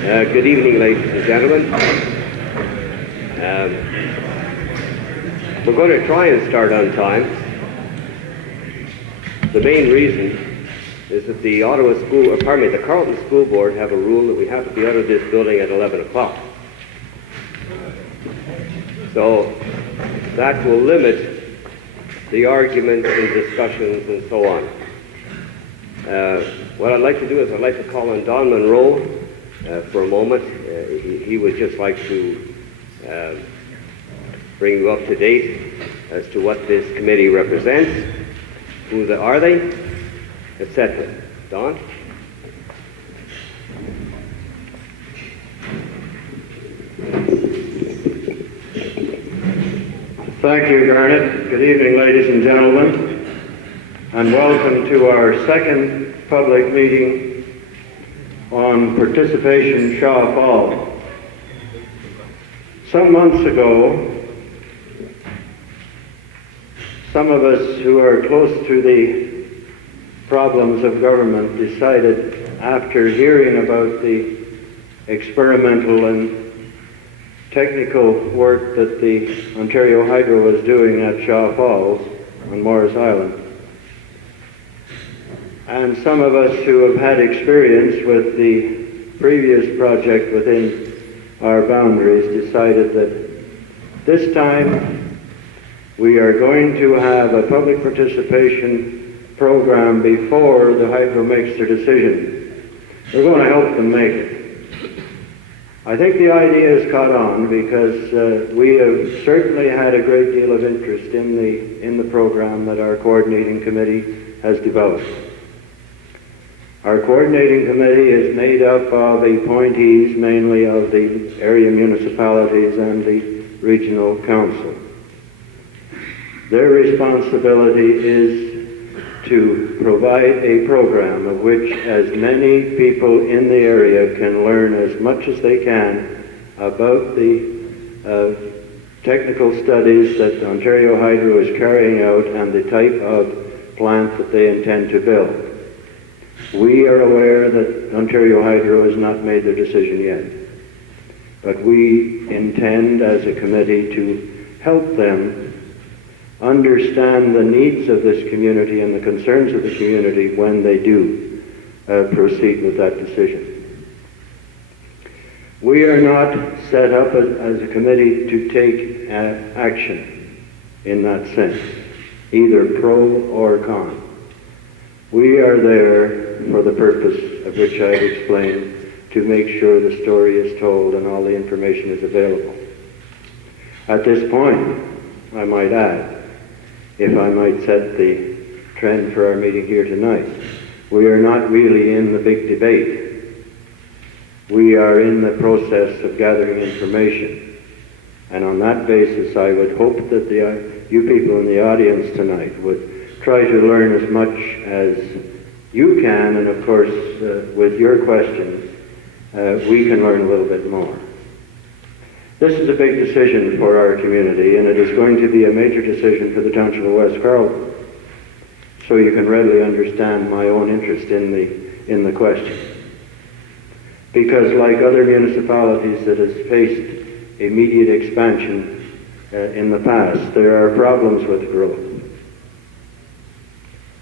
Good evening, ladies and gentlemen. We're going to try and start on time. The main reason is that the the Carleton School Board have a rule that we have to be out of this building at 11 o'clock. So that will limit the arguments and discussions and so on. What I'd like to do is I'd like to call on Don Monroe for a moment. He would just like to bring you up to date as to what this committee represents, who are they, etc. Don? Thank you, Garnet. Good evening, ladies and gentlemen, and welcome to our second public meeting on participation Shaw Falls. Some months ago, some of us who are close to the problems of government decided, after hearing about the experimental and technical work that the Ontario Hydro was doing at Shaw Falls on Morris Island, and some of us who have had experience with the previous project within our boundaries decided that this time we are going to have a public participation program before the Hydro makes their decision. We're going to help them make it. I think the idea has caught on because we have certainly had a great deal of interest in the program that our coordinating committee has developed. Our coordinating committee is made up of appointees mainly of the area municipalities and the regional council. Their responsibility is to provide a program of which as many people in the area can learn as much as they can about the technical studies that Ontario Hydro is carrying out and the type of plant that they intend to build. We are aware that Ontario Hydro has not made their decision yet, but we intend as a committee to help them understand the needs of this community and the concerns of the community when they do proceed with that decision. We are not set up as a committee to take action in that sense, either pro or con. We are there for the purpose of which I've explained, to make sure the story is told and all the information is available. At this point, I might add, if I might set the trend for our meeting here tonight, we are not really in the big debate. We are in the process of gathering information. And on that basis, I would hope that you people in the audience tonight would try to learn as much as you can, and of course, with your questions, we can learn a little bit more. This is a big decision for our community, and it is going to be a major decision for the Township of West Carleton. So you can readily understand my own interest in the question. Because like other municipalities that has faced immediate expansion in the past, there are problems with growth.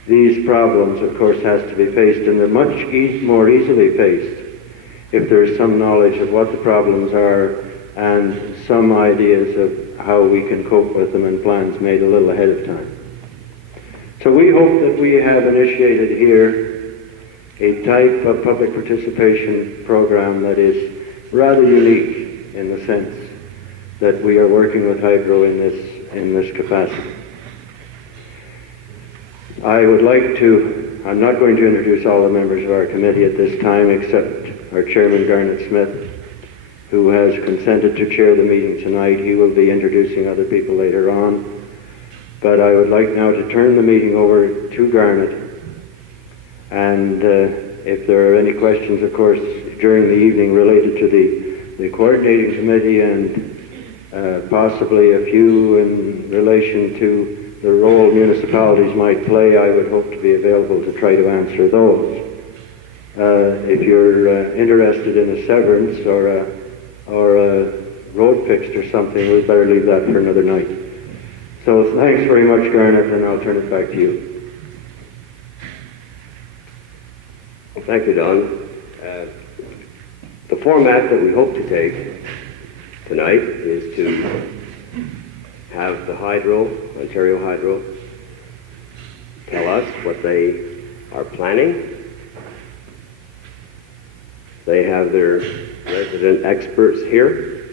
These problems, of course, has to be faced, and they're much more easily faced if there is some knowledge of what the problems are and some ideas of how we can cope with them and plans made a little ahead of time. So we hope that we have initiated here a type of public participation program that is rather unique in the sense that we are working with Hydro in this capacity. I'm not going to introduce all the members of our committee at this time except our chairman, Garnet Smith, who has consented to chair the meeting tonight. He will be introducing other people later on. But I would like now to turn the meeting over to Garnet. And if there are any questions, of course, during the evening related to the coordinating committee and possibly a few in relation to the role municipalities might play, I would hope to be available to try to answer those. if you're interested in a severance or a road fixed or something, we'd better leave that for another night. So thanks very much, Garnet, and I'll turn it back to you. Well, thank you, Don. The format that we hope to take tonight is to have the Ontario Hydro, tell us what they are planning. They have their resident experts here,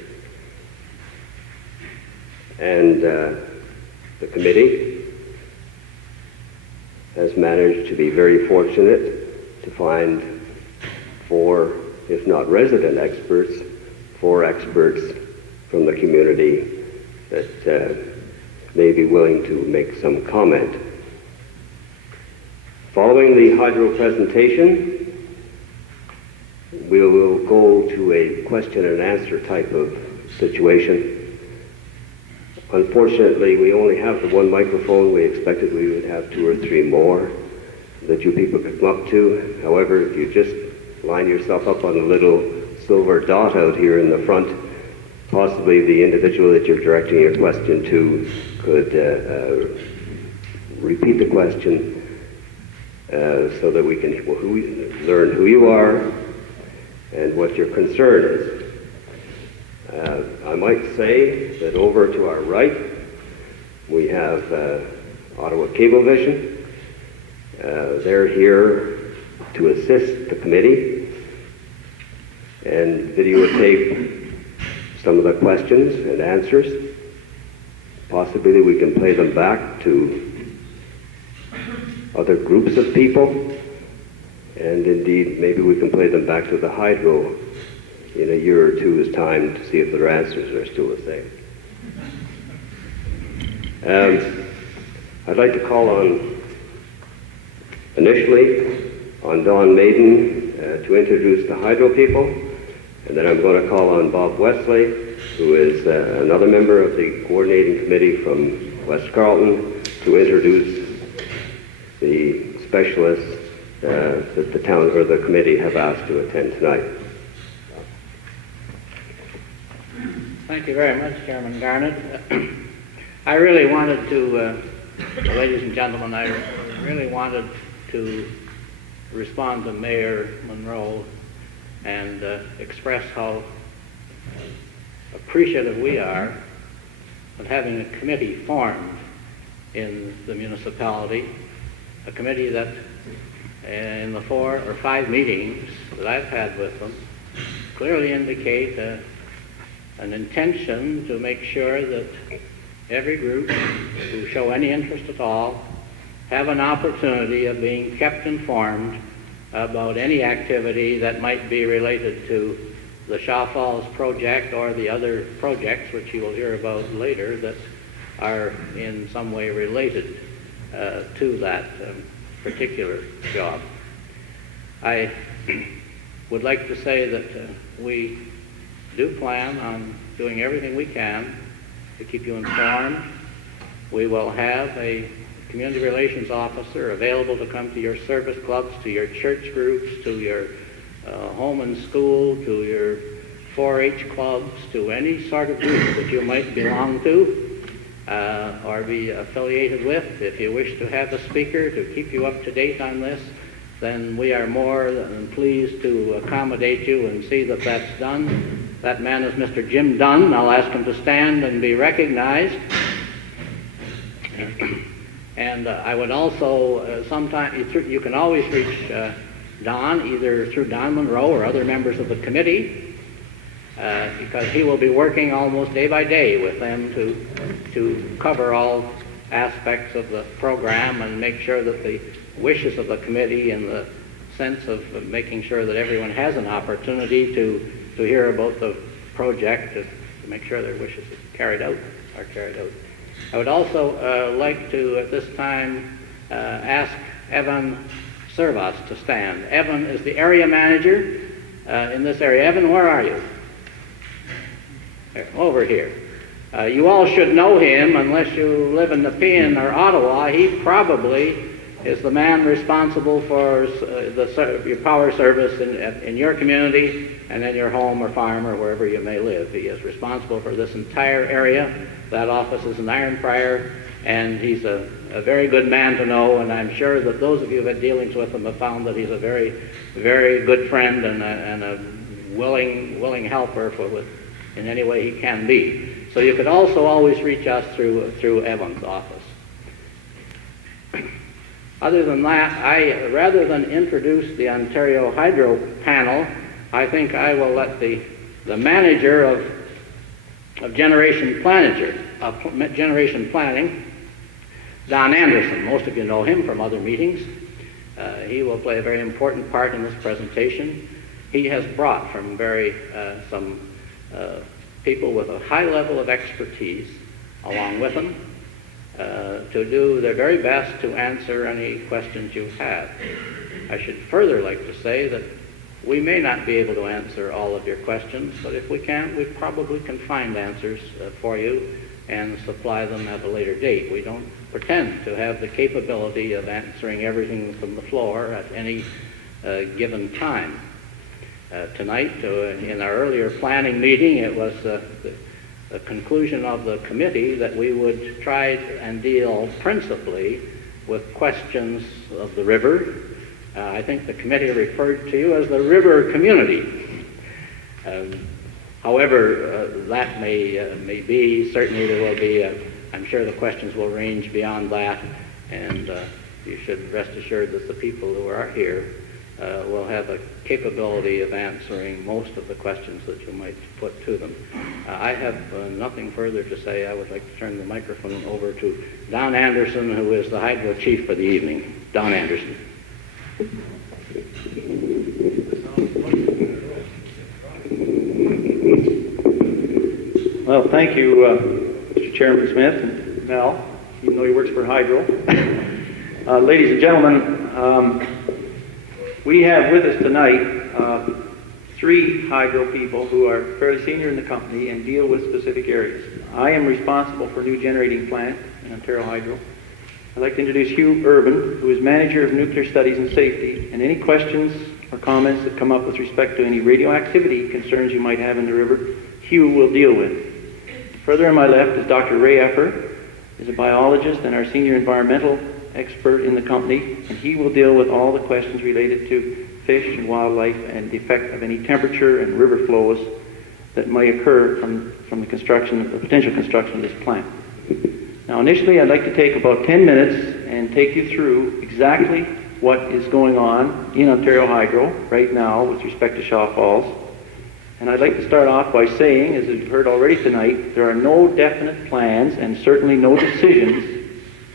and the committee has managed to be very fortunate to find 4, if not resident experts, 4 experts from the community that may be willing to make some comment. Following the hydro presentation, we will go to a question and answer type of situation. Unfortunately, we only have the 1 microphone. We expected we would have 2 or 3 more that you people could come up to. However, if you just line yourself up on the little silver dot out here in the front, possibly the individual that you're directing your question to could repeat the question so that we can learn who you are and what your concern is. I might say that over to our right we have Ottawa Cablevision. They're here to assist the committee and videotape some of the questions and answers. Possibly we can play them back to other groups of people, and indeed maybe we can play them back to the hydro in a year or 2's time to see if their answers are still the same. I'd like to call on, initially, on Don Maiden to introduce the hydro people, and then I'm going to call on Bob Wesley, who is another member of the coordinating committee from West Carleton, to introduce the specialists that the town or the committee have asked to attend tonight. Thank you very much, Chairman Garnet. I really wanted to, ladies and gentlemen, I really wanted to respond to Mayor Monroe and express how appreciative we are of having a committee formed in the municipality, a committee that in the 4 or 5 meetings that I've had with them clearly indicate an intention to make sure that every group who show any interest at all have an opportunity of being kept informed about any activity that might be related to the Shaw Falls project or the other projects which you will hear about later that are in some way related to that particular job. I would like to say that we do plan on doing everything we can to keep you informed. We will have a community relations officer available to come to your service clubs, to your church groups, to your home and school, to your 4-H clubs, to any sort of group that you might belong to or be affiliated with. If you wish to have a speaker to keep you up to date on this, then we are more than pleased to accommodate you and see that that's done. That man is Mr. Jim Dunn. I'll ask him to stand and be recognized. And I would also, you can always reach Don, either through Don Monroe or other members of the committee, because he will be working almost day by day with them to cover all aspects of the program and make sure that the wishes of the committee in the sense of making sure that everyone has an opportunity to hear about the project, to make sure their wishes are carried out. I would also like to, at this time, ask Evan Servas to stand. Evan is the area manager in this area. Evan, where are you? Over here. You all should know him unless you live in Nepean or Ottawa. He probably is the man responsible for your power service in your community and in your home or farm or wherever you may live. He is responsible for this entire area. That office is an iron friar, and he's a very good man to know, and I'm sure that those of you who have had dealings with him have found that he's a very, very good friend and a willing helper in any way he can be. So you could also always reach us through Evan's office. Other than that, rather than introduce the Ontario Hydro panel, I think I will let the manager of generation planning, Don Anderson. Most of you know him from other meetings. He will play a very important part in this presentation. He has brought from some people with a high level of expertise along with him to do their very best to answer any questions you have. I should further like to say that we may not be able to answer all of your questions, but if we can, we probably can find answers for you and supply them at a later date. We don't pretend to have the capability of answering everything from the floor at any given time. Tonight, in our earlier planning meeting, it was the conclusion of the committee that we would try and deal principally with questions of the river. I think the committee referred to you as the river community. However, that may be. Certainly there will be, I'm sure the questions will range beyond that, and you should rest assured that the people who are here will have a capability of answering most of the questions that you might put to them. I have nothing further to say. I would like to turn the microphone over to Don Anderson, who is the Hydro Chief for the evening. Don Anderson. Well, thank you, Mr. Chairman Smith and Mel, even though he works for Hydro. Ladies and gentlemen, we have with us tonight three Hydro people who are fairly senior in the company and deal with specific areas. I am responsible for a new generating plant in Ontario Hydro. I'd like to introduce Hugh Urban, who is Manager of Nuclear Studies and Safety, and any questions or comments that come up with respect to any radioactivity concerns you might have in the river, Hugh will deal with. Further on my left is Dr. Ray Effer, is a biologist and our senior environmental expert in the company, and he will deal with all the questions related to fish and wildlife and the effect of any temperature and river flows that may occur from the potential construction of this plant. Now, initially, I'd like to take about 10 minutes and take you through exactly what is going on in Ontario Hydro right now with respect to Shaw Falls. And I'd like to start off by saying, as you've heard already tonight, there are no definite plans and certainly no decisions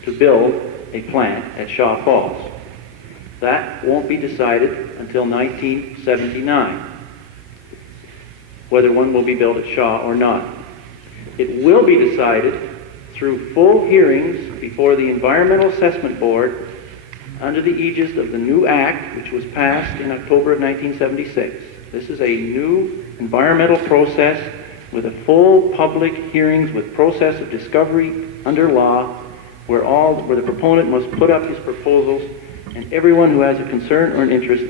to build a plant at Shaw Falls. That won't be decided until 1979, whether one will be built at Shaw or not. It will be decided through full hearings before the Environmental Assessment Board under the aegis of the new Act, which was passed in October of 1976. This is a new environmental process with a full public hearings with process of discovery under law where the proponent must put up his proposals, and everyone who has a concern or an interest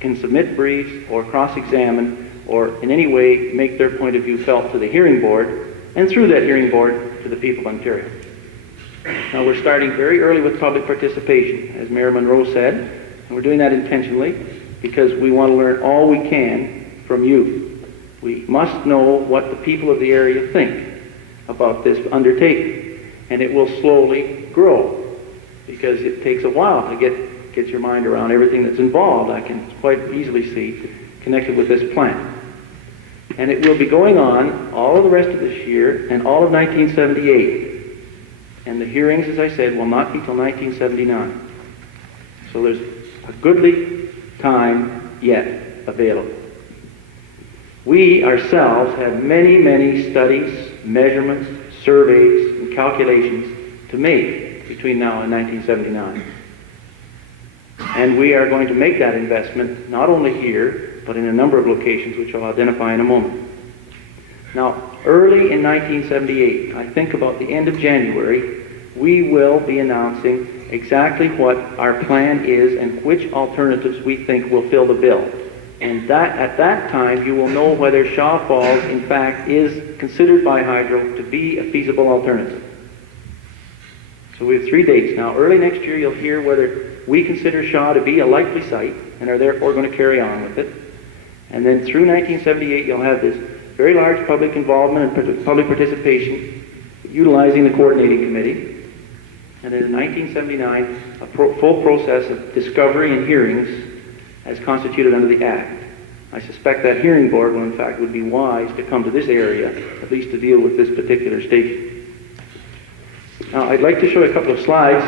can submit briefs or cross-examine or in any way make their point of view felt to the hearing board, and through that hearing board to the people of Ontario. Now, we're starting very early with public participation, as Mayor Monroe said, and we're doing that intentionally because we want to learn all we can from you. We must know what the people of the area think about this undertaking, and it will slowly grow because it takes a while to get your mind around everything that's involved. I can quite easily see connected with this plant. And it will be going on all of the rest of this year and all of 1978. And the hearings, as I said, will not be till 1979. So there's a goodly time yet available. We ourselves have many, many studies, measurements, surveys, and calculations to make between now and 1979. And we are going to make that investment not only here, but in a number of locations which I'll identify in a moment. Now, early in 1978, I think about the end of January, we will be announcing exactly what our plan is and which alternatives we think will fill the bill. And that, at that time, you will know whether Shaw Falls, in fact, is considered by Hydro to be a feasible alternative. So we have 3 dates now. Early next year, you'll hear whether we consider Shaw to be a likely site and are therefore going to carry on with it. And then through 1978, you'll have this very large public involvement and public participation utilizing the coordinating committee. And then in 1979, a full process of discovery and hearings as constituted under the Act. I suspect that hearing board will, in fact, would be wise to come to this area, at least to deal with this particular station. Now, I'd like to show you a couple of slides.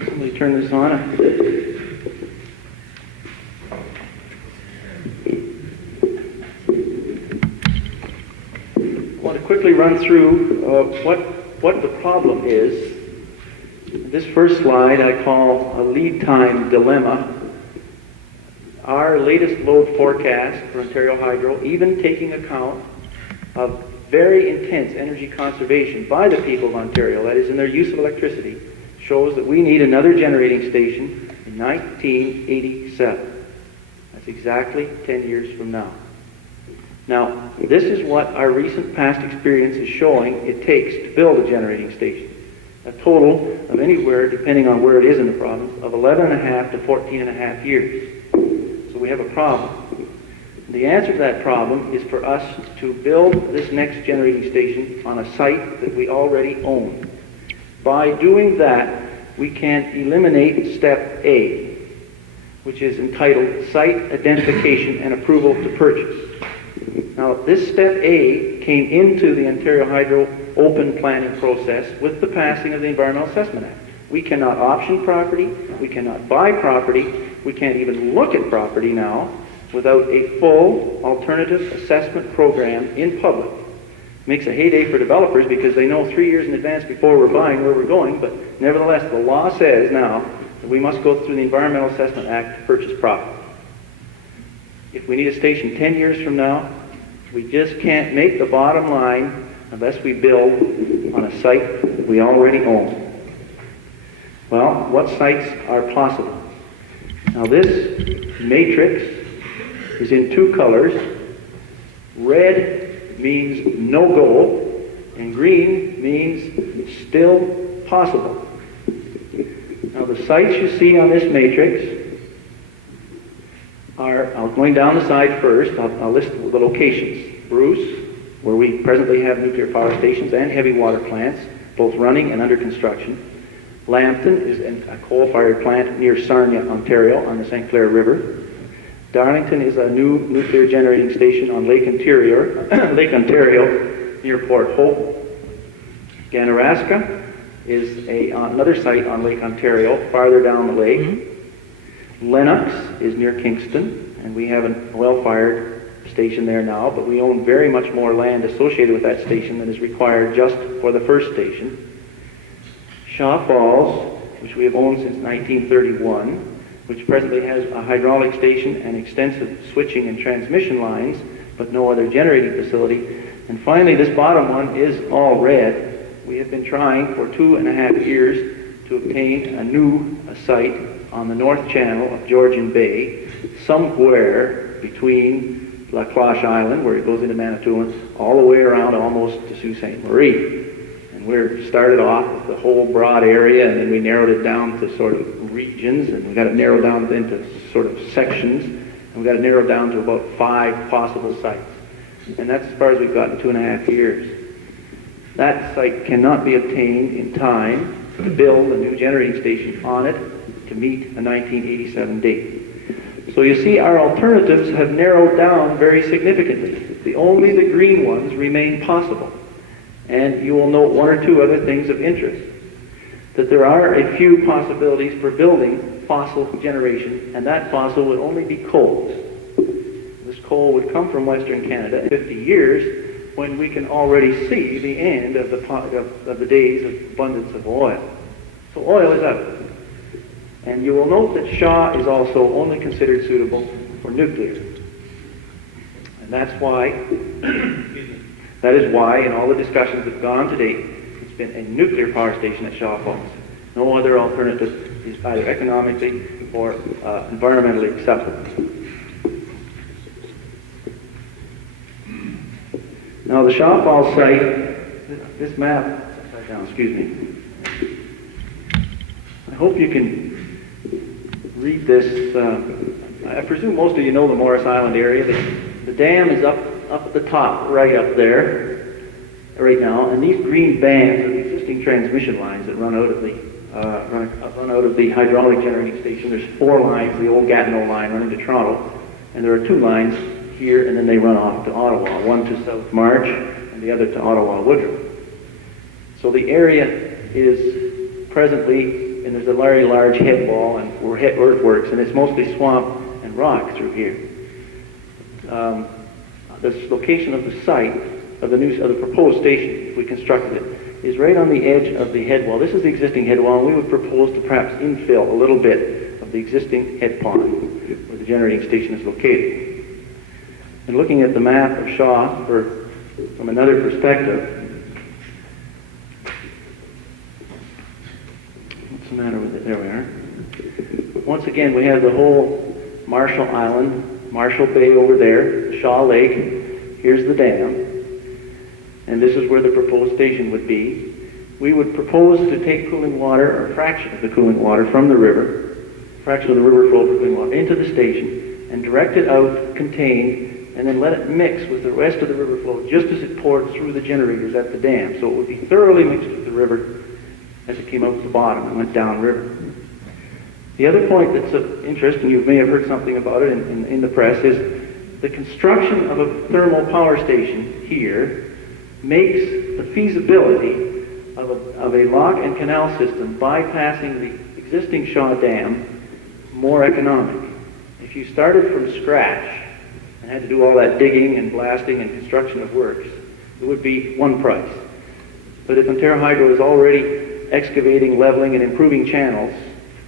Let me turn this on. I want to quickly run through what the problem is. This first slide I call a lead time dilemma. Our latest load forecast for Ontario Hydro, even taking account of very intense energy conservation by the people of Ontario, that is in their use of electricity, shows that we need another generating station in 1987. That's exactly 10 years from now. Now, this is what our recent past experience is showing it takes to build a generating station. A total of anywhere, depending on where it is in the province, of 11 and a half to 14 and a half years. So we have a problem. The answer to that problem is for us to build this next generating station on a site that we already own. By doing that, we can eliminate step A, which is entitled Site Identification and Approval to Purchase. Now, this step A came into the Ontario Hydro open planning process with the passing of the Environmental Assessment Act. We cannot option property, we cannot buy property, we can't even look at property now without a full alternative assessment program in public. Makes a heyday for developers because they know 3 years in advance before we're buying where we're going, but nevertheless the law says now that we must go through the Environmental Assessment Act to purchase property. If we need a station 10 years from now, we just can't make the bottom line unless we build on a site we already own. Well, what sites are possible? Now this matrix is in 2 colors. Red means no go, and green means still possible. Now the sites you see on this matrix are, going down the side first, I'll list the locations. Bruce, where we presently have nuclear power stations and heavy water plants, both running and under construction. Lambton is a coal-fired plant near Sarnia, Ontario, on the St. Clair River. Darlington is a new nuclear generating station on Lake Ontario, near Port Hope. Ganaraska is another site on Lake Ontario, farther down the lake. Lennox is near Kingston, and we have an oil-fired station there now, but we own very much more land associated with that station than is required just for the first station. Shaw Falls, which we have owned since 1931, which presently has a hydraulic station and extensive switching and transmission lines, but no other generating facility. And finally, this bottom one is all red. We have been trying for 2.5 years to obtain a site on the north channel of Georgian Bay, somewhere between La Cloche Island, where it goes into Manitoulin, all the way around almost to Sault Ste. Marie. And we started off with the whole broad area, and then we narrowed it down to sort of regions, and we got it narrowed down into sort of sections, and we got it narrowed down to about 5 possible sites. And that's as far as we've got in 2.5 years. That site cannot be obtained in time to build a new generating station on it to meet a 1987 date. So you see, our alternatives have narrowed down very significantly. Only the green ones remain possible. And you will note 1 or 2 other things of interest. That there are a few possibilities for building fossil generation, and that fossil would only be coal. This coal would come from Western Canada in 50 years, when we can already see the end of the days of abundance of oil. So oil is out. And you will note that Shaw is also only considered suitable for nuclear. And that's why That is why, in all the discussions that have gone to date, it's been a nuclear power station at Shaw Falls. No other alternative is either economically or environmentally acceptable. Now, the Shaw Falls site, this map, upside down, excuse me. I hope you can read this. I presume most of you know the Morris Island area. The dam is up at the top, right up there, right now, and these green bands are the existing transmission lines that run out of the hydraulic generating station. There's 4 lines, the old Gatineau line running to Toronto, and there are 2 lines here, and then they run off to Ottawa, one to South March and the other to Ottawa Woodrow. So the area is presently, and there's a very large head wall and earthworks, and it's mostly swamp and rock through here. The location of the site of the proposed station, if we constructed it, is right on the edge of the head wall. This is the existing head wall, and we would propose to perhaps infill a little bit of the existing head pond where the generating station is located. And looking at the map of Shaw from another perspective, what's the matter with it? There we are. Once again, we have the whole Marshall Island, Marshall Bay over there, Shaw Lake. Here's the dam. And this is where the proposed station would be. We would propose to take cooling water, or a fraction of the cooling water from the river, fraction of the river flow for cooling water, into the station and direct it out contained, and then let it mix with the rest of the river flow just as it poured through the generators at the dam. So it would be thoroughly mixed with the river as it came out the bottom and went downriver. The other point that's of interest, and you may have heard something about it in the press, is the construction of a thermal power station here makes the feasibility of a lock and canal system bypassing the existing Shaw Dam more economic. If you started from scratch and had to do all that digging and blasting and construction of works, it would be one price. But if Ontario Hydro is already excavating, leveling, and improving channels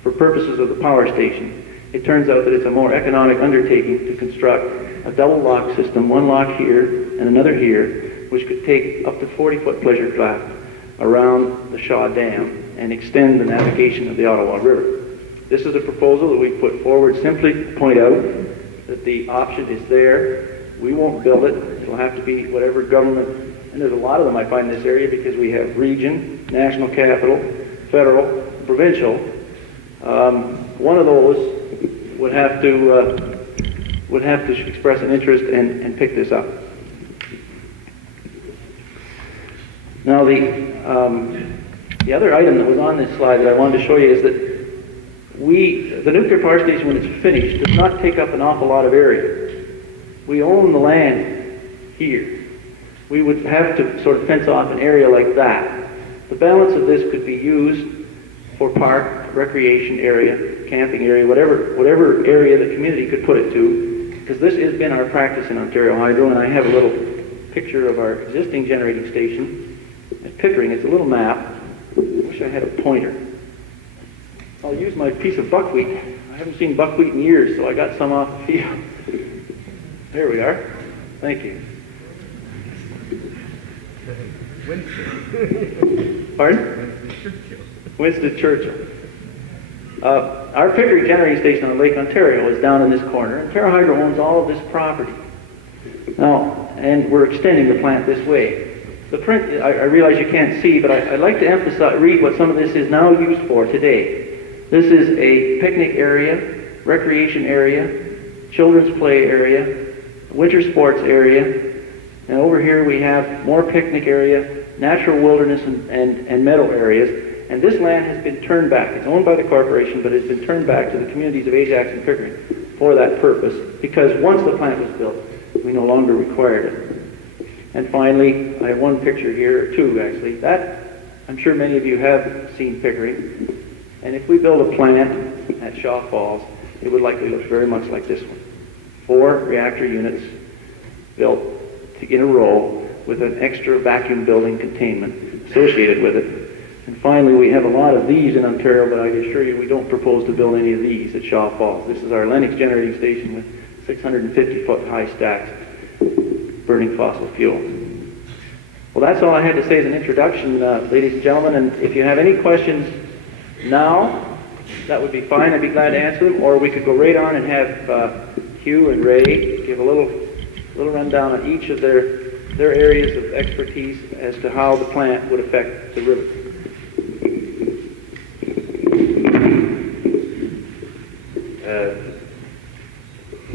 for purposes of the power station, it turns out that it's a more economic undertaking to construct a double lock system, one lock here and another here, which could take up to 40-foot pleasure craft around the Shaw Dam and extend the navigation of the Ottawa River. This is a proposal that we put forward simply to point out that the option is there. We won't build it. It'll have to be whatever government, and there's a lot of them I find in this area because we have region, national capital, federal, provincial. One of those would have to express an interest and pick this up. Now the other item that was on this slide that I wanted to show you is that the nuclear power station, when it's finished, does not take up an awful lot of area. We own the land here. We would have to sort of fence off an area like that. The balance of this could be used for park, recreation area, camping area, whatever area the community could put it to, because this has been our practice in Ontario Hydro, and I have a little picture of our existing generating station at Pickering. It's a little map. I wish I had a pointer. I'll use my piece of buckwheat. I haven't seen buckwheat in years, so I got some off the field. There we are. Thank you. Pardon? Winston Churchill. Our Pickering generating station on Lake Ontario is down in this corner. Ontario Hydro owns all of this property. Now, and we're extending the plant this way. The print, I realize you can't see, but I'd like to read what some of this is now used for today. This is a picnic area, recreation area, children's play area, winter sports area, and over here we have more picnic area, natural wilderness and meadow areas, and this land has been turned back. It's owned by the corporation, but it's been turned back to the communities of Ajax and Pickering for that purpose, because once the plant was built, we no longer required it. And finally, I have one picture here, or two actually. That, I'm sure many of you have seen Pickering. And if we build a plant at Shaw Falls, it would likely look very much like this one. 4 reactor units built in a row with an extra vacuum building containment associated with it. And finally, we have a lot of these in Ontario, but I can assure you we don't propose to build any of these at Shaw Falls. This is our Lennox generating station with 650-foot high stacks burning fossil fuel. Well, that's all I had to say as an introduction, ladies and gentlemen. And if you have any questions now, that would be fine. I'd be glad to answer them. Or we could go right on and have Hugh and Ray give a little rundown on each of their areas of expertise as to how the plant would affect the river.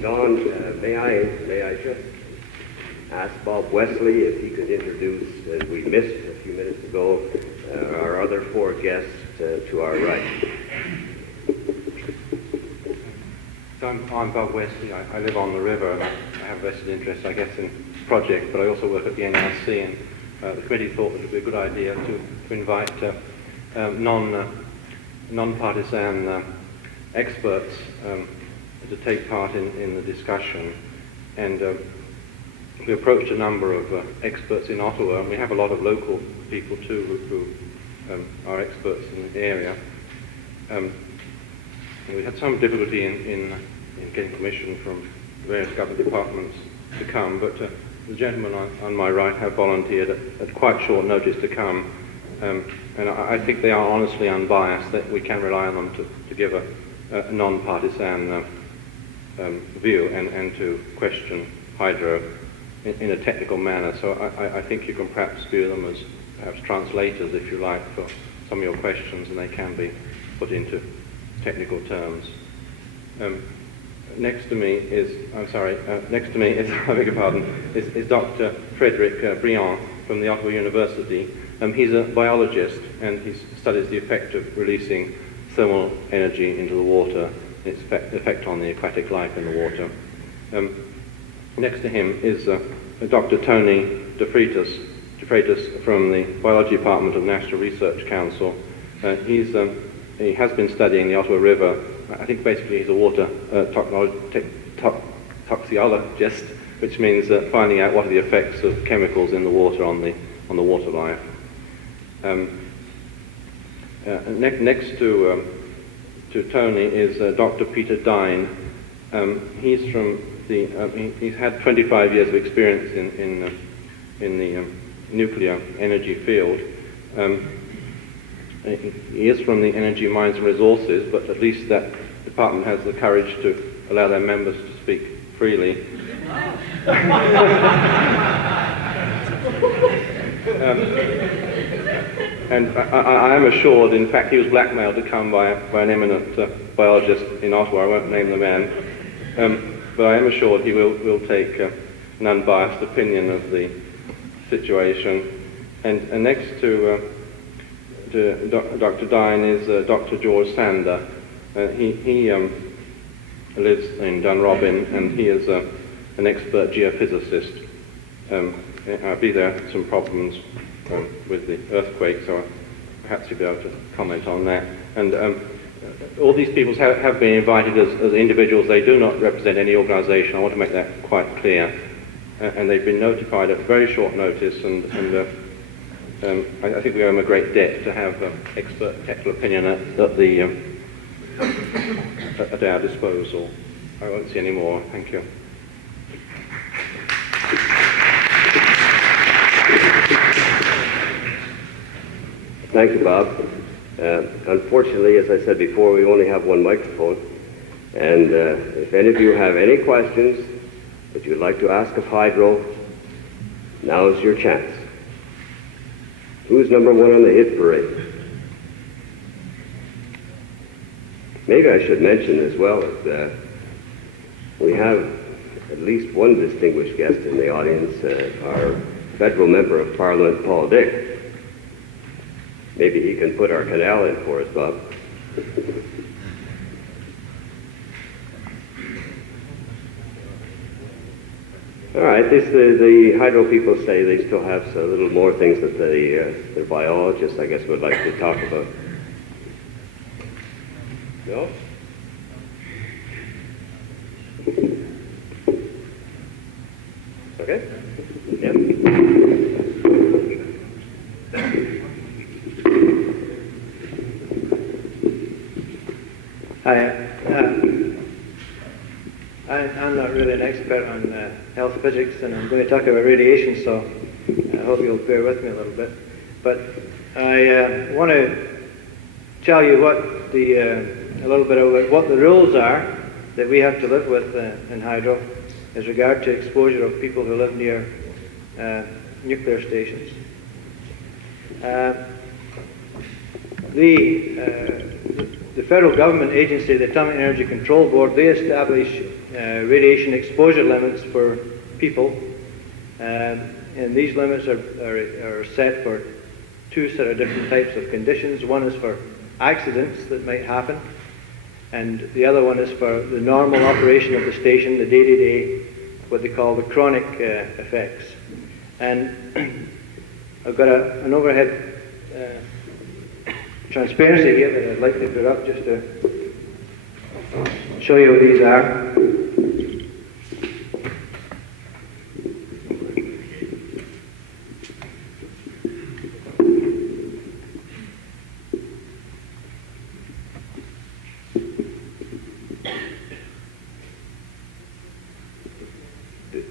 Don, may I just ask Bob Wesley if he could introduce, as we missed a few minutes ago, our other four guests to our right. So I'm Bob Wesley. I live on the river. I have a vested interest, I guess, in projects, but I also work at the NRC, and the committee thought it would be a good idea to invite non-partisan experts to take part in the discussion. And we approached a number of experts in Ottawa, and we have a lot of local people too who are experts in the area. And we had some difficulty in getting permission from various government departments to come, but the gentlemen on my right have volunteered at quite short notice to come, and I think they are honestly unbiased, that we can rely on them to give a non-partisan view and to question hydro in a technical manner. So I think you can perhaps view them as perhaps translators, if you like, for some of your questions, and they can be put into technical terms. Next to me is, I beg your pardon, is Dr. Frederick Briand from the Ottawa University. He's a biologist, and he studies the effect of releasing thermal energy into the water, its effect on the aquatic life in the water. Next to him is Dr. Tony de Freitas from the Biology Department of the National Research Council. He has been studying the Ottawa River. I think basically he's a water toxicologist, which means finding out what are the effects of chemicals in the water on the water life. Next to Tony is Dr. Peter Dine. He's from he's had 25 years of experience in the nuclear energy field. He is from the Energy, Mines and Resources, but at least that department has the courage to allow their members to speak freely. And I am assured, in fact, he was blackmailed to come by an eminent biologist in Ottawa. I won't name the man, but I am assured he will take an unbiased opinion of the situation. And next to Dr. Dine is Dr. George Sander. He lives in Dunrobin, and he is an expert geophysicist. I believe there are some problems with the earthquake, so perhaps you'll be able to comment on that. And all these people have been invited as individuals. They do not represent any organisation. I want to make that quite clear. And they've been notified at very short notice, and I think we owe them a great debt to have expert technical opinion at our disposal. I won't see any more. Thank you. Thank you, Bob. Unfortunately, as I said before, we only have one microphone. And if any of you have any questions that you'd like to ask of Hydro, now's your chance. Who's number one on the hit parade? Maybe I should mention as well that we have at least one distinguished guest in the audience, our federal member of Parliament, Paul Dick. Maybe he can put our canal in for us, Bob. All right, the hydro people say they still have a little more things that their biologists, I guess, would like to talk about. No? Okay? Yep. Hi. I'm not really an expert on health physics, and I'm going to talk about radiation, so hope you'll bear with me a little bit. But I want to tell you what a little bit about what the rules are that we have to live with in hydro as regard to exposure of people who live near nuclear stations. The federal government agency, the Atomic Energy Control Board, they establish radiation exposure limits for people, and these limits are set for two sort of different types of conditions. One is for accidents that might happen, and the other one is for the normal operation of the station, the day-to-day, what they call the chronic effects. And I've got an overhead transparency here that I'd like to put up just to show you what these are.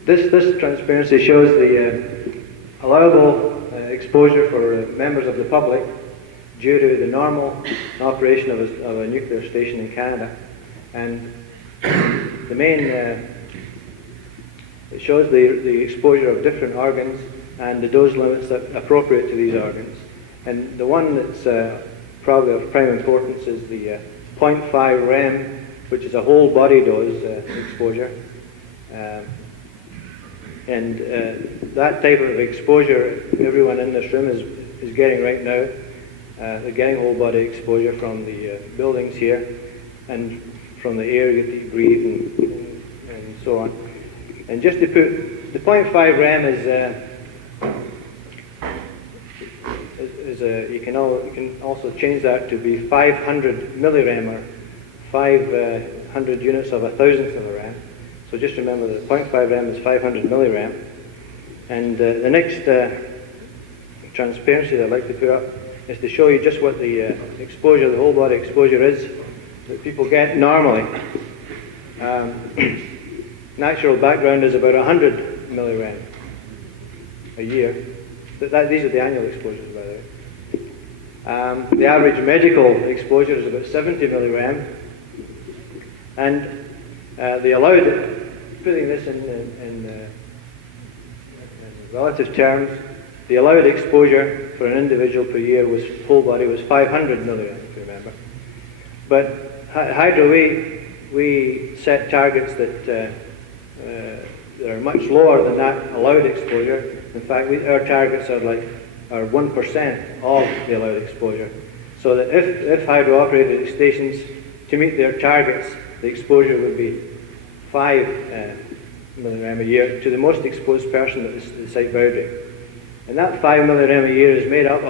This transparency shows the allowable exposure for members of the public due to the normal operation of a nuclear station in Canada. And the main, it shows the exposure of different organs and the dose limits that are appropriate to these organs. And the one that's probably of prime importance is the 0.5 rem, which is a whole body dose exposure. That type of exposure everyone in this room is getting right now. They're getting whole body exposure from the buildings here and from the air that you breathe and so on. And just to put, the 0.5 rem you can also change that to be 500 millirem, or 500 units of a thousandth of a rem. So just remember that 0.5 rem is 500 millirem. And the next transparency that I'd like to put up is to show you just what the exposure, the whole body exposure is that people get normally. Natural background is about 100 millirem a year. These are the annual exposures, by the way. The average medical exposure is about 70 millirem. And the allowed, putting this in relative terms, the allowed exposure for an individual per year was whole body was 500 millirem, if you remember. But hydro, we set targets that are much lower than that allowed exposure. In fact, our targets are 1% of the allowed exposure. So that if hydro operated stations, to meet their targets, the exposure would be 5 millirem a year to the most exposed person at the site boundary. And that 5 millirem a year is made up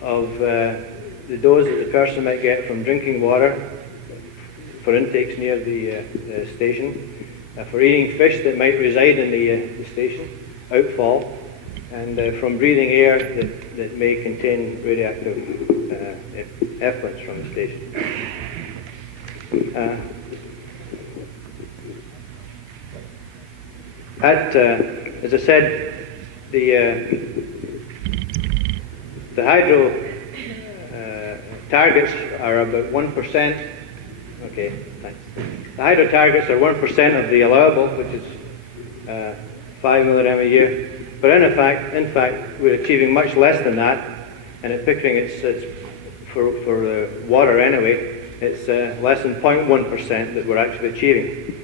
of the dose that the person might get from drinking water for intakes near the station, for eating fish that might reside in the station, outfall, and from breathing air that may contain radioactive effluents from the station. As I said, the hydro targets are about 1%. Okay, thanks. The hydro targets are 1% of the allowable, which is 5 millirem a year. But in fact, we're achieving much less than that. And at Pickering, it's for water anyway, it's less than 0.1% that we're actually achieving.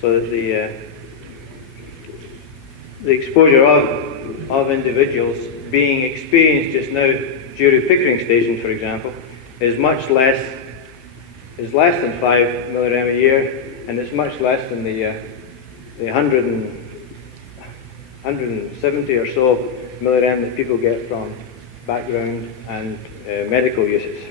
So that the exposure of individuals being experienced just now due to Pickering Station, for example, is less than 5 millirem a year, and it's much less than the 170 or so millirem that people get from background and medical uses.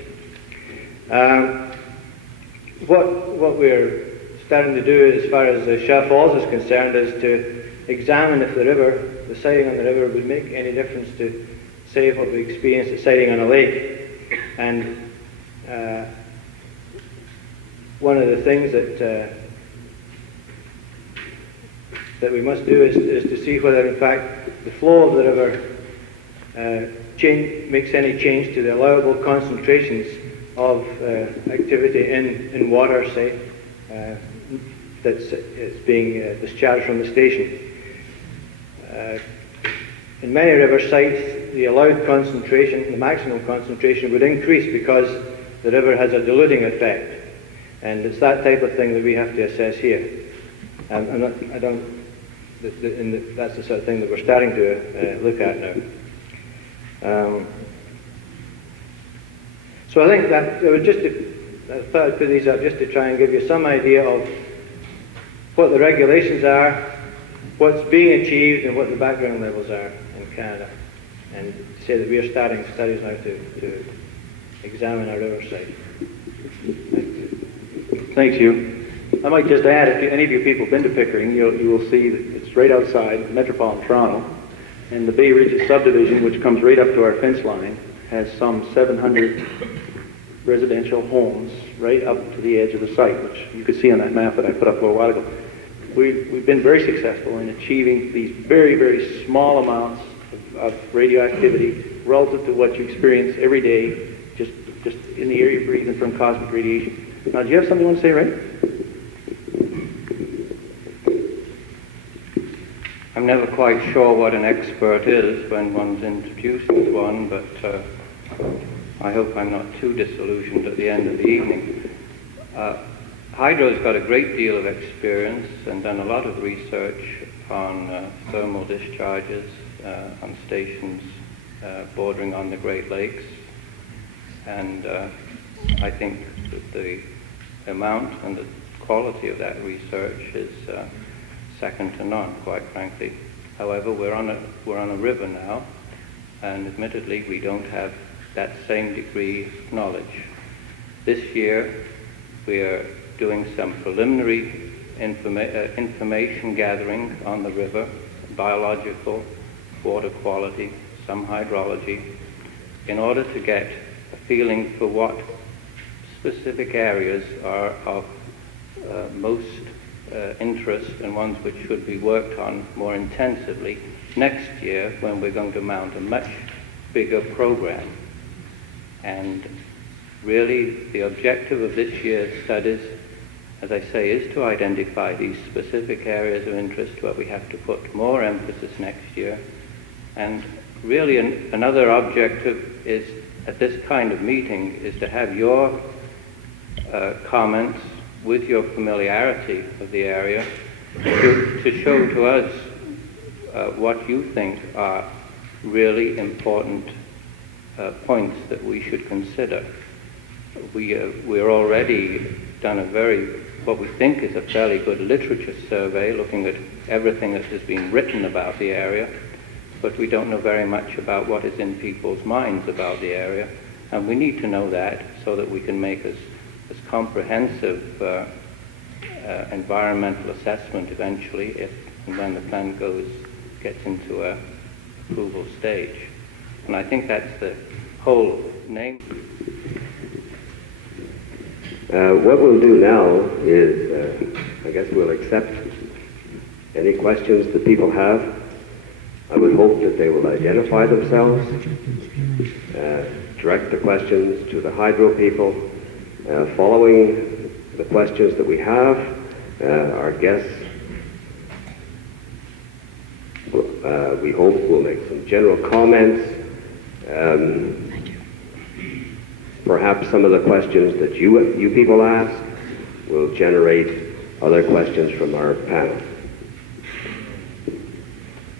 What we're starting to do as far as Sha Falls is concerned is to examine if the sighting on the river would make any difference to, say, what we experienced at sighting on a lake. And one of the things that we must do is to see whether, in fact, the flow of the river makes any change to the allowable concentrations of activity in water, say, it's being discharged from the station. In many river sites, the allowed concentration, the maximum concentration, would increase because the river has a diluting effect. And it's that type of thing that we have to assess here. That's the sort of thing that we're starting to look at now. So I think that I thought I'd put these up just to try and give you some idea of what the regulations are, what's being achieved, and what the background levels are in Canada. And to say that we are starting studies now to examine our river site. Thanks, Hugh. I might just add, if any of you people have been to Pickering, you will see that it's right outside Metropolitan Toronto, and the Bay Ridges subdivision, which comes right up to our fence line, has some 700 residential homes right up to the edge of the site, which you could see on that map that I put up a little while ago. We've been very successful in achieving these very, very small amounts of radioactivity relative to what you experience every day, just in the air you're breathing from cosmic radiation. Now, do you have something you want to say, Ray? I'm never quite sure what an expert is when one's introduced as one, but I hope I'm not too disillusioned at the end of the evening. Hydro's got a great deal of experience and done a lot of research on thermal discharges on stations bordering on the Great Lakes, and I think that the amount and the quality of that research is second to none, quite frankly. However, we're on a river now, and admittedly we don't have that same degree of knowledge. This year we are doing some preliminary information gathering on the river, biological, water quality, some hydrology, in order to get a feeling for what specific areas are of most interest and ones which should be worked on more intensively next year when we're going to mount a much bigger program. And really the objective of this year's studies, as I say, is to identify these specific areas of interest where we have to put more emphasis next year. And really another objective is, at this kind of meeting, is to have your comments with your familiarity of the area to show to us what you think are really important points that we should consider. We're already done what we think is a fairly good literature survey, looking at everything that has been written about the area, but we don't know very much about what is in people's minds about the area, and we need to know that so that we can make as comprehensive environmental assessment eventually, if and when the plan gets into a approval stage. And I think that's the whole name. What we'll do now is, I guess we'll accept any questions that people have. I would hope that they will identify themselves, direct the questions to the hydro people. Following the questions that we have, our guests, we hope, will make some general comments. Perhaps some of the questions that you people ask will generate other questions from our panel.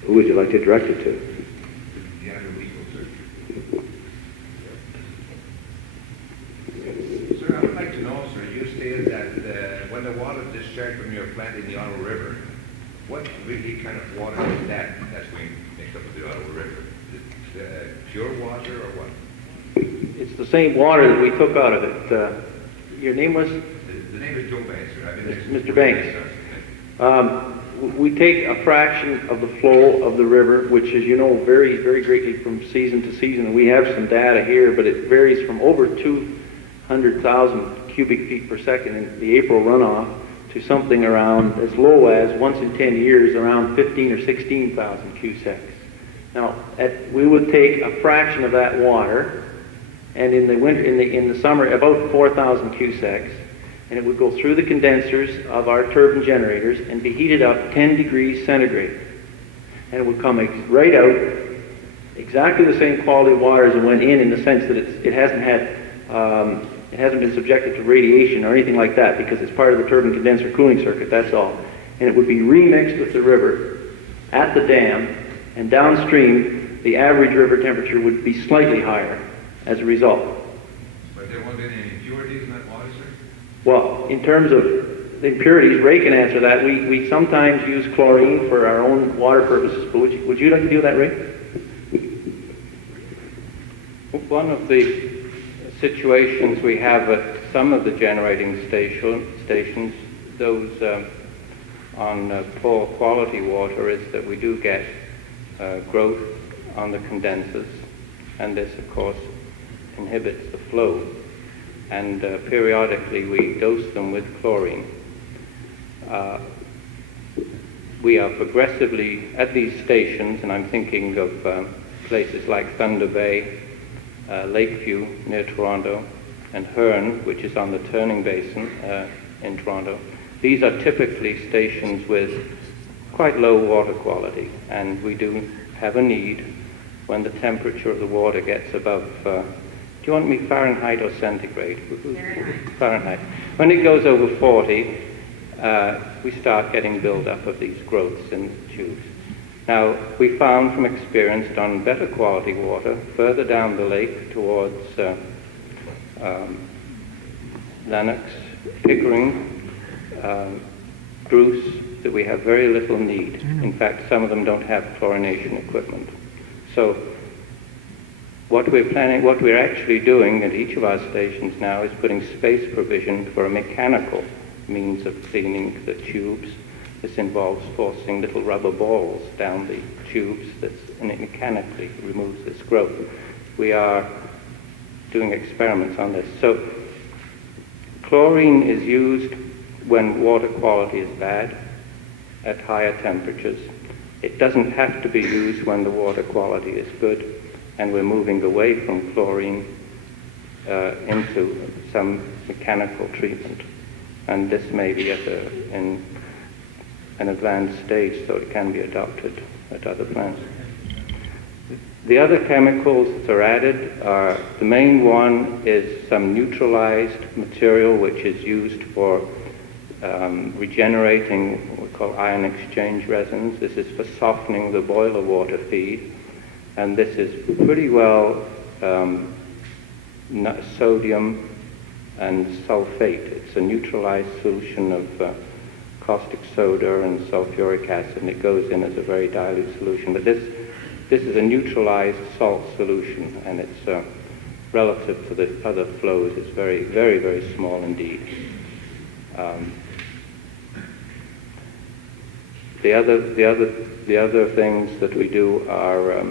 Who would you like to direct it to? Sir, I would like to know, sir, you stated that when the water discharged from your plant in the Ottawa River, what really kind of water is that's going mixed up with the Ottawa River? Is it pure water or what? It's the same water that we took out of it. Your name was? The name is Joe Banks, sir. Mr. Banks. We take a fraction of the flow of the river, which, as you know, varies very greatly from season to season. And we have some data here, but it varies from over 200,000 cubic feet per second in the April runoff to something around as low as, once in 10 years, around 15 or 16,000 cusecs. Now, we would take a fraction of that water, and in the winter, in the summer, about 4,000 cusecs, and it would go through the condensers of our turbine generators and be heated up 10 degrees centigrade. And it would come right out, exactly the same quality of water as it went in the sense that it hasn't been subjected to radiation or anything like that, because it's part of the turbine condenser cooling circuit, that's all. And it would be remixed with the river at the dam, and downstream, the average river temperature would be slightly higher as a result. But there won't be any impurities in that water, sir? Well, in terms of the impurities, Ray can answer that. We sometimes use chlorine for our own water purposes, but would you like to do that, Ray? One of the situations we have at some of the generating stations, those on poor quality water, is that we do get growth on the condensers, and this, of course, inhibits the flow. And periodically we dose them with chlorine. We are progressively, at these stations, and I'm thinking of places like Thunder Bay, Lakeview near Toronto, and Hearn, which is on the Turning Basin in Toronto. These are typically stations with quite low water quality, and we do have a need when the temperature of the water gets above, do you want me Fahrenheit or centigrade? Fahrenheit. When it goes over 40, we start getting build-up of these growths in the tubes. Now, we found from experience on better quality water, further down the lake towards Lennox, Pickering, Bruce, that we have very little need. In fact, some of them don't have chlorination equipment. So what we're actually doing at each of our stations now is putting space provision for a mechanical means of cleaning the tubes. This involves forcing little rubber balls down the tubes, and it mechanically removes this growth. We are doing experiments on this. So chlorine is used when water quality is bad at higher temperatures. It doesn't have to be used when the water quality is good, and we're moving away from chlorine into some mechanical treatment. And this may be in an advanced stage, so it can be adopted at other plants. The other chemicals that are added are, the main one is some neutralized material which is used for regenerating what we call ion exchange resins. This is for softening the boiler water feed, and this is pretty well sodium and sulfate. It's a neutralized solution of caustic soda and sulfuric acid, and it goes in as a very dilute solution. But this is a neutralized salt solution, and it's relative to the other flows, it's very, very, very small indeed. The other things that we do are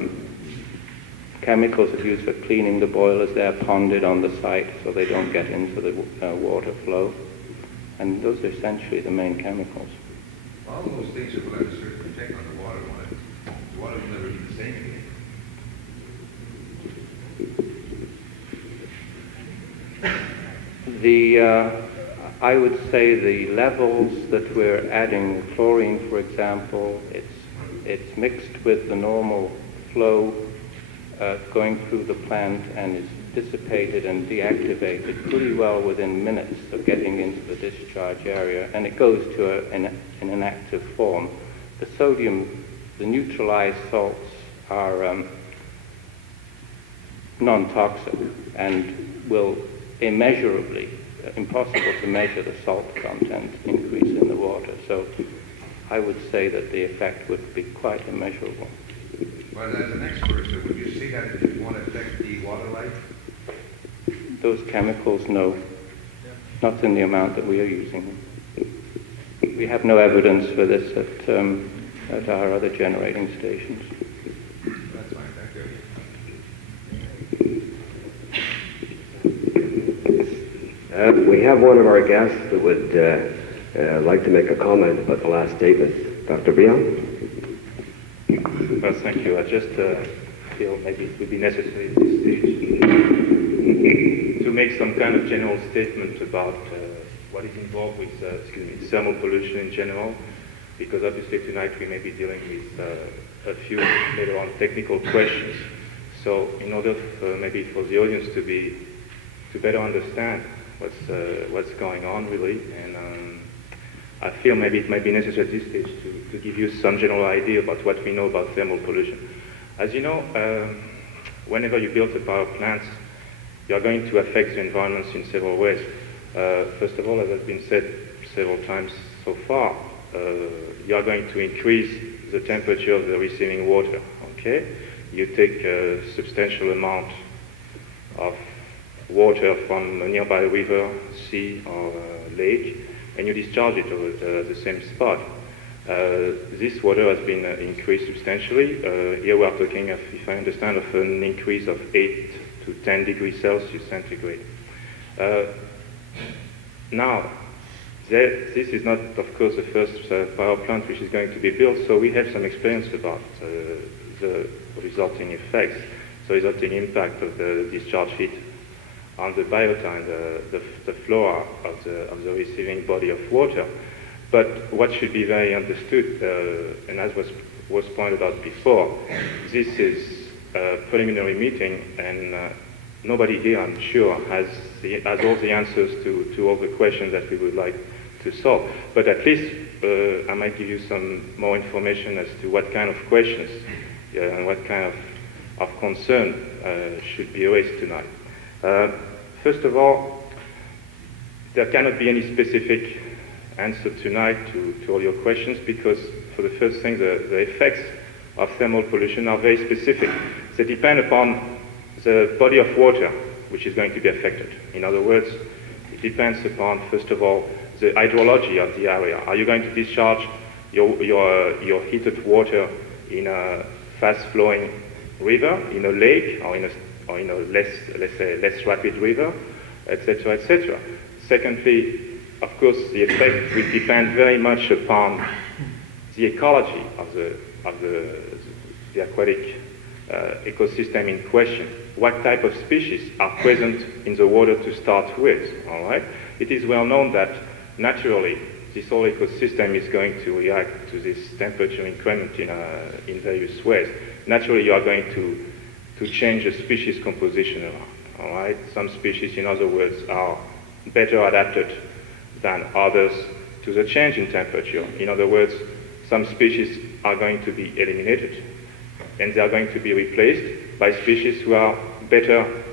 chemicals that are used for cleaning the boilers. They're ponded on the site so they don't get into the water flow. And those are essentially the main chemicals. All those things will have a certain effect on the water. The water will never be the same again. I would say the levels that we're adding chlorine, for example, it's mixed with the normal flow going through the plant and is dissipated and deactivated pretty well within minutes of getting into the discharge area, and it goes to in an active form. The sodium, the neutralized salts are non-toxic and will immeasurably, impossible to measure the salt content increase in the water. So I would say that the effect would be quite immeasurable. Well, as an expert, so would you say that it won't affect the water life? Those chemicals, no. Not in the amount that we are using. We have no evidence for this at our other generating stations. That's fine, thank you. We have one of our guests that would like to make a comment about the last statement. Dr. Brion? Yes, thank you. I just feel maybe it would be necessary at this stage to make some kind of general statement about what is involved with thermal pollution in general, because obviously tonight we may be dealing with a few later on technical questions. So in order maybe for the audience to better understand what's going on really, and I feel maybe it might be necessary at this stage to give you some general idea about what we know about thermal pollution. As you know, whenever you build a power plant, you are going to affect the environment in several ways. First of all, as has been said several times so far, you are going to increase the temperature of the receiving water, okay? You take a substantial amount of water from a nearby river, sea, or lake, and you discharge it over the same spot. This water has been increased substantially. Here we are talking, if I understand, of an increase of 8 to 10 degrees Celsius centigrade. Now, this is not, of course, the first power plant which is going to be built, so we have some experience about the resulting effects, the resulting impact of the discharge heat on the biota and the flora of the receiving body of water. But what should be very understood, and as was pointed out before, this is a preliminary meeting, and nobody here, I'm sure, has all the answers to all the questions that we would like to solve. But at least I might give you some more information as to what kind of questions and what kind of concern should be raised tonight. First of all, there cannot be any specific answer tonight to all your questions, because for the first thing, the effects of thermal pollution are very specific. They depend upon the body of water which is going to be affected. In other words, it depends upon, first of all, the hydrology of the area. Are you going to discharge your heated water in a fast-flowing river, in a lake, or in a less rapid river, etc., etc.? Secondly, of course, the effect will depend very much upon the ecology of the aquatic ecosystem in question. What type of species are present in the water to start with, all right? It is well known that naturally this whole ecosystem is going to react to this temperature increment in various ways. Naturally, you are going to change the species composition around, all right? Some species, in other words, are better adapted than others to the change in temperature. In other words, some species are going to be eliminated, and they are going to be replaced by species who are better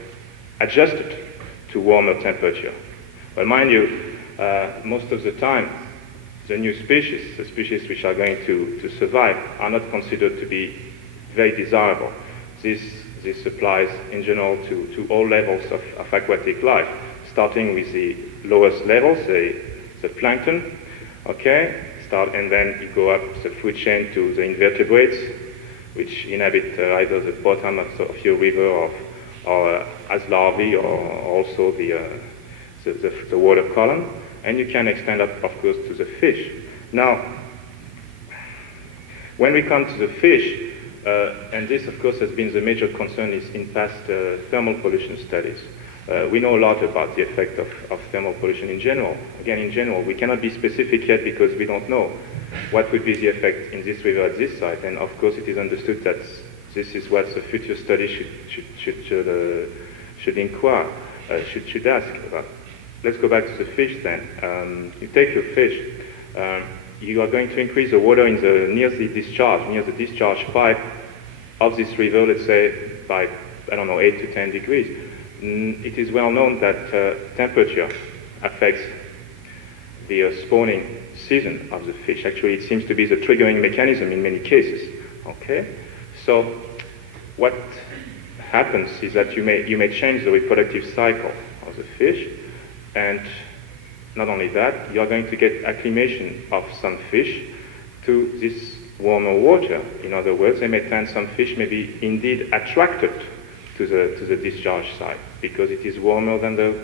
adjusted to warmer temperature. But mind you, most of the time, the new species, the species which are going to survive, are not considered to be very desirable. This applies in general to all levels of aquatic life, starting with the lowest levels, the plankton, okay? And then you go up the food chain to the invertebrates, which inhabit either the bottom of your river or as larvae, or also the water column. And you can extend up, of course, to the fish. Now, when we come to the fish, and this, of course, has been the major concern in past thermal pollution studies. We know a lot about the effect of thermal pollution in general. Again, in general, we cannot be specific yet because we don't know what would be the effect in this river at this site. And of course, it is understood that this is what the future study should inquire, should ask about. Let's go back to the fish then. You take your fish. You are going to increase the water near the discharge pipe of this river, let's say by, 8 to 10 degrees. It is well known that temperature affects the spawning season of the fish. Actually, it seems to be the triggering mechanism in many cases. Okay, so what happens is that you may change the reproductive cycle of the fish, and not only that, you are going to get acclimation of some fish to this warmer water. In other words, some fish may be indeed attracted to the discharge site because it is warmer than the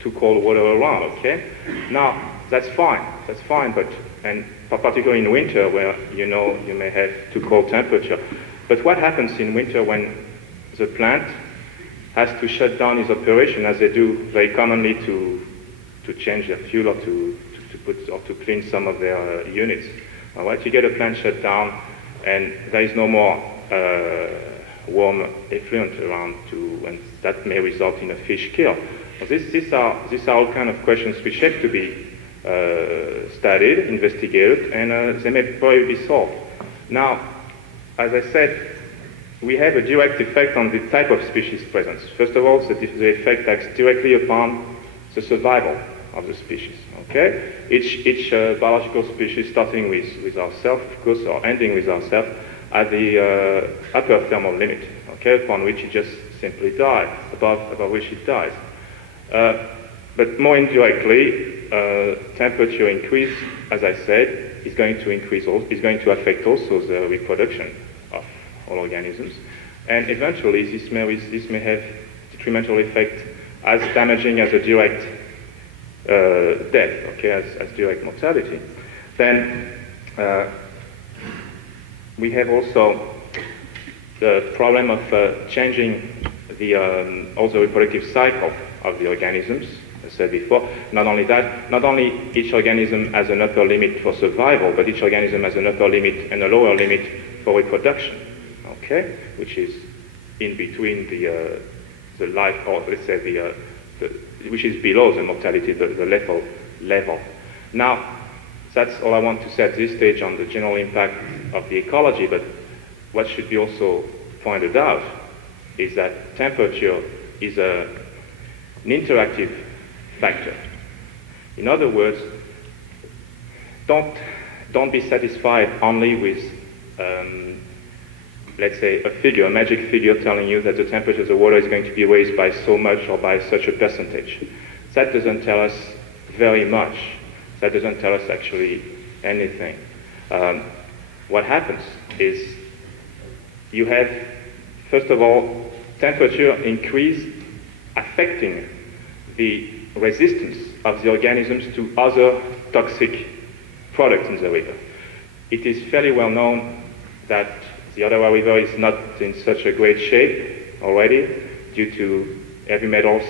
too cold water around, okay? Now, that's fine, but particularly in winter where you may have too cold temperature, But what happens in winter when the plant has to shut down its operation, as they do very commonly to change their fuel or to clean some of their units? All right, you get a plant shut down, and there is no more warm effluent around, and that may result in a fish kill. These are all kind of questions which have to be studied, investigated, and they may probably be solved. Now, as I said, we have a direct effect on the type of species present. First of all, the effect acts directly upon the survival of the species. Okay, each biological species, starting with ourselves, of course, or ending with ourselves, at the upper thermal limit. Okay, upon which it just simply dies, above which it dies. But more indirectly, temperature increase, as I said, is going to affect also the reproduction of all organisms, and eventually this may have detrimental effect as damaging as a direct death, okay, as direct mortality. Then we have also the problem of changing all the reproductive cycle of the organisms. As I said before, not only that, not only each organism has an upper limit for survival, but each organism has an upper limit and a lower limit for reproduction, okay, which is in between the life, or let's say which is below the mortality, the lethal level. Now, that's all I want to say at this stage on the general impact of the ecology, but what should be also pointed out is that temperature is an interactive factor. In other words, don't be satisfied only with, let's say, a magic figure telling you that the temperature of the water is going to be raised by so much or by such a percentage. That doesn't tell us very much. That doesn't tell us actually anything. What happens is you have, first of all, temperature increase affecting the resistance of the organisms to other toxic products in the river. It is fairly well known that the Ottawa River is not in such a great shape already due to heavy metals,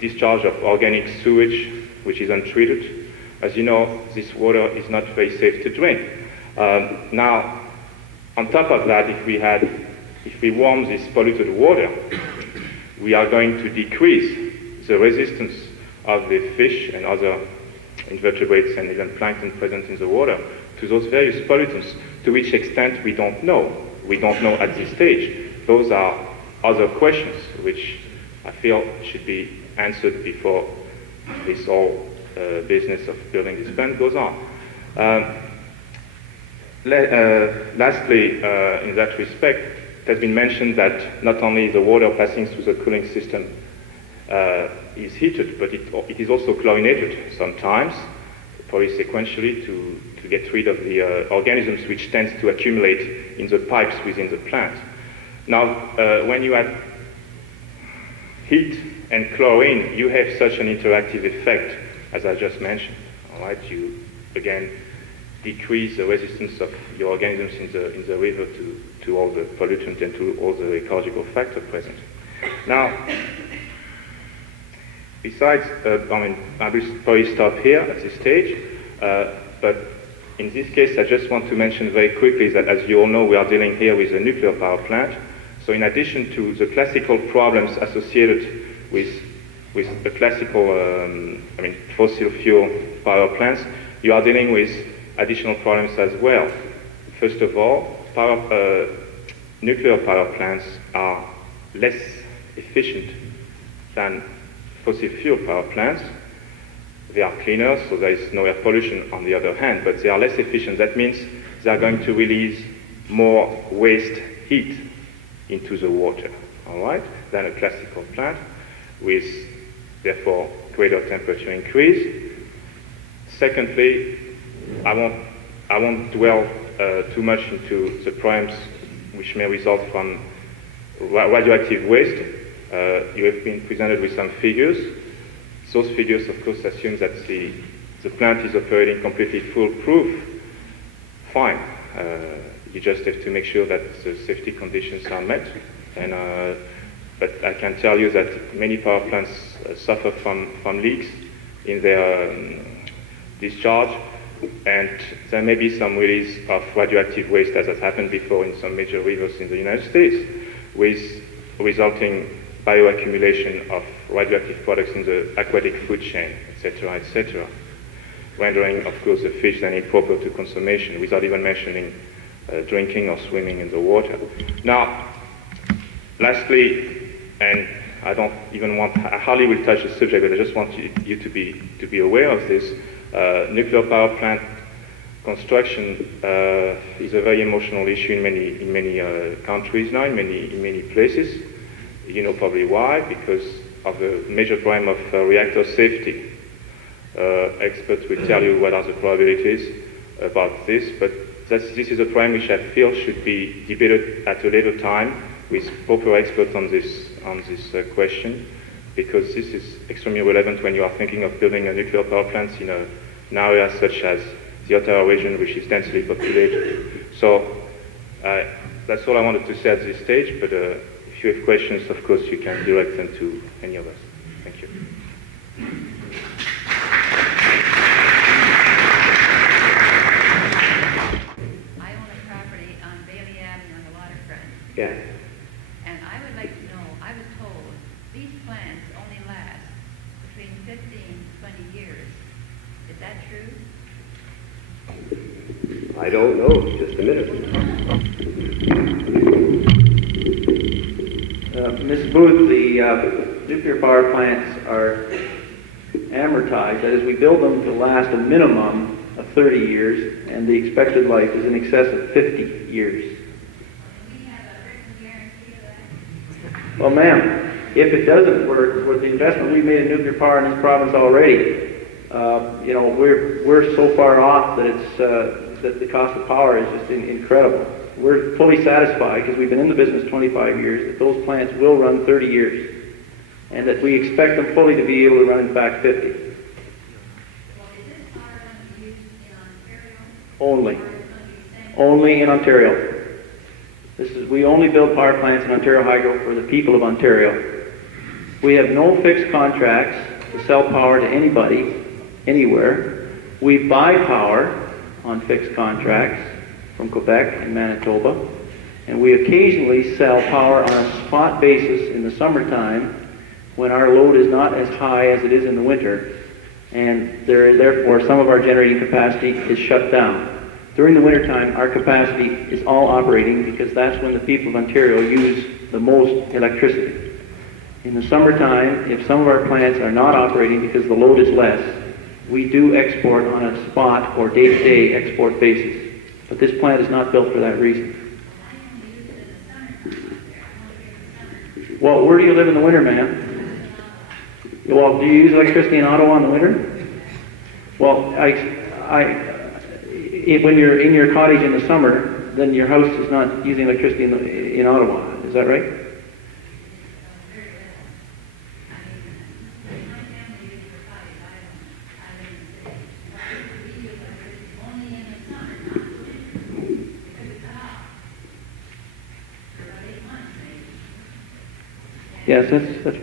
discharge of organic sewage, which is untreated. As you know, this water is not very safe to drink. Now, on top of that, if we warm this polluted water, we are going to decrease the resistance of the fish and other invertebrates and even plankton present in the water to those various pollutants, to which extent we don't know. We don't know at this stage. Those are other questions which I feel should be answered before this whole business of building this plant goes on. Lastly, in that respect, it has been mentioned that not only the water passing through the cooling system is heated, but it is also chlorinated sometimes, probably sequentially, to get rid of the organisms which tends to accumulate in the pipes within the plant. Now, when you add heat and chlorine, you have such an interactive effect, as I just mentioned. All right, you again decrease the resistance of your organisms in the river to all the pollutants and to all the ecological factors present. Now, besides, I will probably stop here at this stage, but in this case, I just want to mention very quickly that, as you all know, we are dealing here with a nuclear power plant. So in addition to the classical problems associated with the classical, fossil fuel power plants, you are dealing with additional problems as well. First of all, nuclear power plants are less efficient than fossil fuel power plants. They are cleaner, so there is no air pollution on the other hand, but they are less efficient. That means they are going to release more waste heat into the water, all right, than a classical plant, with therefore greater temperature increase. Secondly, I won't dwell too much into the problems which may result from radioactive waste. You have been presented with some figures. Those figures, of course, assume that the plant is operating completely foolproof. Fine. You just have to make sure that the safety conditions are met. And but I can tell you that many power plants suffer from leaks in their discharge, and there may be some release of radioactive waste, as has happened before in some major rivers in the United States, with resulting bioaccumulation of radioactive products in the aquatic food chain, etc., rendering, of course, the fish then improper to consumption, without even mentioning drinking or swimming in the water. Now, lastly, and I don't even want, I hardly will touch the subject, but I just want you to be aware of this. Nuclear power plant construction is a very emotional issue in many countries now, in many places. You know probably why, because of the major problem of reactor safety. Experts will tell you what are the probabilities about this, but this is a problem which I feel should be debated at a later time with proper experts on this question, because this is extremely relevant when you are thinking of building a nuclear power plant in an area such as the Ottawa region, which is densely populated. So that's all I wanted to say at this stage, but if you have questions, of course, you can direct them to any of us. Thank you. I own a property on Bailey Avenue on the waterfront. Yeah. And I would like to know, I was told these plants only last between 15 to 20 years. Is that true? I don't know. Just a minute. Ms. Booth, the nuclear power plants are amortized. That is, we build them to last a minimum of 30 years, and the expected life is in excess of 50 years. Do we have a written guarantee of that? Well, ma'am, if it doesn't work with the investment we've made in nuclear power in this province already, we're so far off that it's that the cost of power is just incredible. We're fully satisfied, because we've been in the business 25 years, that those plants will run 30 years, and that we expect them fully to be able to run, in fact, 50. Well, is this power going to be used in Ontario? Only. Or is it going to be sent? Only in Ontario. We only build power plants in Ontario Hydro for the people of Ontario. We have no fixed contracts to sell power to anybody, anywhere. We buy power on fixed contracts from Quebec and Manitoba, and we occasionally sell power on a spot basis in the summertime when our load is not as high as it is in the winter, and therefore some of our generating capacity is shut down. During the wintertime, our capacity is all operating, because that's when the people of Ontario use the most electricity. In the summertime, if some of our plants are not operating because the load is less, we do export on a spot or day-to-day export basis. But this plant is not built for that reason. Well, where do you live in the winter, ma'am? Well, do you use electricity in Ottawa in the winter? Well, when you're in your cottage in the summer, then your house is not using electricity in Ottawa. Is that right? Yes, that's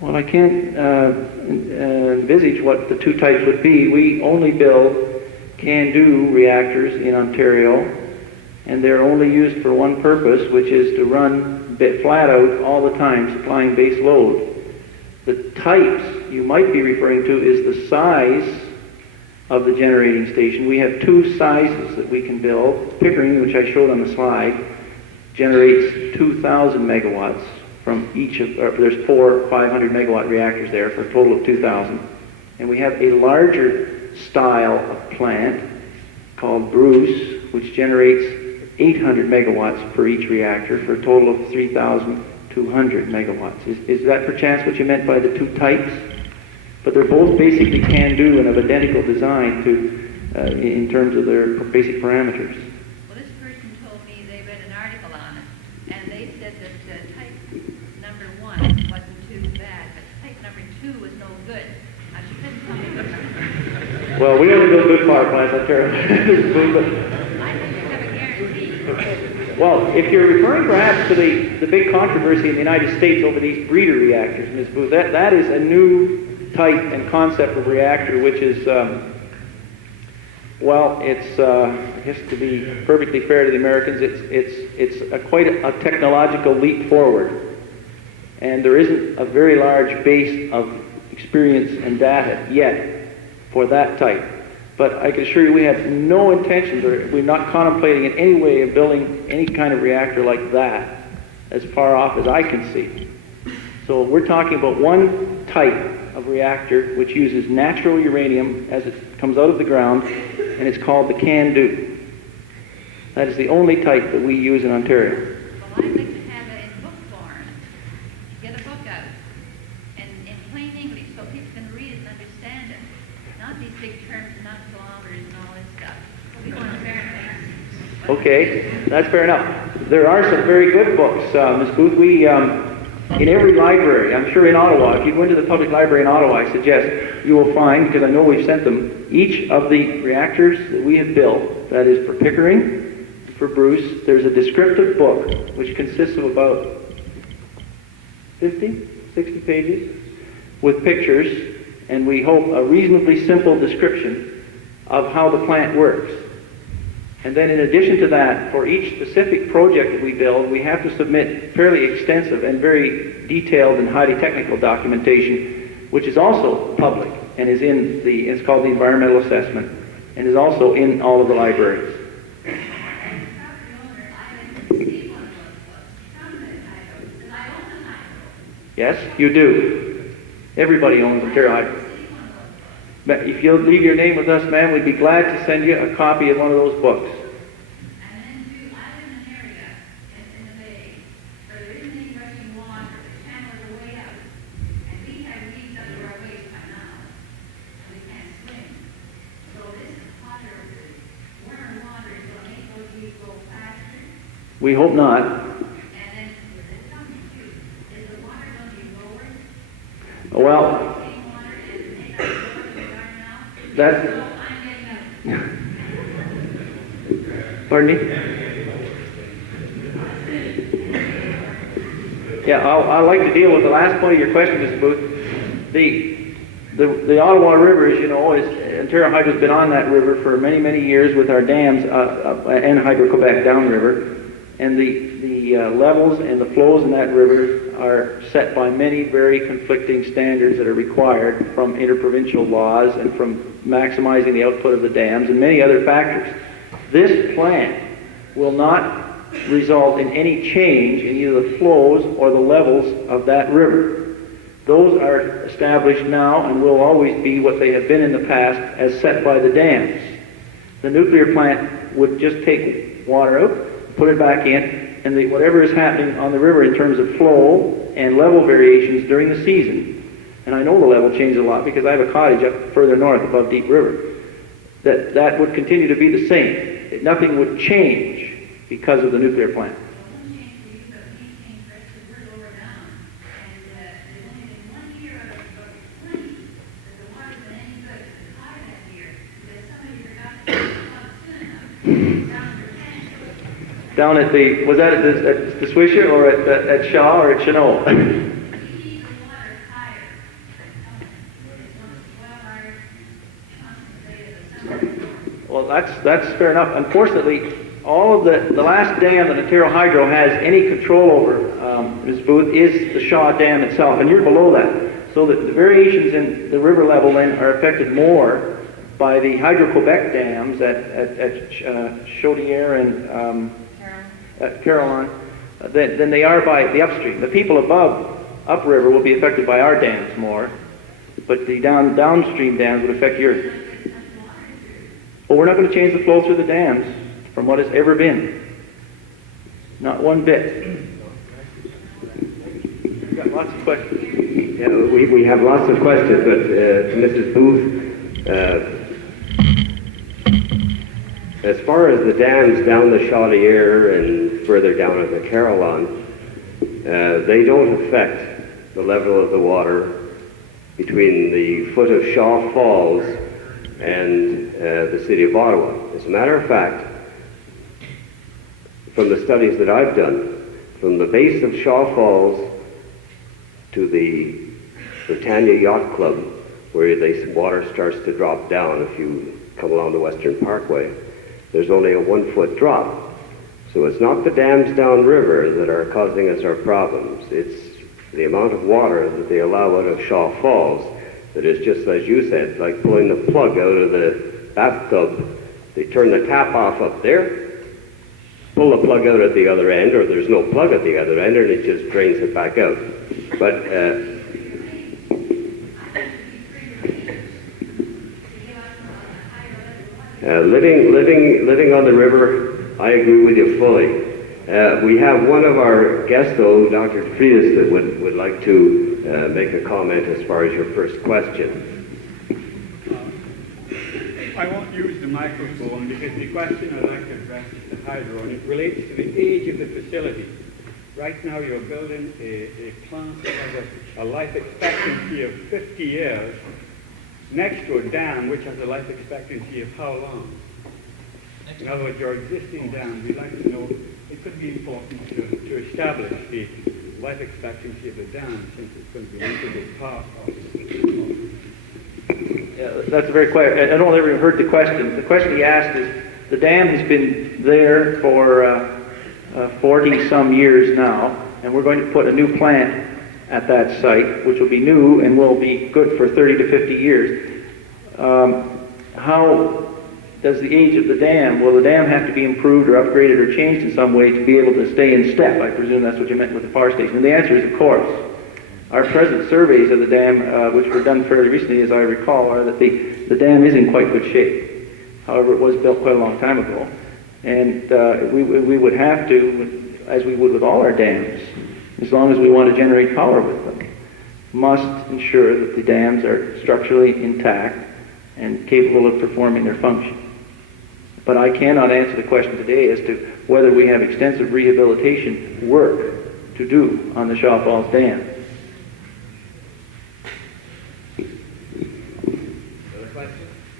well, I can't envisage what the two types would be. We only build can-do reactors in Ontario, and they're only used for one purpose, which is to run flat out all the time, supplying base load. The types you might be referring to is the size of the generating station. We have two sizes that we can build. Pickering, which I showed on the slide, generates 2,000 megawatts from each of, there's 4 500 megawatt reactors there for a total of 2,000. And we have a larger style of plant called Bruce, which generates 800 megawatts per each reactor for a total of 3,200 megawatts. Is that perchance what you meant by the two types? But they're both basically can-do and of identical design in terms of their basic parameters. Well, this person told me they read an article on it, and they said that type number 1 wasn't too bad, but type number 2 Well, we only build good power plants, Ontario. Well, if you're referring perhaps to the big controversy in the United States over these breeder reactors, Ms. Booth, that is a new type and concept of reactor, which is, it's, I guess to be perfectly fair to the Americans, it's quite a technological leap forward. And there isn't a very large base of experience and data yet for that type. But I can assure you we have no intentions, or we're not contemplating in any way of building any kind of reactor like that as far off as I can see. So we're talking about one type of reactor which uses natural uranium as it comes out of the ground, and it's called the CANDU. That is the only type that we use in Ontario. Well, I'd like to have it in book form. Get a book out and in plain English so people can read it and understand it. Not these big terms, not kilometers and all this stuff. We want fairness. Okay, that's fair enough. There are some very good books, Ms. Booth. We, in every library, I'm sure in Ottawa, if you go into the public library in Ottawa, I suggest you will find, because I know we've sent them, each of the reactors that we have built, that is for Pickering, for Bruce, there's a descriptive book which consists of about 50, 60 pages with pictures, and we hope a reasonably simple description of how the plant works. And then in addition to that, for each specific project that we build, we have to submit fairly extensive and very detailed and highly technical documentation, which is also public and is in it's called the environmental assessment, and is also in all of the libraries. Yes, you do. Everybody owns Ontario Hydro. But if you'll leave your name with us, ma'am, we'd be glad to send you a copy of one of those books. And then too, I live in an area in the bay where there isn't any rushing water. The channels are way out. And we have weeds up to our waist by now. And we can't swim. So this hotter, warmer water is going to make those weeds go faster. We hope not. And then tell me too, is the water going to be lowered? Well, that. Pardon me? Yeah, I'd like to deal with the last point of your question, Mr. Booth. The Ottawa River, as you know, Ontario Hydro's been on that river for many, many years with our dams and Hydro-Quebec downriver. And the levels and the flows in that river are set by many very conflicting standards that are required from interprovincial laws and from maximizing the output of the dams and many other factors. This plant will not result in any change in either the flows or the levels of that river. Those are established now and will always be what they have been in the past as set by the dams. The nuclear plant would just take water out, put it back in, and whatever is happening on the river in terms of flow and level variations during the season, and I know the level changes a lot because I have a cottage up further north above Deep River, that would continue to be the same. Nothing would change because of the nuclear plant. Down at was that at the Swisher or at Shaw or at Chenot? Well, that's fair enough. Unfortunately, all of the last dam that Ontario Hydro has any control over, Ms. Booth, is the Shaw Dam itself, and you're below that. So that the variations in the river level then are affected more by the Hydro-Quebec dams at Chaudière and at Caroline than they are by the upstream. The people upriver will be affected by our dams more, but the downstream dams would affect yours. Well, we're not going to change the flow through the dams from what has ever been. Not one bit. We've got lots of questions. Yeah, we have lots of questions, but Mrs. Booth, as far as the dams down the Chaudière and further down at the Caroline, they don't affect the level of the water between the foot of Shaw Falls and the City of Ottawa. As a matter of fact, from the studies that I've done, from the base of Shaw Falls to the Britannia Yacht Club, where the water starts to drop down if you come along the Western Parkway, there's only a 1 foot drop. So it's not the dams downriver that are causing us our problems. It's the amount of water that they allow out of Shaw Falls that is just, as you said, like pulling the plug out of the bathtub. They turn the tap off up there, pull the plug out at the other end, or there's no plug at the other end, and it just drains it back out. But living on the river, I agree with you fully. We have one of our guests, though, Dr. Frias, that would like to make a comment as far as your first question. I won't use the microphone because the question I'd like to address is to hydro, and it relates to the age of the facility. Right now you're building a plant that has a life expectancy of 50 years next to a dam which has a life expectancy of how long? In other words, your existing dam, we'd like to know, it could be important to establish the life expectancy of the dam since it's going to be an integral part of Yeah, that's a very quick. I don't ever heard the question. The question he asked is, the dam has been there for 40-some years now, and we're going to put a new plant at that site, which will be new and will be good for 30 to 50 years. How does the age of the dam, will the dam have to be improved or upgraded or changed in some way to be able to stay in step? I presume that's what you meant with the power station. And the answer is, of course. Our present surveys of the dam, which were done fairly recently, as I recall, are that the dam is in quite good shape. However, it was built quite a long time ago. And we would have to, as we would with all our dams, as long as we want to generate power with them, must ensure that the dams are structurally intact and capable of performing their function. But I cannot answer the question today as to whether we have extensive rehabilitation work to do on the Shaw Falls Dam.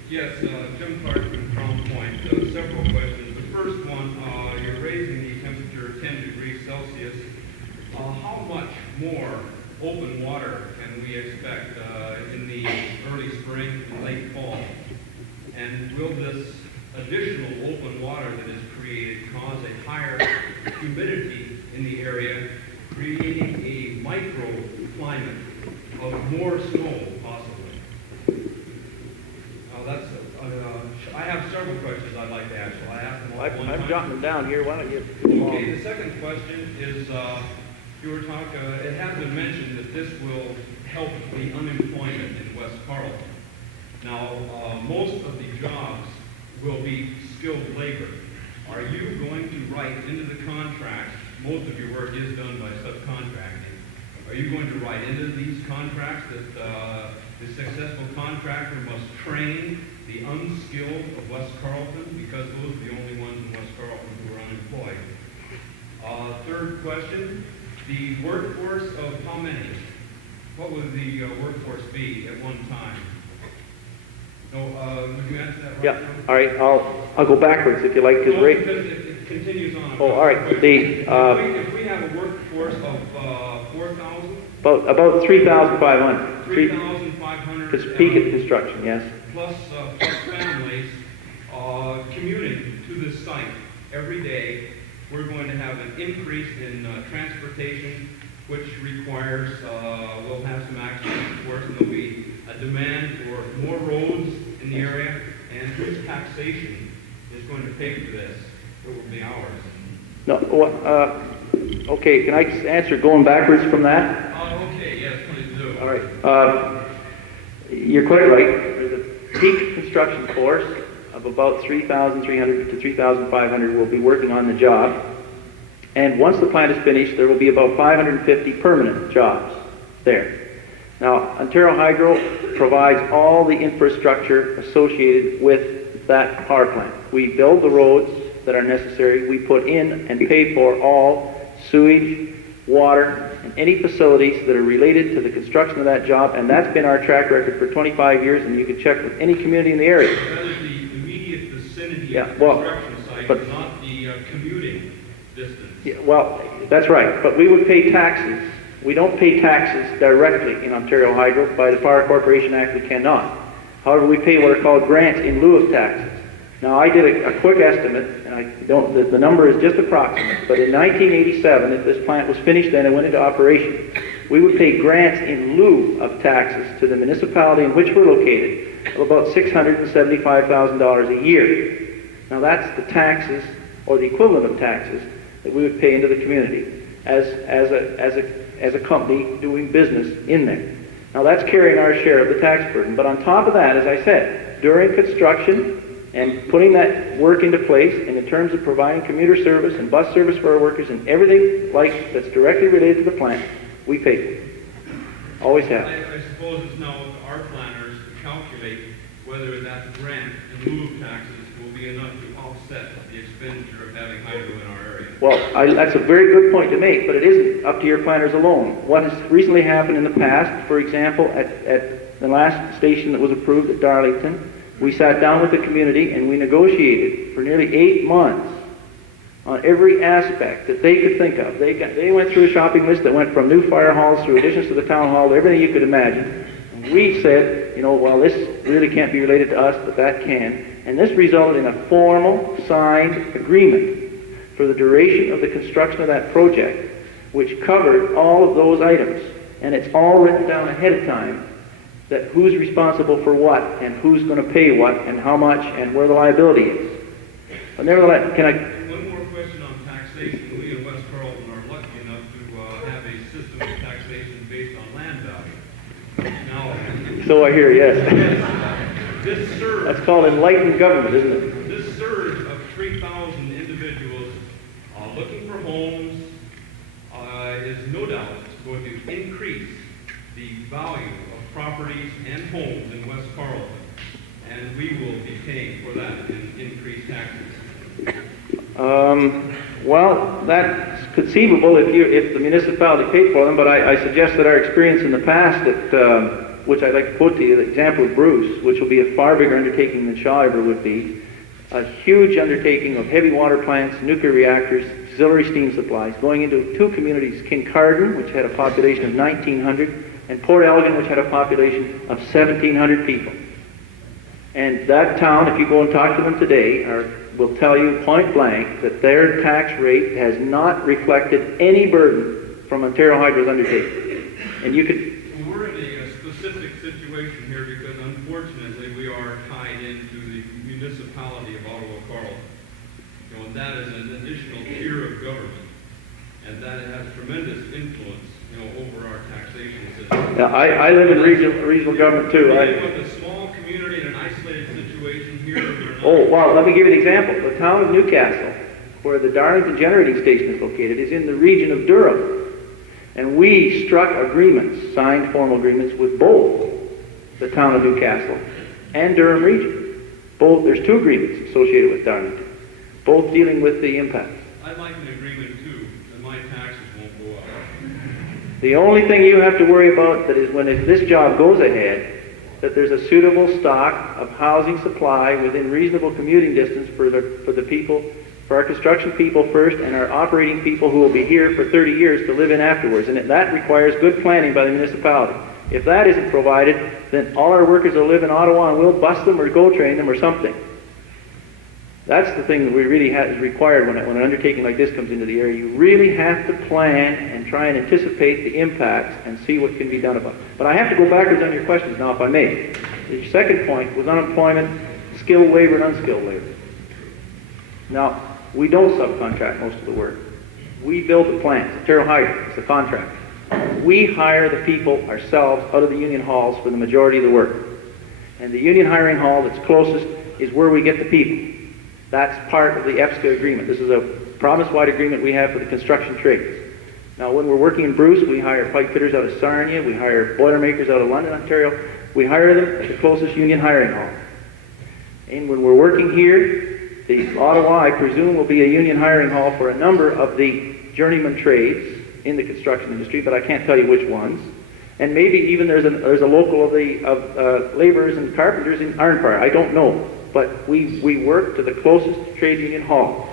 Yes, Jim Clark from Crown Point. Several questions. The first one, you're raising the temperature 10 degrees Celsius. How much more open water can we expect in the early spring and late fall? And will this additional open water that is created cause a higher humidity in the area, creating a microclimate of more snow possibly? I have several questions I'd like to ask. Shall I ask them all at one time? I'm jotting them down here. Why don't you? Okay, the second question is, you were talking, it has been mentioned that this will help the unemployment in West Carleton. Now, most of the jobs will be skilled labor. Are you going to write into the contracts, most of your work is done by subcontracting, are you going to write into these contracts that the successful contractor must train the unskilled of West Carleton, because those are the only ones in West Carleton who are unemployed? Third question, the workforce of how many? What would the workforce be at one time? No, would you answer that right Yeah. now? All right. I'll go backwards if you like, because No, because it continues on. Oh, all right. If we have a workforce of 4,000? About 3,500. 3,500. It's peak at construction, yes. Plus families commuting to this site every day. We're going to have an increase in transportation, which requires, we'll have some accidents, of course, and there'll be a demand for more roads in the area, and whose taxation is going to pay for this? It will be ours. No. Okay. Can I answer going backwards from that? Okay. Yes, please do. All right. You're quite right. There's a peak construction force of about 3,300 to 3,500 will be working on the job. And once the plant is finished, there will be about 550 permanent jobs there. Now, Ontario Hydro provides all the infrastructure associated with that power plant. We build the roads that are necessary. We put in and pay for all sewage, water, and any facilities that are related to the construction of that job, and that's been our track record for 25 years, and you can check with any community in the area. That is the immediate vicinity Yeah, of the well, construction site, but- not the commuting distance. Yeah, well, that's right, but we would pay taxes. We don't pay taxes directly in Ontario Hydro. By the Power Corporation Act, we cannot. However, we pay what are called grants in lieu of taxes. Now, I did a quick estimate, and I don't, the number is just approximate, but in 1987, if this plant was finished then and went into operation, we would pay grants in lieu of taxes to the municipality in which we're located of about $675,000 a year. Now, that's the taxes, or the equivalent of taxes, that we would pay into the community as a company doing business in there. Now, that's carrying our share of the tax burden. But on top of that, as I said, during construction, and putting that work into place, and in terms of providing commuter service and bus service for our workers and everything like that's directly related to the plant, we pay for it. Always have. I suppose it's now up to our planners to calculate whether that grant in lieu of taxes will be enough to offset the expenditure of having hydro in our area. Well, that's a very good point to make, but it isn't up to your planners alone. What has recently happened in the past, for example, at the last station that was approved at Darlington, we sat down with the community and we negotiated for nearly 8 months on every aspect that they could think of. They went through a shopping list that went from new fire halls through additions to the town hall, everything you could imagine. And we said, well, this really can't be related to us, but that can. And this resulted in a formal, signed agreement for the duration of the construction of that project, which covered all of those items. And it's all written down ahead of time, that who's responsible for what, and who's going to pay what, and how much, and where the liability is. But nevertheless, can I... One more question on taxation. We in West Carleton are lucky enough to have a system of taxation based on land value. Now, So I hear, yes. this surge... That's called enlightened government, isn't it? This surge of 3,000 individuals looking for homes is no doubt going to increase the value of properties and homes in West Carleton, and we will be paying for that in increased taxes. Well, that's conceivable if the municipality paid for them, but I suggest that our experience in the past, which I'd like to quote to you, the example of Bruce, which will be a far bigger undertaking than Shaw ever would be, a huge undertaking of heavy water plants, nuclear reactors, auxiliary steam supplies, going into 2 communities, Kincardine, which had a population of 1,900, and Port Elgin, which had a population of 1,700 people. And that town, if you go and talk to them today, will tell you point blank that their tax rate has not reflected any burden from Ontario Hydro's undertaking. And you could... We're in a specific situation here because unfortunately we are tied into the municipality of Ottawa-Carleton. And that is an additional tier of government. And that has tremendous influence, over our taxation system. Yeah, I live in regional government too. With a small community in an isolated situation here. Oh, well, let me give you an example. The town of Newcastle, where the Darlington generating station is located, is in the region of Durham. And we struck agreements, signed formal agreements with both the town of Newcastle and Durham region. There's 2 agreements associated with Darlington, both dealing with the impacts. I'd like an agreement too, that my taxes won't go up. The only thing you have to worry about that is if this job goes ahead, that there's a suitable stock of housing supply within reasonable commuting distance for the people, for our construction people first, and our operating people who will be here for 30 years to live in afterwards. And that requires good planning by the municipality. If that isn't provided, then all our workers will live in Ottawa and we'll bus them or go train them or something. That's the thing that we really is required when an undertaking like this comes into the area. You really have to plan and try and anticipate the impacts and see what can be done about it. But I have to go backwards on your questions now, if I may. The second point was unemployment, skilled labor, and unskilled labor. Now, we don't subcontract most of the work. We build the plants. Ontario Hydro is the contractor. We hire the people ourselves out of the union halls for the majority of the work. And the union hiring hall that's closest is where we get the people. That's part of the EPSCA agreement. This is a province-wide agreement we have for the construction trades. Now, when we're working in Bruce, we hire pipe fitters out of Sarnia, we hire boilermakers out of London, Ontario. We hire them at the closest union hiring hall. And when we're working here, the Ottawa, I presume, will be a union hiring hall for a number of the journeyman trades in the construction industry, but I can't tell you which ones. And maybe even there's a local of laborers and carpenters in Arnpar. I don't know, but we work to the closest trade union hall.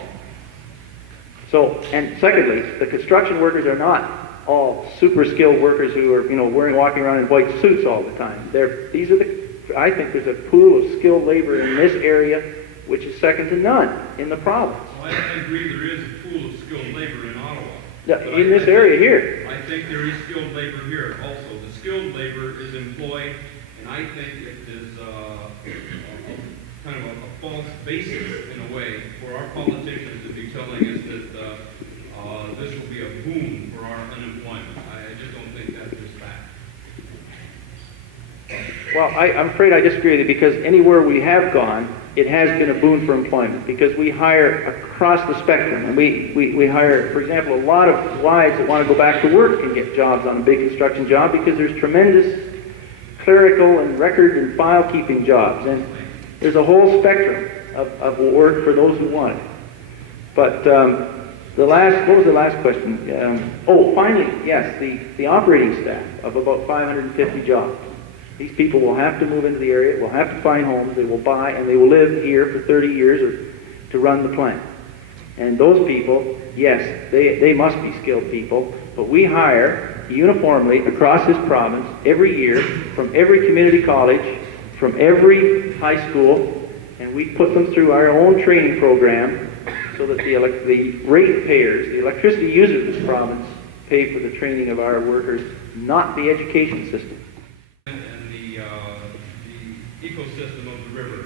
So, and secondly, the construction workers are not all super skilled workers who are, walking around in white suits all the time. I think there's a pool of skilled labor in this area which is second to none in the province. Well, I agree there is a pool of skilled labor in Ottawa. In this area here. I think there is skilled labor here also. The skilled labor is employed, and I think it is kind of a false basis in a way for our politicians to be telling us that this will be a boom for our unemployment. I just don't think that is fact. Well, I'm afraid I disagree with you, because anywhere we have gone, it has been a boon for employment, because we hire across the spectrum. And we hire, for example, a lot of wives that want to go back to work and get jobs on a big construction job, because there's tremendous clerical and record and file keeping jobs. And there's a whole spectrum of work for those who want it. But what was the last question? Finally, yes, the operating staff of about 550 jobs. These people will have to move into the area, will have to find homes, they will buy, and they will live here for 30 years or to run the plant. And those people, yes, they must be skilled people, but we hire uniformly across this province every year from every community college, from every high school, and we put them through our own training program so that the ratepayers, the electricity users of this province, pay for the training of our workers, not the education system. Ecosystem of the river.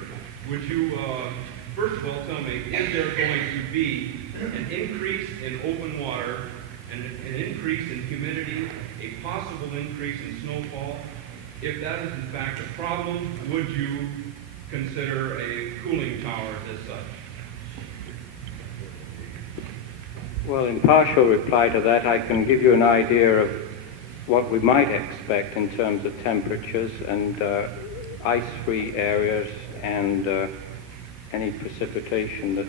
Would you, first of all, tell me, is there going to be an increase in open water, and an increase in humidity, a possible increase in snowfall? If that is in fact a problem, would you consider a cooling tower as such? Well, in partial reply to that, I can give you an idea of what we might expect in terms of temperatures and ice-free areas and any precipitation that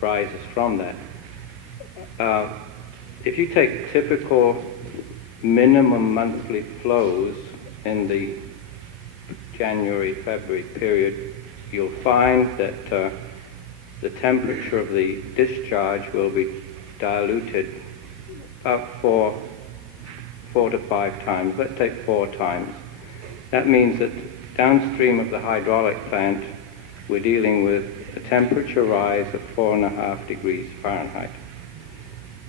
rises from that. If you take typical minimum monthly flows in the January-February period, you'll find that the temperature of the discharge will be diluted up 4 to 5 times. Let's take 4 times. That means that downstream of the hydraulic plant, we're dealing with a temperature rise of 4.5 degrees Fahrenheit.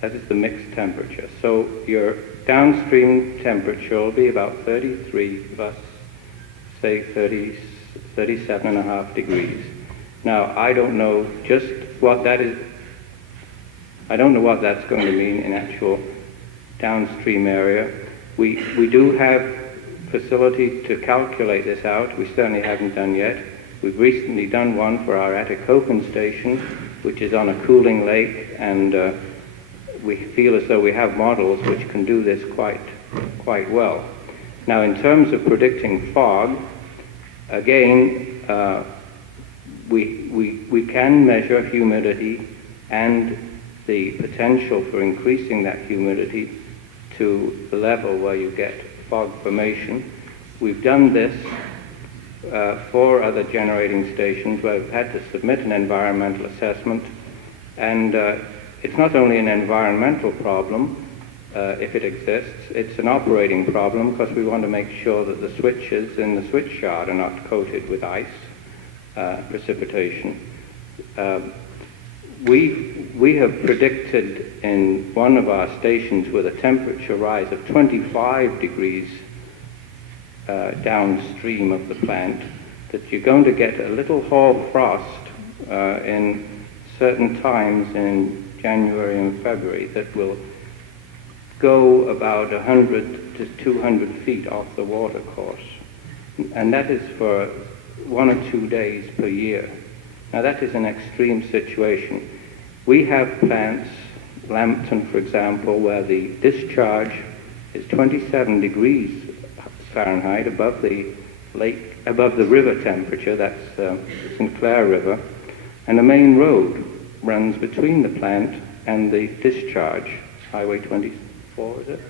That is the mixed temperature. So your downstream temperature will be about 33 plus, say, 37.5 degrees. Now, I don't know just what that is. I don't know what that's going to mean in actual downstream area. We do have facility to calculate this out. We certainly haven't done yet. We've recently done one for our Atikokan station, which is on a cooling lake, and we feel as though we have models which can do this quite well. Now, in terms of predicting fog, again, we can measure humidity and the potential for increasing that humidity to the level where you get fog formation. We've done this for other generating stations where we've had to submit an environmental assessment, and it's not only an environmental problem if it exists, it's an operating problem because we want to make sure that the switches in the switch yard are not coated with ice precipitation. We have predicted in one of our stations with a temperature rise of 25 degrees downstream of the plant that you're going to get a little hoar frost in certain times in January and February that will go about 100 to 200 feet off the water course. And that is for 1 or 2 days per year. Now that is an extreme situation. We have plants, Lambton for example, where the discharge is 27 degrees Fahrenheit above the river temperature, that's Sinclair River, and the main road runs between the plant and the discharge, Highway 20, 34, is it?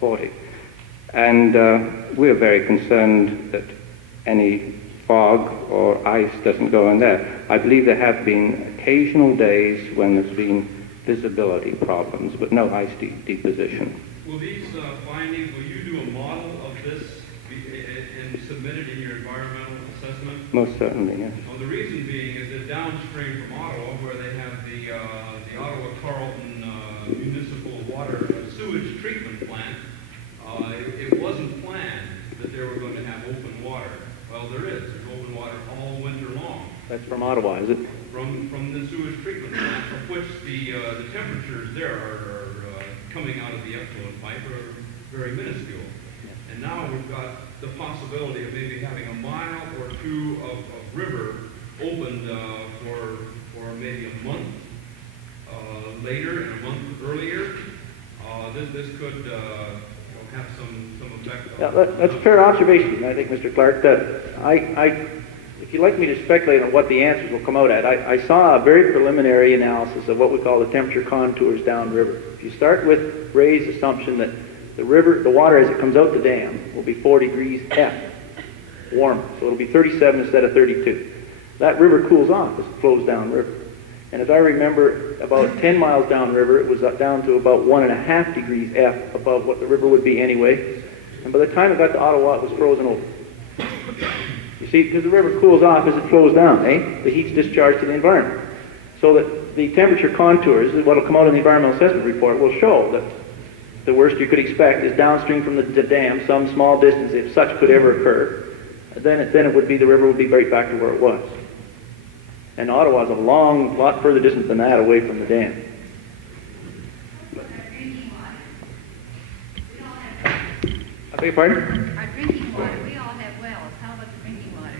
40. And we're very concerned that any fog or ice doesn't go in there. I believe there have been occasional days when there's been visibility problems, but no ice deposition. Will these findings, will you do a model of this and submit it in your environmental assessment? Most certainly, yes. Well, the reason being is that downstream from Ottawa, where they have the Ottawa-Carleton Municipal Water Sewage Treatment Plant, it wasn't planned that they were going to have open water. Well, there is. There's open water all winter long. That's from Ottawa, is it? From the sewage treatment plant, of which the temperatures there are coming out of the effluent pipe are very minuscule. And now we've got the possibility of maybe having a mile or two of river opened for maybe a month later and a month earlier. This could have some effect. Yeah, that's a fair observation, I think, Mr. Clark. If you'd like me to speculate on what the answers will come out at, I saw a very preliminary analysis of what we call the temperature contours downriver. If you start with Ray's assumption that the water as it comes out the dam will be 4 degrees F warmer, so it'll be 37 instead of 32. That river cools off as it flows downriver. And as I remember, about 10 miles downriver, it was down to about 1.5 degrees F above what the river would be anyway. And by the time it got to Ottawa, it was frozen over. You see, because the river cools off as it flows down, the heat's discharged to the environment. So that the temperature contours, what will come out in the environmental assessment report, will show that the worst you could expect is downstream from the dam, some small distance, if such could ever occur. Then it would be, the river would be right back to where it was. And Ottawa's a lot further distance than that away from the dam. I beg your pardon? Our drinking water, we all have wells. How about the drinking water?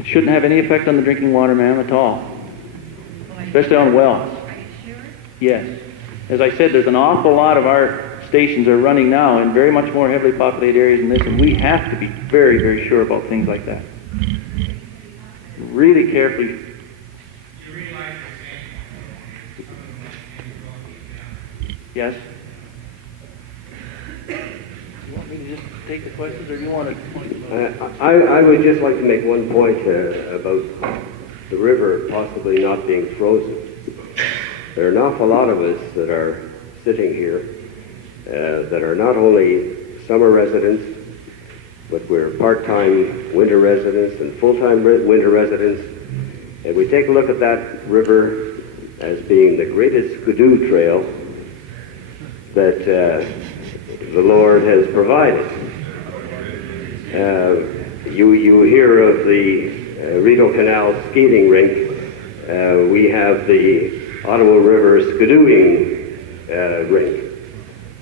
It shouldn't have any effect on the drinking water, ma'am, at all. Especially on wells. Are you sure? Yes. As I said, there's an awful lot of our stations are running now in very much more heavily populated areas than this, and we have to be very, very sure about things like that. Really carefully. Yes? You want me to just take the questions, or do you want to... I would just like to make one point about the river possibly not being frozen. There are an awful lot of us that are sitting here that are not only summer residents, but we're part-time winter residents and full-time winter residents. And we take a look at that river as being the greatest skidoo trail that the Lord has provided. You hear of the Rideau Canal skating rink. We have the Ottawa River skidooing rink.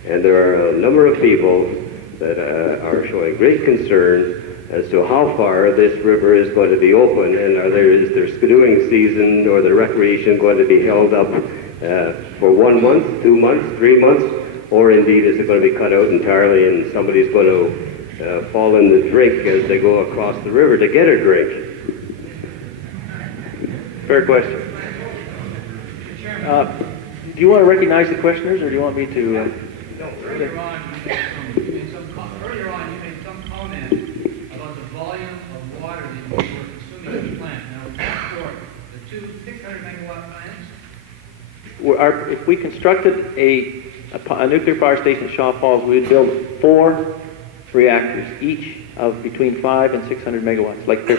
And there are a number of people that are showing great concern as to how far this river is going to be open, and is there skidooing season or the recreation going to be held up for 1 month, 2 months, 3 months, or indeed is it going to be cut out entirely and somebody's going to fall in the drink as they go across the river to get a drink? Fair question. Do you want to recognize the questioners, or do you want me to... Earlier on, you made some comment about the volume of water that you were consuming in the plant. Now, for the two 600 megawatt plants? If we constructed a nuclear power station at Shaw Falls, we would build 4 reactors, each of between 5 and 600 megawatts, like 4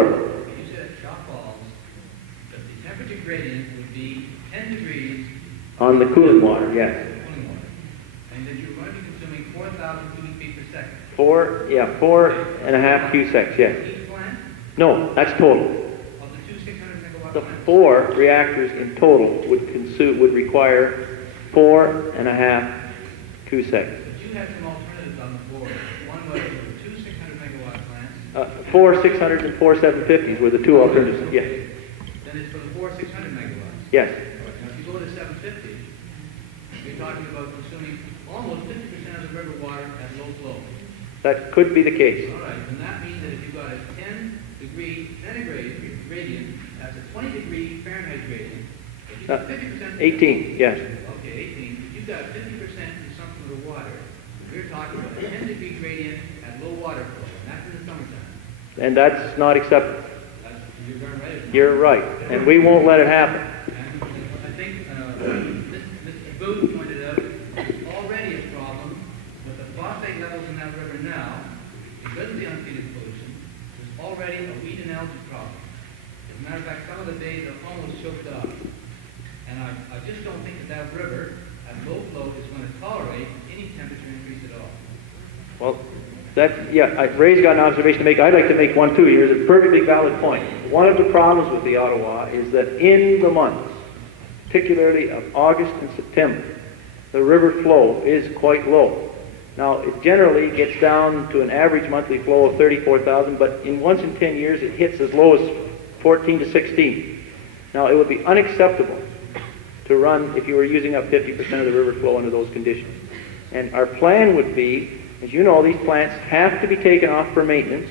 of them. You said at Shaw Falls that the temperature gradient would be 10 degrees on the cooling water, yes. And that you're going to be consuming 4,000 cubic feet per second. 4.5 cusecs, yes. Each plant? No, that's total. Of the two 600 megawatt The plants? 4 reactors in total would require 4.5 cusecs. But you had some alternatives on the board. One was for the two 600 megawatt plants. 4 600s and 4 750s were the 2 alternatives, yes. Then it's for the 4 600 megawatts. Yes. Now, if you go to 750, you're talking about consuming almost 50% of the river water at low flow. That could be the case. All right, and that means that if you've got a 10-degree centigrade gradient, that's a 20-degree Fahrenheit gradient. If you've got 50%... 18, yes. Okay, 18. You've got 50% we're talking about a 10-degree gradient at low water flow, and that's in the summertime. And that's not acceptable. You're darn right. it's not. You're right, and we won't let it happen. And I think Mr. Booth pointed out there's already a problem with the phosphate levels in that river now, because of the untreated pollution. There's already a weed and algae problem. As a matter of fact, some of the bays are almost choked off. And I just don't think that river at low flow is going to tolerate any temperature increase at all. Well, Ray's got an observation to make. I'd like to make one too. Here's a perfectly valid point. One of the problems with the Ottawa is that in the months, particularly of August and September, the river flow is quite low. Now, it generally gets down to an average monthly flow of 34,000, but once in 10 years it hits as low as 14 to 16. Now, it would be unacceptable to run if you were using up 50% of the river flow under those conditions. And our plan would be, as you know, these plants have to be taken off for maintenance.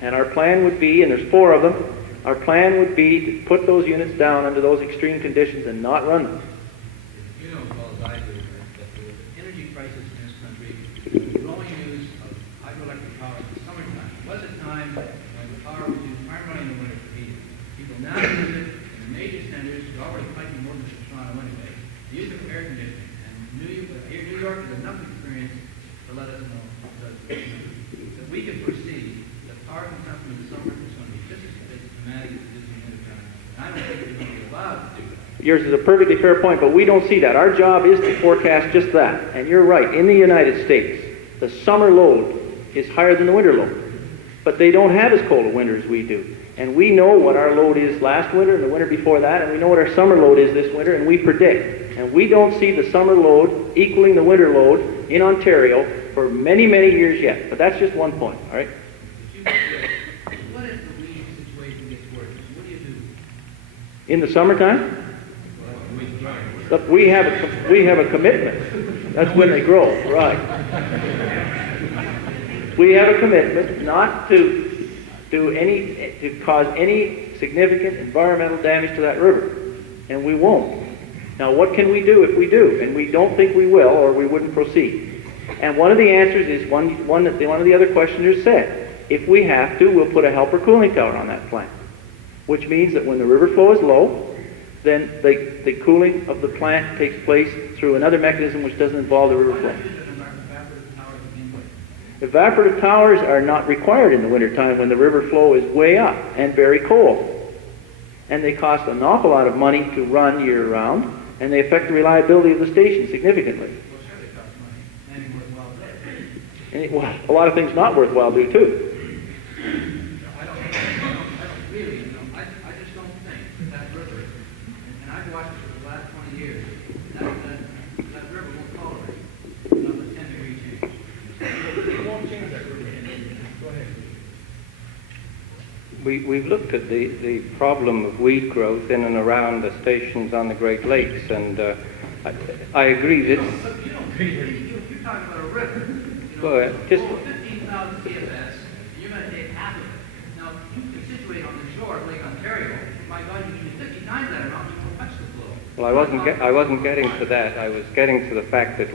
And our plan would be, and there's 4 of them, our plan would be to put those units down under those extreme conditions and not run them. You know as well as I do that with the energy crisis in this country, the growing use of hydroelectric power in the summertime. There was a time when the power was used primarily in the winter for heating. People now use it in the major centers, who already might be more than Toronto anyway, the use of air conditioning. And New York has enough experience to let us know that we can foresee that power consumption in the summer is going to be just as dramatic as it is in the wintertime. And I don't think we're going to be allowed to do that. Yours is a perfectly fair point, but we don't see that. Our job is to forecast just that. And you're right, in the United States, the summer load is higher than the winter load. But they don't have as cold a winter as we do. And we know what our load is last winter and the winter before that, and we know what our summer load is this winter, and we predict. And we don't see the summer load equaling the winter load in Ontario for many, many years yet. But that's just one point, all right? What if the weed situation gets worse? What do you do? In the summertime? Look, we have a commitment. That's when they grow, right? We have a commitment not to cause any significant environmental damage to that river, and we won't. Now, what can we do if we do? And we don't think we will, or we wouldn't proceed. And one of the answers is one of the other questioners said: if we have to, we'll put a helper cooling tower on that plant, which means that when the river flow is low, then the cooling of the plant takes place through another mechanism which doesn't involve the river flow. Evaporative towers are not required in the wintertime when the river flow is way up and very cold. And they cost an awful lot of money to run year-round, and they affect the reliability of the station significantly. Well, a lot of things not worthwhile do, too. I just don't think that river, and I've watched it for the last 20 years, that river won't tolerate another 10-degree change. It won't change that river. Go ahead. We've looked at the problem of weed growth in and around the stations on the Great Lakes, and I agree that... But you don't agree. You're talking about a river. Well, just... 15,000 CFS, you're going to take half of it. Now, you can situate on the shore of Lake Ontario. My God, you can do 50 times that amount, you won't touch the flow. Well, I wasn't getting to that. I was getting to the fact that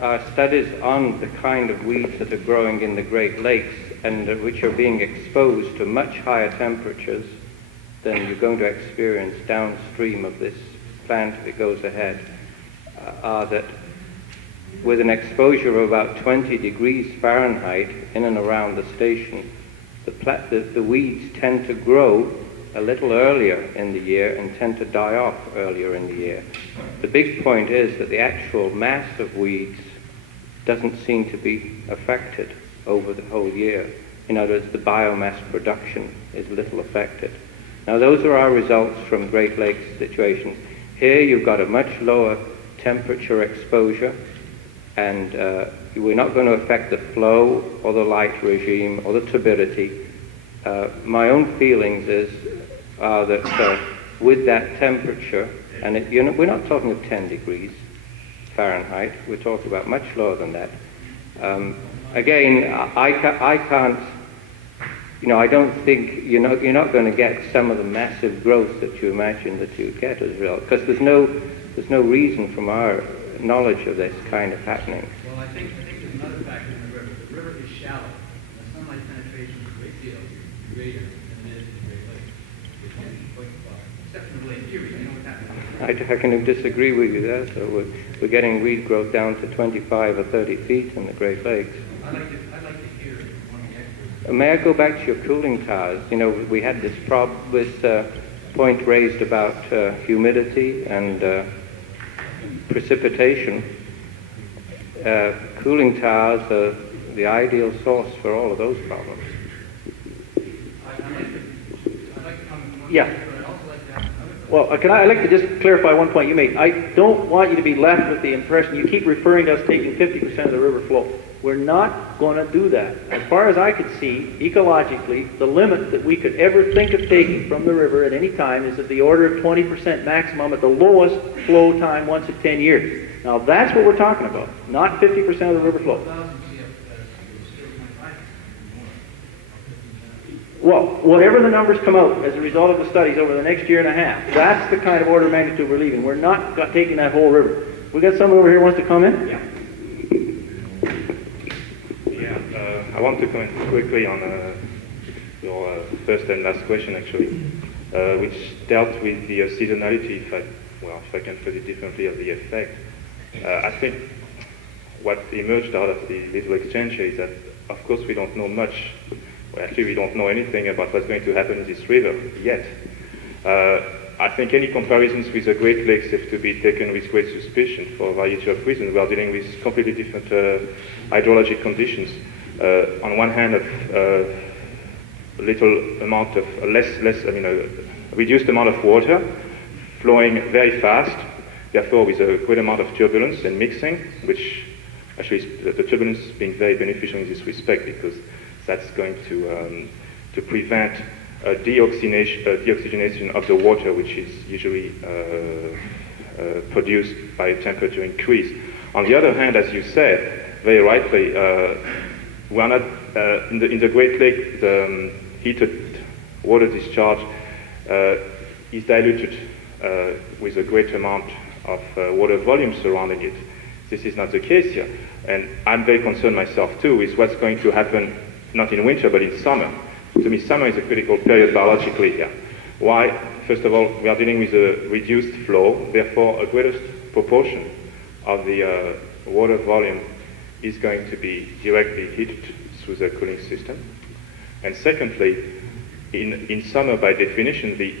our studies on the kind of weeds that are growing in the Great Lakes and which are being exposed to much higher temperatures than you're going to experience downstream of this plant if it goes ahead, are that with an exposure of about 20 degrees Fahrenheit in and around the station, the weeds tend to grow a little earlier in the year and tend to die off earlier in the year. The big point is that the actual mass of weeds doesn't seem to be affected over the whole year. In other words, the biomass production is little affected. Now, those are our results from Great Lakes situations. Here you've got a much lower temperature exposure, and we're not going to affect the flow or the light regime or the turbidity. My own feelings are that with that temperature, and we're not talking of 10 degrees Fahrenheit, we're talking about much lower than that. Again, I can't, I don't think you're not going to get some of the massive growth that you imagine that you get as a result, because there's no reason from our knowledge of this kind of happening. Well, I think there's another factor in the river. The river is shallow. The sunlight penetration is a great deal greater than it is in the Great Lakes. Except for the Lake Erie, you know what's happening. I can disagree with you there. So we're getting weed growth down to 25 or 30 feet in the Great Lakes. I'd like to hear one of the experts. May I go back to your cooling towers? You know, we had this point raised about humidity and precipitation. Cooling towers are the ideal source for all of those problems. I'd like to comment on one Yeah. but I'd also like to ask another question. Well, I'd like to just clarify one point you made. I don't want you to be left with the impression, you keep referring to us taking 50% of the river flow. We're not going to do that. As far as I could see, ecologically, the limit that we could ever think of taking from the river at any time is at the order of 20% maximum at the lowest flow time once in 10 years. Now, that's what we're talking about, not 50% of the river flow. 1,000 CF is still 25% Well, whatever the numbers come out as a result of the studies over the next year and a half, that's the kind of order of magnitude we're leaving. We're not taking that whole river. We got someone over here who wants to comment? Yeah. I want to comment quickly on your first and last question, actually, which dealt with the seasonality, if I can put it differently, of the effect. I think what emerged out of the little exchange is that, of course, we don't know much. Well, actually, we don't know anything about what's going to happen in this river yet. I think any comparisons with the Great Lakes have to be taken with great suspicion for a variety of reasons. We are dealing with completely different hydrologic conditions. On one hand, a little amount of a reduced amount of water flowing very fast, therefore with a great amount of turbulence and mixing, which actually the turbulence is being very beneficial in this respect because that's going to prevent deoxygenation of the water, which is usually produced by a temperature increase. On the other hand, as you said very rightly, we are not in the Great Lake. The heated water discharge is diluted with a great amount of water volume surrounding it. This is not the case here, and I'm very concerned myself too with what's going to happen not in winter but in summer. To me, summer is a critical period biologically here. Why? First of all, we are dealing with a reduced flow, therefore a greatest proportion of the water volume is going to be directly heated through the cooling system. And secondly, in summer, by definition, the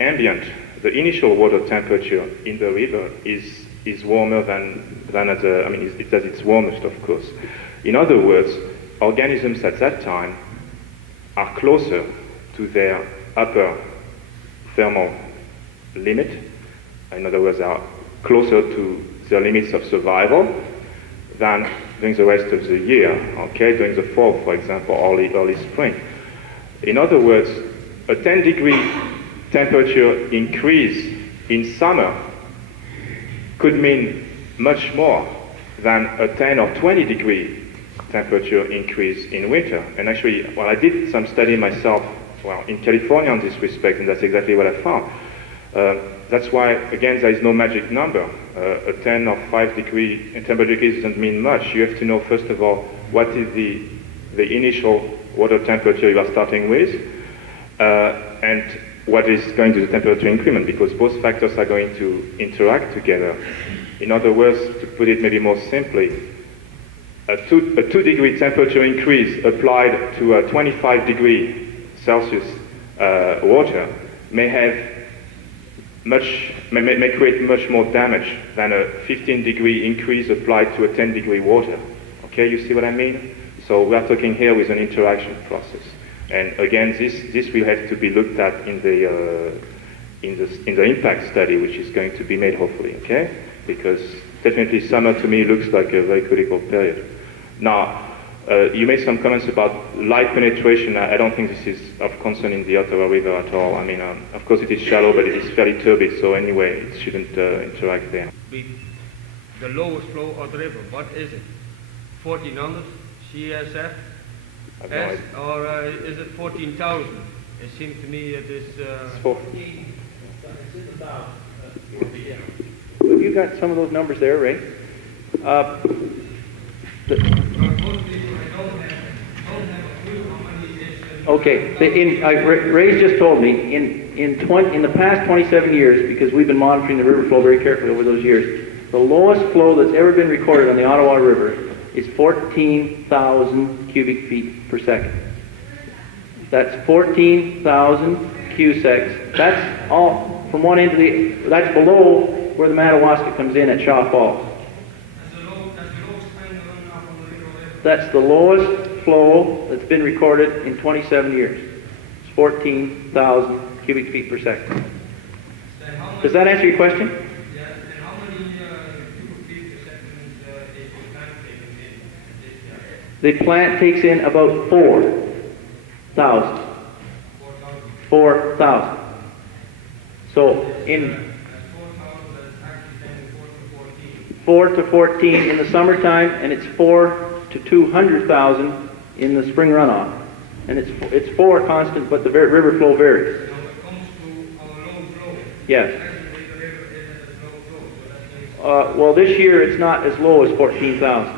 initial water temperature in the river is warmer than at it's at its warmest, of course. In other words, organisms at that time are closer to their upper thermal limit. In other words, are closer to their limits of survival than during the rest of the year, okay, during the fall, for example, early spring. In other words, a 10-degree temperature increase in summer could mean much more than a 10 or 20-degree temperature increase in winter. And actually, I did some study myself, in California in this respect, and that's exactly what I found. That's why, again, there is no magic number. A 10 or 5-degree temperature increase doesn't mean much. You have to know, first of all, what is the initial water temperature you are starting with, and what is going to the temperature increment, because both factors are going to interact together. In other words, to put it maybe more simply, a 2-degree temperature increase applied to a 25-degree Celsius water may create much more damage than a 15-degree increase applied to a 10-degree water. Okay, you see what I mean? So we are talking here with an interaction process. And again, this will have to be looked at in the impact study, which is going to be made hopefully, okay? Because definitely summer to me looks like a very critical period. Now, you made some comments about light penetration. I don't think this is of concern in the Ottawa River at all. I mean, of course it is shallow, but it is fairly turbid, so anyway, it shouldn't interact there. The lowest flow of the river, what is it? 1400 CSF? S, or is it 14,000? It seems to me it is... It's in about 14. Have you got some of those numbers there, Ray? Okay, Ray's just told me, in the past 27 years, because we've been monitoring the river flow very carefully over those years, the lowest flow that's ever been recorded on the Ottawa River is 14,000 cubic feet per second. That's 14,000 cusecs. That's all from one end to the, that's below where the Madawaska comes in at Shaw Falls. That's the lowest flow that's been recorded in 27 years. It's 14,000 cubic feet per second. Does that answer your question? Yeah, and how many cubic feet per second is the plant taking in this year? The plant takes in about 4,000. 4,000. So in 4 to 14 in the summertime, and it's 4 to 200,000 in the spring runoff. And it's 4 constant, but the river flow varies. Yes. Well, this year it's not as low as 14,000.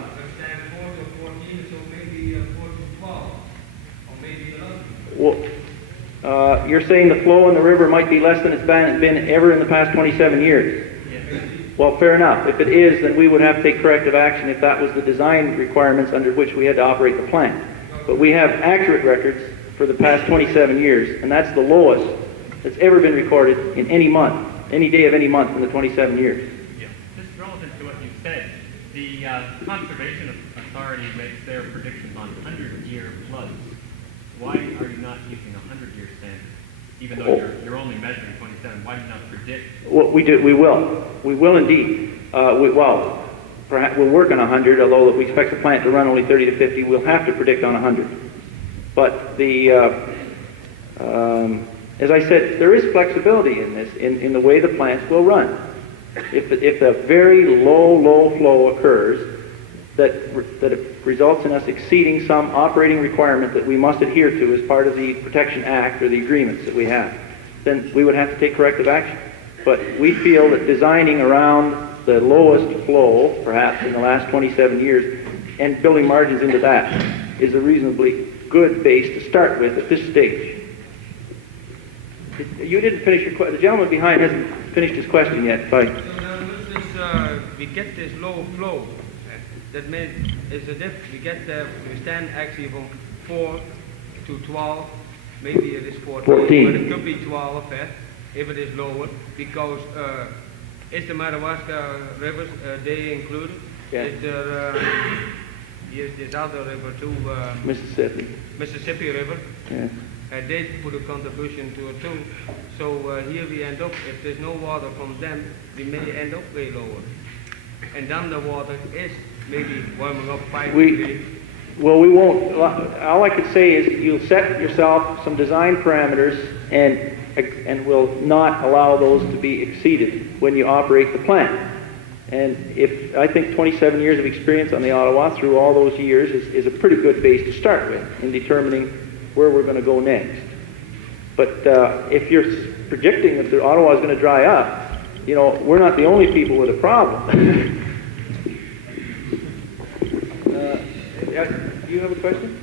Well, you're saying the flow in the river might be less than it's been ever in the past 27 years. Well, fair enough. If it is, then we would have to take corrective action if that was the design requirements under which we had to operate the plant. But we have accurate records for the past 27 years, and that's the lowest that's ever been recorded in any month, any day of any month in the 27 years. Yeah. Just relative to what you said, the Conservation Authority makes their predictions on 100-year floods. Why are you not using a 100-year standard? Even though you're only measuring 27, why do you not predict? Well, we will. We will indeed. Perhaps we'll work on 100, although we expect the plant to run only 30 to 50. We'll have to predict on 100. But the, as I said, there is flexibility in this, in the way the plants will run. If a very low flow occurs that results in us exceeding some operating requirement that we must adhere to as part of the Protection Act or the agreements that we have, then we would have to take corrective action. But we feel that designing around the lowest flow, perhaps in the last 27 years, and building margins into that is a reasonably good base to start with at this stage. You didn't finish your question. The gentleman behind hasn't finished his question yet. So now with this, we get this low flow. That means we stand actually from 4 to 12. Maybe it is 14. But it could be 12 if it is lower, because is the Madawaska rivers they included? Yeah. Is there this other river too? Mississippi River. Yeah. They put a contribution to it too. So here we end up, if there's no water from them, we may end up way lower. And then the water is maybe warming up 5 degrees. Well, we won't. All I could say is you'll set yourself some design parameters and will not allow those to be exceeded when you operate the plant. And if I think 27 years of experience on the Ottawa through all those years is a pretty good base to start with in determining where we're going to go next. But if you're predicting that the Ottawa is going to dry up, you know, we're not the only people with a problem. Do you have a question?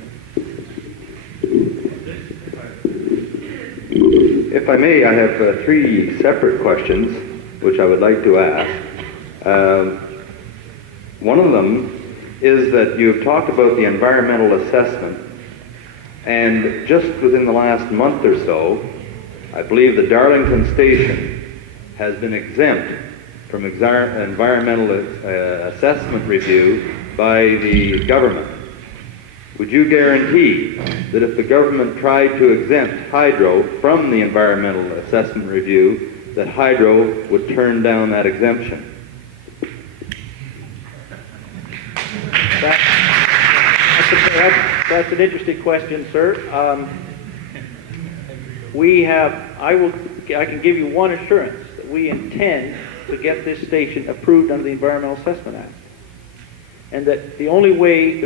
If I may, I have 3 separate questions which I would like to ask. One of them is that you've talked about the environmental assessment, and just within the last month or so, I believe the Darlington station has been exempt from environmental assessment review by the government. Would you guarantee that if the government tried to exempt hydro from the environmental assessment review, that hydro would turn down that exemption? That's an interesting question, sir. I can give you one assurance that we intend to get this station approved under the Environmental Assessment Act. And that the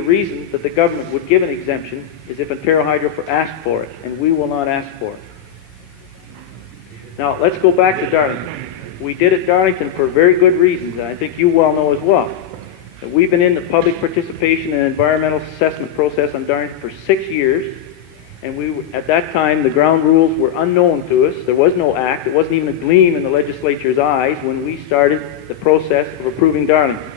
reason that the government would give an exemption is if Ontario Hydro asked for it, and we will not ask for it. Now, let's go back to Darlington. We did at Darlington for very good reasons, and I think you well know as well. We've been in the public participation and environmental assessment process on Darlington for 6 years, and at that time the ground rules were unknown to us. There was no act. It wasn't even a gleam in the legislature's eyes when we started the process of approving Darlington.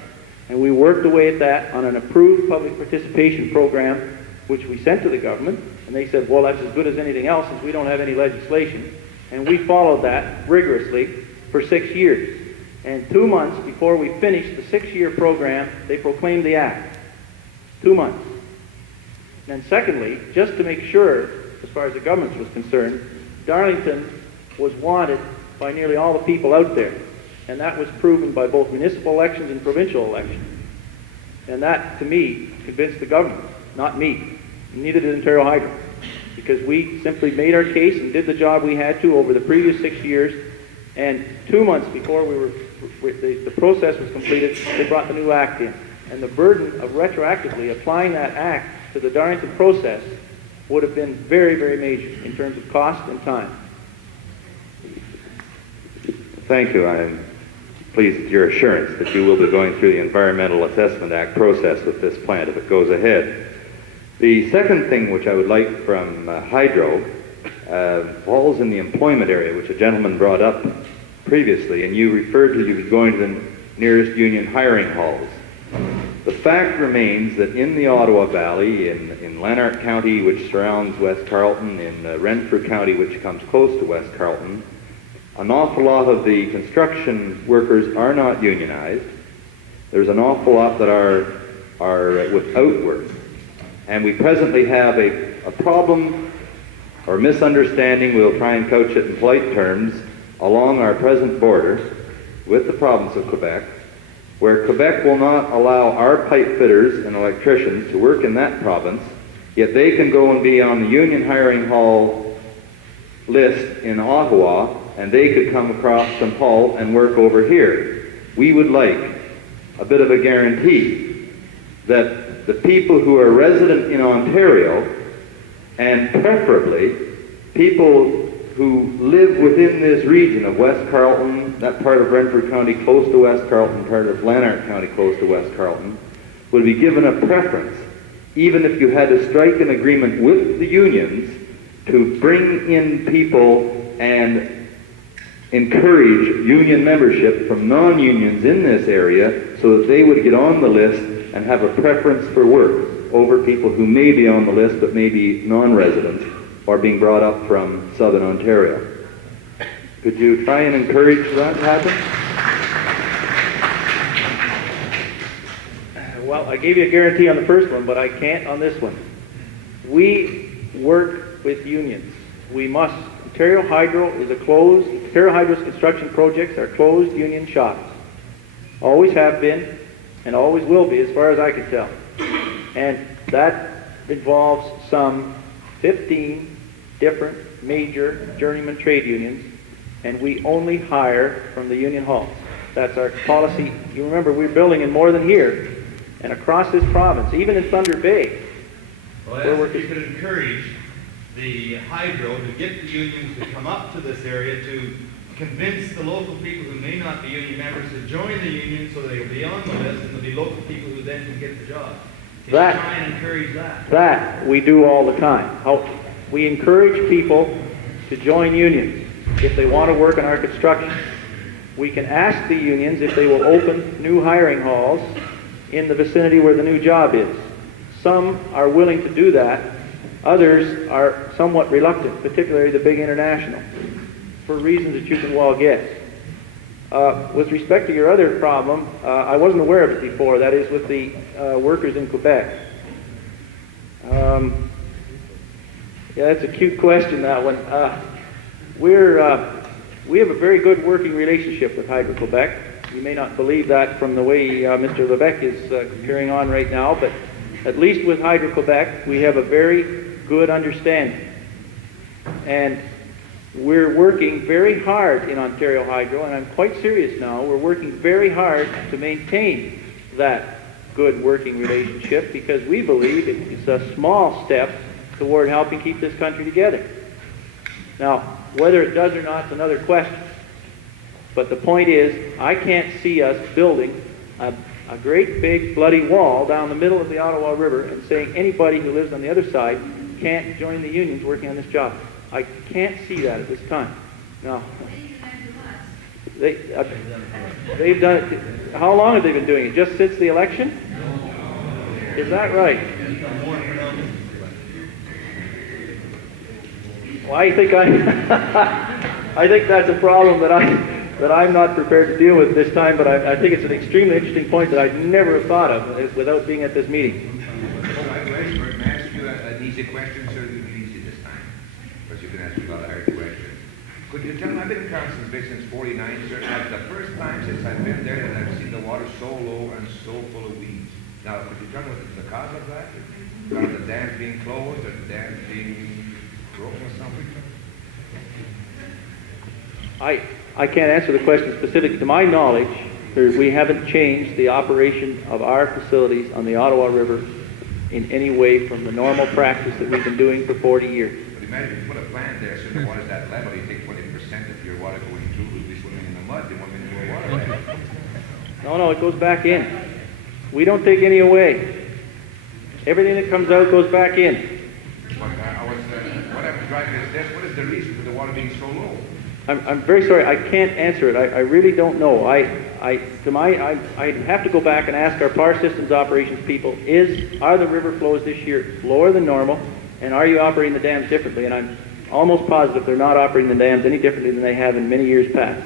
And we worked away at that on an approved public participation program, which we sent to the government, and they said, well, that's as good as anything else since we don't have any legislation. And we followed that rigorously for 6 years. And 2 months before we finished the 6-year program, they proclaimed the act. 2 months. And secondly, just to make sure, as far as the government was concerned, Darlington was wanted by nearly all the people out there. And that was proven by both municipal elections and provincial elections. And that, to me, convinced the government, not me. Neither did Ontario Hydro. Because we simply made our case and did the job we had to over the previous 6 years. And 2 months before the process was completed, they brought the new act in. And the burden of retroactively applying that act to the Darlington process would have been very, very major in terms of cost and time. Thank you. I'm pleased with your assurance that you will be going through the Environmental Assessment Act process with this plant if it goes ahead. The second thing which I would like from Hydro falls in the employment area, which a gentleman brought up previously, and you referred to you going to the nearest union hiring halls. The fact remains that in the Ottawa Valley, in Lanark County, which surrounds West Carleton, in Renfrew County, which comes close to West Carleton, an awful lot of the construction workers are not unionized. There's an awful lot that are without work. And we presently have a problem or misunderstanding, we'll try and couch it in polite terms, along our present border with the province of Quebec, where Quebec will not allow our pipe fitters and electricians to work in that province, yet they can go and be on the union hiring hall list in Ottawa, and they could come across from Hull and work over here. We would like a bit of a guarantee that the people who are resident in Ontario, and preferably people who live within this region of West Carleton, that part of Renfrew County close to West Carleton, part of Lanark County close to West Carleton, would be given a preference, even if you had to strike an agreement with the unions to bring in people and encourage union membership from non-unions in this area so that they would get on the list and have a preference for work over people who may be on the list but may be non-residents or being brought up from southern Ontario. Could you try and encourage that to happen? Well, I gave you a guarantee on the first one, but I can't on this one. We work with unions. We must. Ontario Hydro is Ontario Hydro's construction projects are closed union shops. Always have been and always will be, as far as I can tell. And that involves some 15 different major journeyman trade unions, and we only hire from the union halls. That's our policy. You remember, we're building in more than here, and across this province, even in Thunder Bay. Well, if you could encourage the hydro to get the unions to come up to this area to convince the local people who may not be union members to join the union so they'll be on the list and there'll be local people who then can get the job. Can you try and encourage that? That we do all the time. We encourage people to join unions if they want to work in our construction. We can ask the unions if they will open new hiring halls in the vicinity where the new job is. Some are willing to do that. Others are somewhat reluctant, particularly the big international, for reasons that you can well guess. With respect to your other problem, I wasn't aware of it before, that is with the workers in Quebec. Yeah, that's a cute question, that one. We have a very good working relationship with Hydro-Quebec. You may not believe that from the way Mr. Levesque is carrying on right now, but at least with Hydro-Quebec, we have a very good understanding. And we're working very hard in Ontario Hydro, and I'm quite serious now, we're working very hard to maintain that good working relationship because we believe it's a small step toward helping keep this country together. Now, whether it does or not is another question. But the point is, I can't see us building a a great big bloody wall down the middle of the Ottawa River and saying anybody who lives on the other side can't join the unions working on this job. I can't see that at this time. No. They've done it. How long have they been doing it? Just since the election? Is that right? Well, I think I think that's a problem that I'm not prepared to deal with this time. But I think it's an extremely interesting point that I'd never have thought of without being at this meeting. May I ask you an easy question, sir? It'll be easy this time, because you can ask me a lot of hard questions. Could you tell me, I've been in Carlson's Bay since '49, sir. That's the first time since I've been there that I've seen the water so low and so full of weeds. Now, could you tell me what the cause of that is? Are the dams being closed, or the dams being broken or something? I can't answer the question specific. To my knowledge, we haven't changed the operation of our facilities on the Ottawa River in any way from the normal practice that we've been doing for 40 years. But imagine if you put a plant there, so the water's that level, you take 20% of your water going through will be swimming in the mud, they won't be in the water. No, it goes back in. We don't take any away. Everything that comes out goes back in. But what I'm driving is this, what is the reason for the water being so low? I'm very sorry, I can't answer it. I really don't know. I'd have to go back and ask our power systems operations people, are the river flows this year lower than normal, and are you operating the dams differently? And I'm almost positive they're not operating the dams any differently than they have in many years past.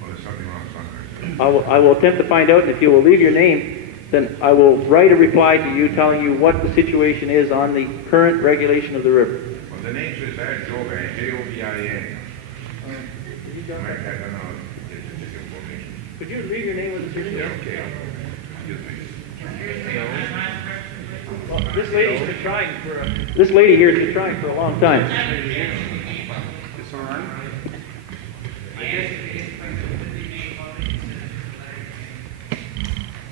Well, there's something wrong somewhere. I will attempt to find out, and if you will leave your name, then I will write a reply to you telling you what the situation is on the current regulation of the river. Well, the name is Jobin, Jobin. Could you leave your name with the system? Okay. Well, this lady's been trying This lady here has been trying for a long time. It's all right.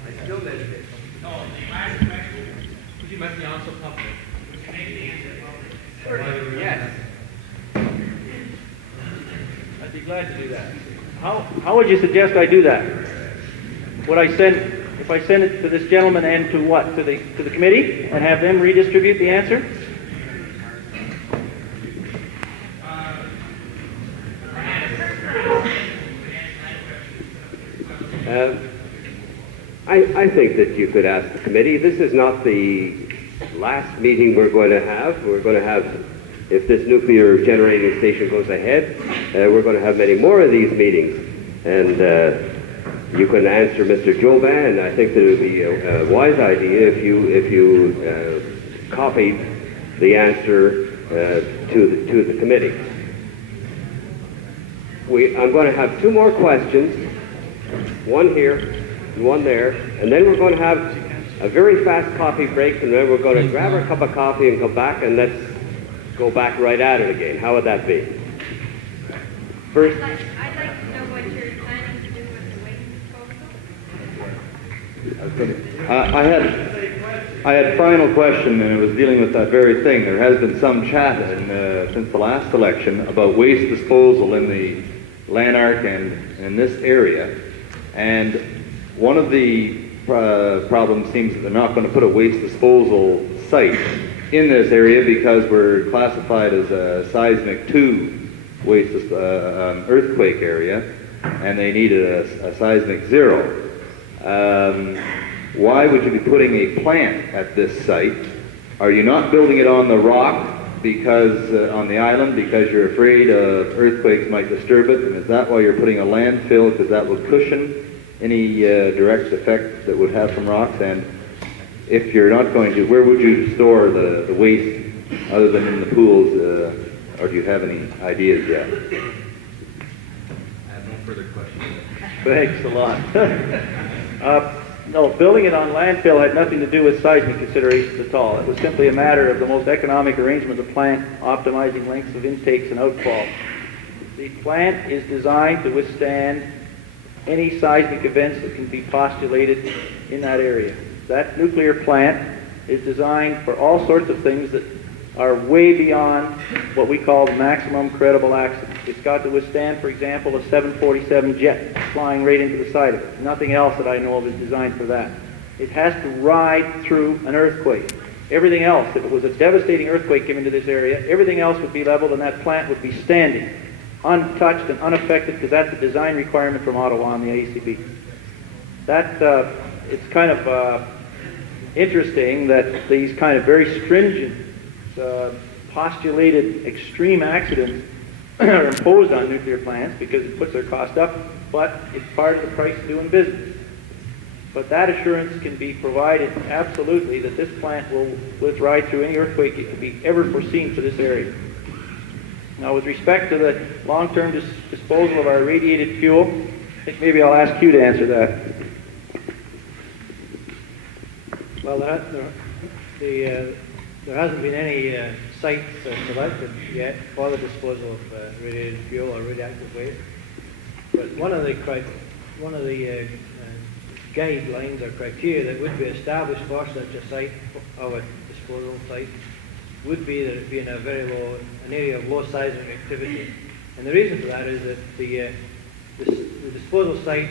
I still did it. No, the last question, could you make the answer public? Yes. I'd be glad to do that. How would you suggest I do that? Would I if I send it to this gentleman and to what? To the committee and have them redistribute the answer? I think that you could ask the committee. This is not the last meeting we're going to have. We're going to have, if this nuclear generating station goes ahead, we're going to have many more of these meetings. And you can answer Mr. Jobin, and I think that it would be a wise idea if you copied the answer to the committee. I'm going to have two more questions, one here and one there, and then we're going to have a very fast coffee break, and then we're going to grab our cup of coffee and come back, and let's go back right at it again. How would that be? First, I'd like to know what you're planning to do with the waste disposal. I had final question, and it was dealing with that very thing. There has been some chat since the last election about waste disposal in the Lanark and in this area, and one of the problems seems that they're not going to put a waste disposal site in this area because we're classified as a seismic 2 waste earthquake area, and they needed a seismic 0. Why would you be putting a plant at this site? Are you not building it on the rock because on the island because you're afraid earthquakes might disturb it? And is that why you're putting a landfill, because that would cushion any direct effect that would have from rocks? And if you're not going to, where would you store the waste other than in the pools? Or do you have any ideas yet? I have no further questions. Thanks a lot. No, building it on landfill had nothing to do with seismic considerations at all. It was simply a matter of the most economic arrangement of the plant, optimizing lengths of intakes and outfall. The plant is designed to withstand any seismic events that can be postulated in that area. That nuclear plant is designed for all sorts of things that are way beyond what we call the maximum credible accident. It's got to withstand, for example, a 747 jet flying right into the side of it. Nothing else that I know of is designed for that. It has to ride through an earthquake. Everything else, if it was a devastating earthquake came into this area, everything else would be leveled and that plant would be standing, untouched and unaffected, because that's a design requirement from Ottawa on the ACB. That, it's kind of interesting that these kind of very stringent postulated extreme accidents are imposed on nuclear plants because it puts their cost up, but it's part of the price of doing business. But that assurance can be provided absolutely that this plant will ride through any earthquake it can be ever foreseen for this area. Now, with respect to the long-term disposal of our radiated fuel, I think maybe I'll ask you to answer that. Well, there hasn't been any site selected yet for the disposal of radiated fuel or radioactive waste. But one of the guidelines or criteria that would be established for such a site, of a disposal site, would be that it be in an area of low seismic activity. And the reason for that is that the disposal site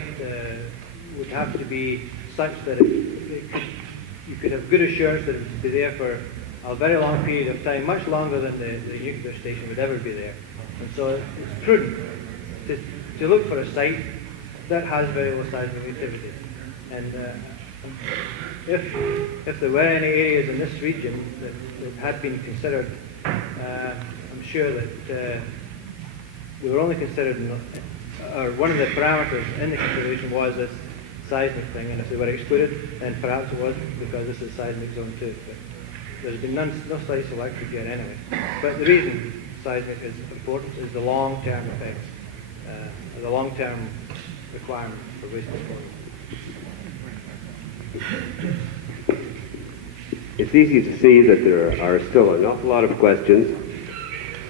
would have to be such that you could have good assurance that it would be there for a very long period of time, much longer than the nuclear station would ever be there. And so it's prudent to look for a site that has very low seismic activity. And if there were any areas in this region that had been considered, I'm sure that we were only considered, or one of the parameters in the consideration was this seismic thing, and if they were excluded, then perhaps it was because this is seismic zone 2. But there's been no site selected yet anyway. But the reason seismic is important is the long-term effects, the long-term requirements for waste disposal. It's easy to see that there are still an awful lot of questions.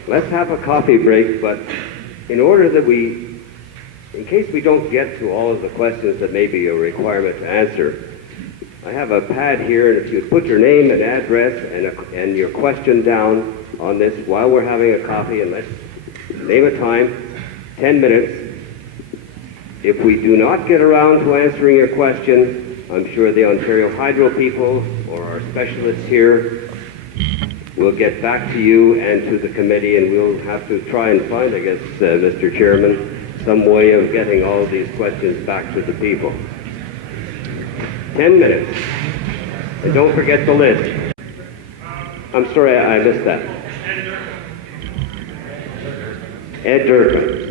Let's have a coffee break, but in order that in case we don't get to all of the questions that may be a requirement to answer, I have a pad here, and if you put your name and address and your question down on this while we're having a coffee, and let's name a time, 10 minutes. If we do not get around to answering your question, I'm sure the Ontario Hydro people or our specialists here will get back to you and to the committee, and we'll have to try and find, I guess, Mr. Chairman, some way of getting all of these questions back to the people. 10 minutes. And don't forget the list. I'm sorry, I missed that. Ed Durkin.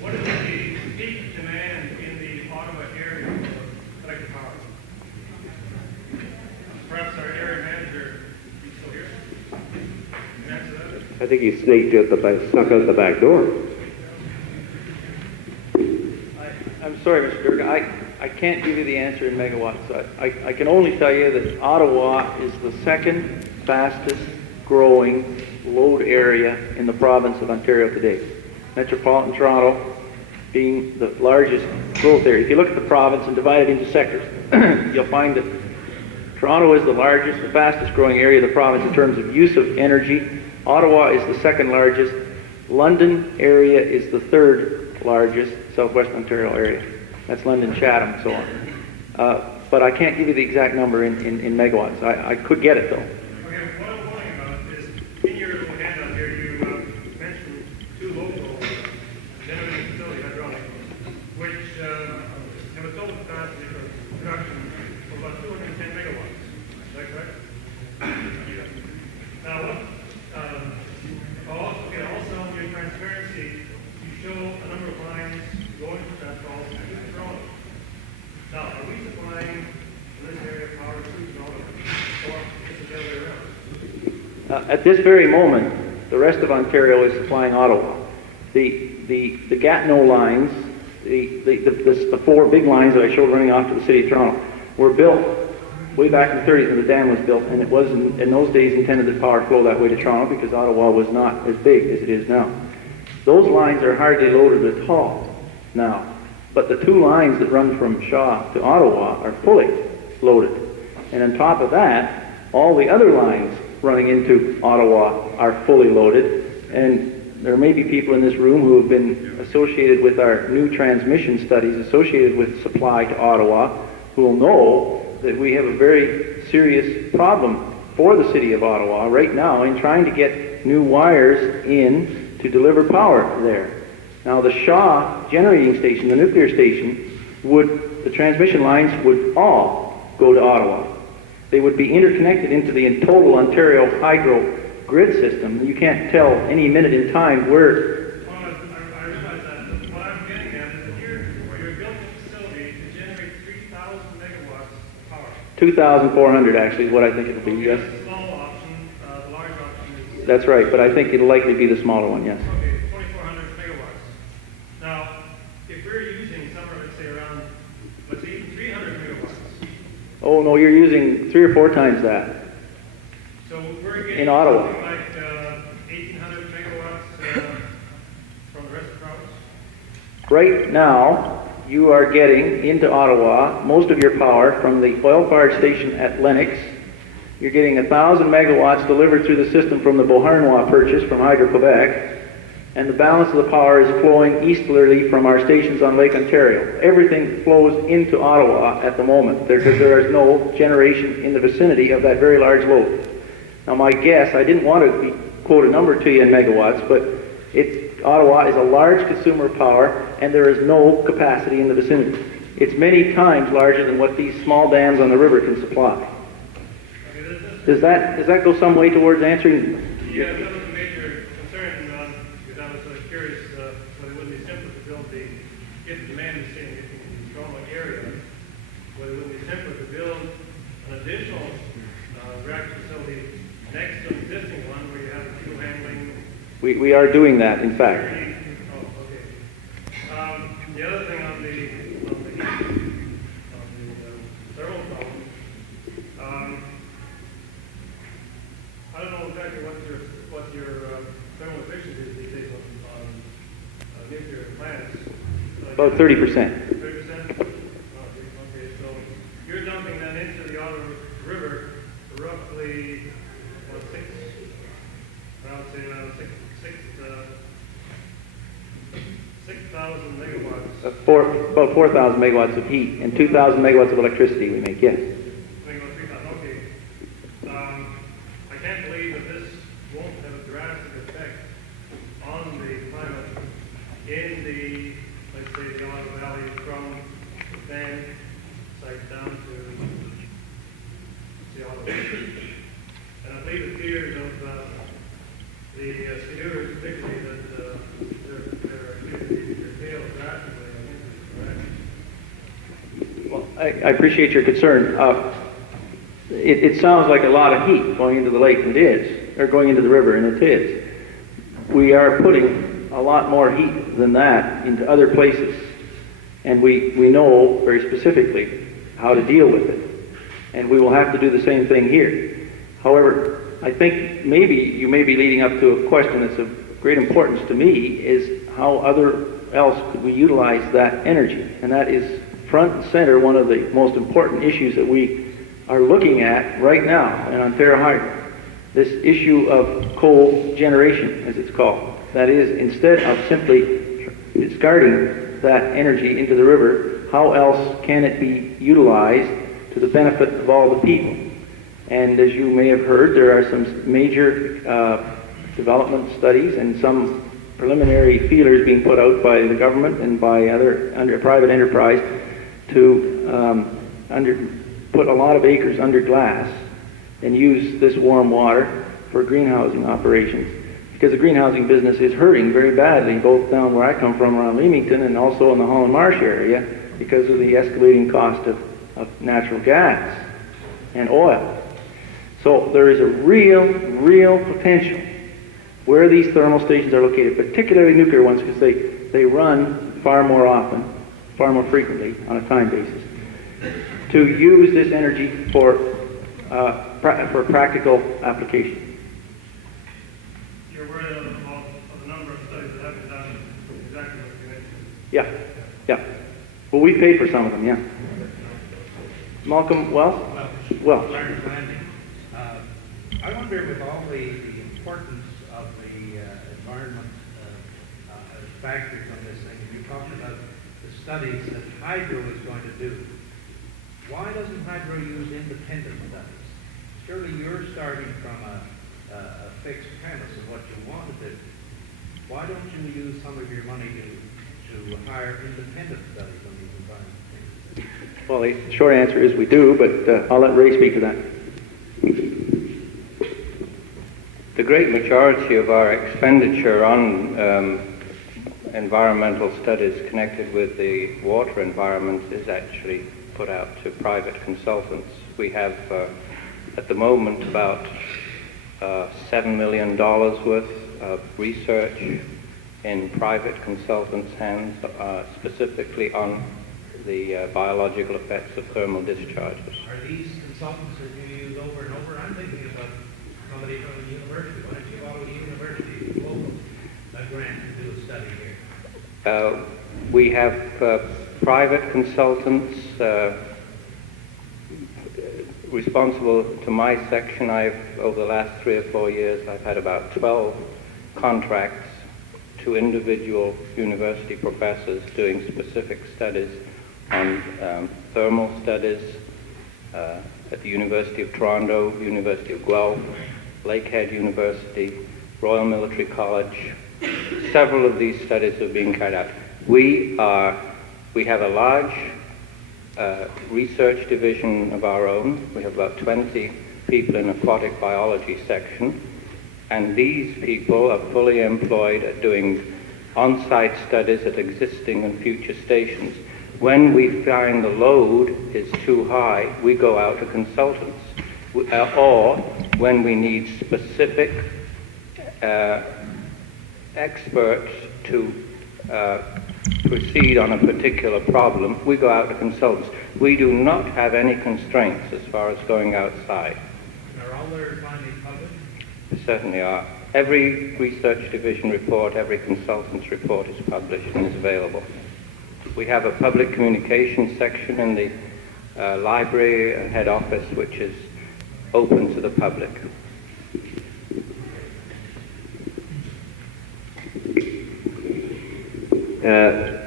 What is the peak demand in the Ottawa area of electric power? Perhaps our area manager is still here. Can you answer that? I think he snuck out the back door. I'm sorry, Mr. Durgan. I can't give you the answer in megawatts. I can only tell you that Ottawa is the second fastest growing load area in the province of Ontario today. Metropolitan Toronto being the largest growth area. If you look at the province and divide it into sectors, you'll find that Toronto is the largest, the fastest growing area of the province in terms of use of energy. Ottawa is the second largest. London area is the third largest southwestern Ontario area. That's London, Chatham, and so on. But I can't give you the exact number in megawatts. I could get it, though. Okay, what I'm wondering about is, in your little handout here, you mentioned two local generating facilities that are running, which have a total capacity for production of about 210 megawatts. Is that correct? Now, also in your transparency, you show a number of lines going from Central to Toronto. Now, are we supplying this area of power to Toronto, or is it the other way around? At this very moment, the rest of Ontario is supplying Ottawa. The Gatineau lines, the four big lines that I showed running off to the city of Toronto, were built way back in the 30s when the dam was built, and it was in those days intended that power flow that way to Toronto because Ottawa was not as big as it is now. Those lines are hardly loaded at all now. But the two lines that run from Shaw to Ottawa are fully loaded. And on top of that, all the other lines running into Ottawa are fully loaded. And there may be people in this room who have been associated with our new transmission studies associated with supply to Ottawa, who will know that we have a very serious problem for the city of Ottawa right now in trying to get new wires in to deliver power there. Now the Shaw generating station, the nuclear station, the transmission lines would all go to Ottawa. They would be interconnected into the total Ontario hydro grid system. You can't tell any minute in time where. Well, I realize that, but what I'm getting at is that you're building a facility to generate 3,000 megawatts of power. 2,400 actually is what I think it'll be, yes. That's the small option, the large option is... That's right, but I think it'll likely be the smaller one, yes. Okay, 2,400 megawatts. Now, if we're using somewhere, let's say around, let's say 300 megawatts. Oh no, you're using 3 or 4 times that. So we're getting in Ottawa. something like 1,800 megawatts from the rest of the province? Right now, you are getting into Ottawa most of your power from the oil-fired station at Lennox. You're getting 1,000 megawatts delivered through the system from the Beauharnois purchase from Hydro-Quebec, and the balance of the power is flowing easterly from our stations on Lake Ontario. Everything flows into Ottawa at the moment because there is no generation in the vicinity of that very large load. Now my guess, I didn't want to quote a number to you in megawatts, but Ottawa is a large consumer of power, and there is no capacity in the vicinity. It's many times larger than what these small dams on the river can supply. Does that go some way towards answering? Yeah, that was a major concern, because I was curious whether it wouldn't be simpler to build if the demand is staying in the Toronto area, whether it wouldn't be simpler to build an additional reactor facility next to an existing one where you have the fuel handling. We are doing that, in fact. Oh, okay. The other thing on the thermal problem, I don't know exactly what your thermal efficiency is these days on nuclear plants. About 30%. 30%? Okay, so you're dumping that into the Ottawa River roughly, around 6,000 megawatts. About 4,000 megawatts of heat and 2,000 megawatts of electricity we make, yes. Okay. I can't believe that this won't have a drastic effect on the climate in the, let's say, the Ottawa Valley from the fan site down to the Ottawa. And I believe the fears of the skidoers, particularly, that they're curtailed drastically. Well, I appreciate your concern. It sounds like a lot of heat going into the lake, and it is, or going into the river, and it is. We are putting a lot more heat than that into other places, and we know very specifically how to deal with it, and we will have to do the same thing here. However, I think maybe you may be leading up to a question that's of great importance to me, is how else could we utilize that energy, and that is front and center one of the most important issues that we are looking at right now in Ontario Hydro. This issue of coal generation, as it's called. That is, instead of simply discarding that energy into the river, how else can it be utilized to the benefit of all the people? And as you may have heard, there are some major development studies and some preliminary feelers being put out by the government and by under private enterprise to put a lot of acres under glass and use this warm water for greenhousing operations. Because the greenhousing business is hurting very badly, both down where I come from around Leamington and also in the Holland Marsh area because of the escalating cost of natural gas and oil. So there is a real potential where these thermal stations are located, particularly nuclear ones, because they run far more often, far more frequently on a time basis, to use this energy for practical application. You're aware of the number of studies that have been done exactly what you mentioned? Yeah. Well, we paid for some of them, yeah. Malcolm Wells? Wells. I wonder, with all the importance of the environment factors on this thing, if you're talking about the studies that Hydro is going to do, why doesn't Hydro use independent studies? Surely you're starting from a fixed premise of what you want to do. Why don't you use some of your money to hire independent studies on these environment things? Well, the short answer is we do, but I'll let Ray speak to that. The great majority of our expenditure on environmental studies connected with the water environment is actually put out to private consultants. We have, at the moment, about $7 million worth of research in private consultants' hands, specifically on the biological effects of thermal discharges. Are these consultants that you use over and over? I'm thinking about somebody from the university. Why don't you follow the university local a grant to do a study here? We have private consultants responsible to my section. Over the last 3 or 4 years, I've had about 12 contracts to individual university professors doing specific studies on thermal studies at the University of Toronto, University of Guelph, Lakehead University, Royal Military College. Several of these studies are being carried out. We have a large research division of our own. We have about 20 people in aquatic biology section, and these people are fully employed at doing on-site studies at existing and future stations. When we find the load is too high, we go out to consultants, or when we need specific experts to proceed on a particular problem, we go out to consultants. We do not have any constraints as far as going outside. Are all their findings published? They certainly are. Every research division report, every consultant's report is published and is available. We have a public communications section in the library head office, which is open to the public.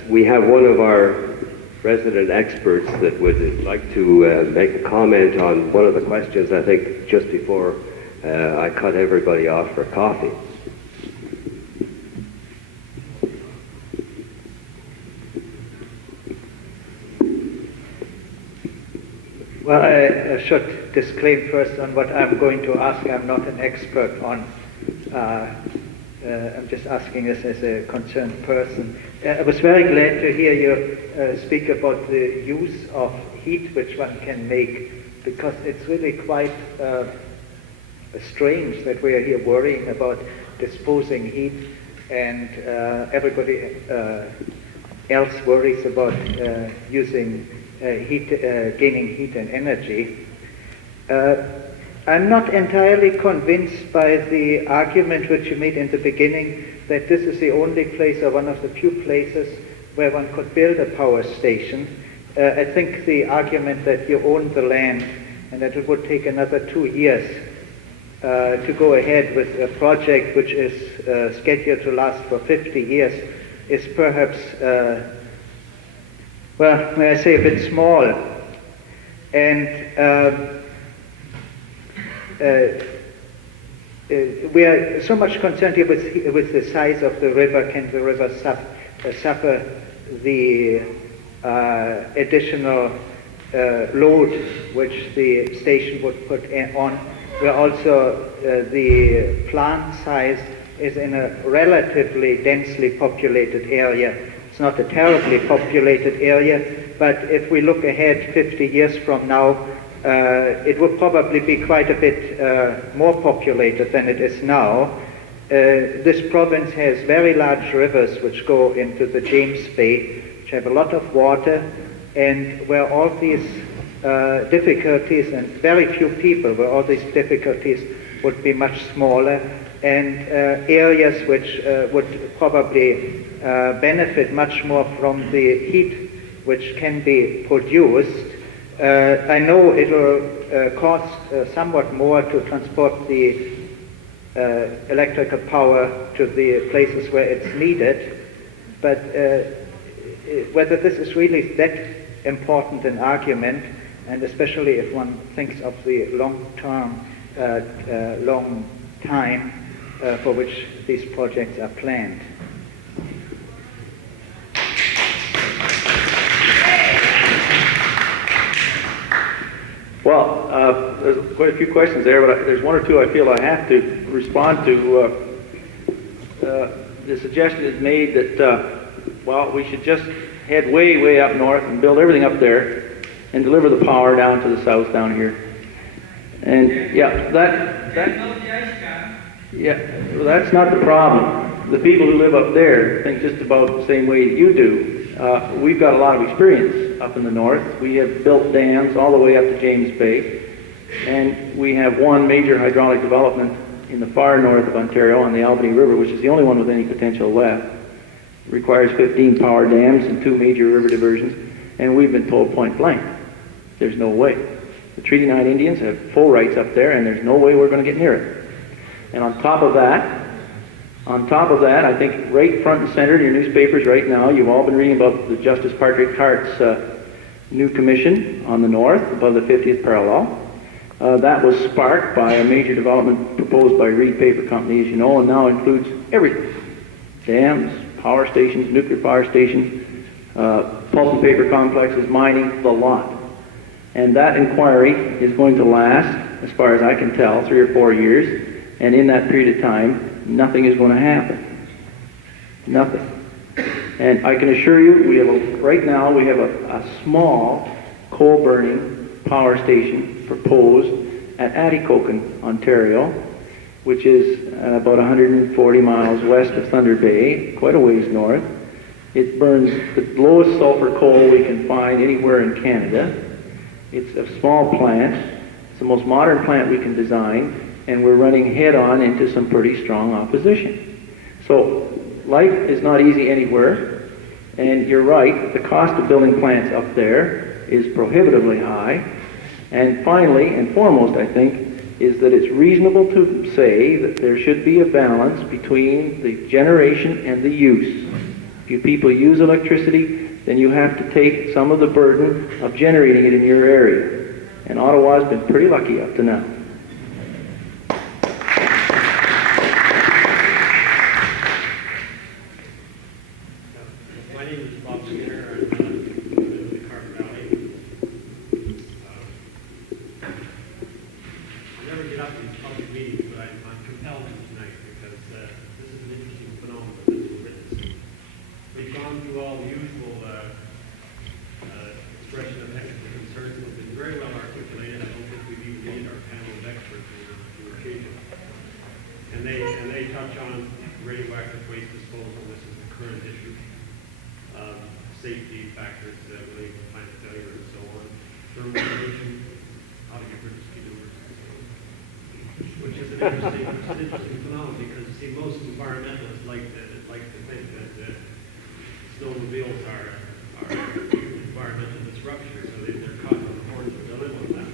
We have one of our resident experts that would like to make a comment on one of the questions, I think, just before I cut everybody off for coffee. Well, I should disclaim first on what I'm going to ask. I'm not an expert on. I'm just asking this as a concerned person. I was very glad to hear you speak about the use of heat which one can make, because it's really quite strange that we are here worrying about disposing heat, and everybody else worries about using gaining heat and energy. I'm not entirely convinced by the argument which you made in the beginning that this is the only place, or one of the few places, where one could build a power station. I think the argument that you own the land and that it would take another 2 years to go ahead with a project which is scheduled to last for 50 years is perhaps, well, may I say, a bit small. And we are so much concerned here with the size of the river. Can the river suffer the additional load which the station would put on? Where also the plant size is in a relatively densely populated area. It's not a terribly populated area, but if we look ahead 50 years from now, it will probably be quite a bit more populated than it is now. This province has very large rivers which go into the James Bay, which have a lot of water, and where all these difficulties, and very few people, where all these difficulties would be much smaller, and areas which would probably benefit much more from the heat which can be produced. I know it will cost somewhat more to transport the electrical power to the places where it's needed, but whether this is really that important an argument, and especially if one thinks of the long time for which these projects are planned. Well, there's quite a few questions there, but there's one or two I feel I have to respond to. The suggestion is made that, well, we should just head way up north and build everything up there and deliver the power down to the south down here. And yeah, well, that's not the problem. The people who live up there think just about the same way that you do. We've got a lot of experience up in the north. We have built dams all the way up to James Bay, and we have one major hydraulic development in the far north of Ontario on the Albany River, which is the only one with any potential left. It requires 15 power dams and 2 major river diversions, and we've been told point blank, there's no way. The Treaty 9 Indians have full rights up there, and there's no way we're going to get near it. And on top of that, I think right front and center in your newspapers right now, you've all been reading about the Justice Patrick Hart's new commission on the north above the 50th parallel. That was sparked by a major development proposed by Reed Paper Company, as you know, and now includes everything. Dams, power stations, nuclear power stations, pulp and paper complexes, mining, the lot. And that inquiry is going to last, as far as I can tell, 3 or 4 years, and in that period of time, nothing is going to happen. Nothing. And I can assure you, right now we have a small coal-burning power station proposed at Atikokan, Ontario, which is about 140 miles west of Thunder Bay, quite a ways north. It burns the lowest sulfur coal we can find anywhere in Canada. It's a small plant. It's the most modern plant we can design, and we're running head-on into some pretty strong opposition. So life is not easy anywhere, and you're right, the cost of building plants up there is prohibitively high. And finally, and foremost, I think, is that it's reasonable to say that there should be a balance between the generation and the use. If you people use electricity, then you have to take some of the burden of generating it in your area. And Ottawa's been pretty lucky up to now. And they touch on radioactive waste disposal. This is the current issue. Safety factors related to plant failure and so on. Thermalization, how to get rid of mosquitoes, which is an interesting phenomenon because you see most environmentalists like to think that snowmobiles are environmental disruption, so they're caught on the horns of the dilemma on that.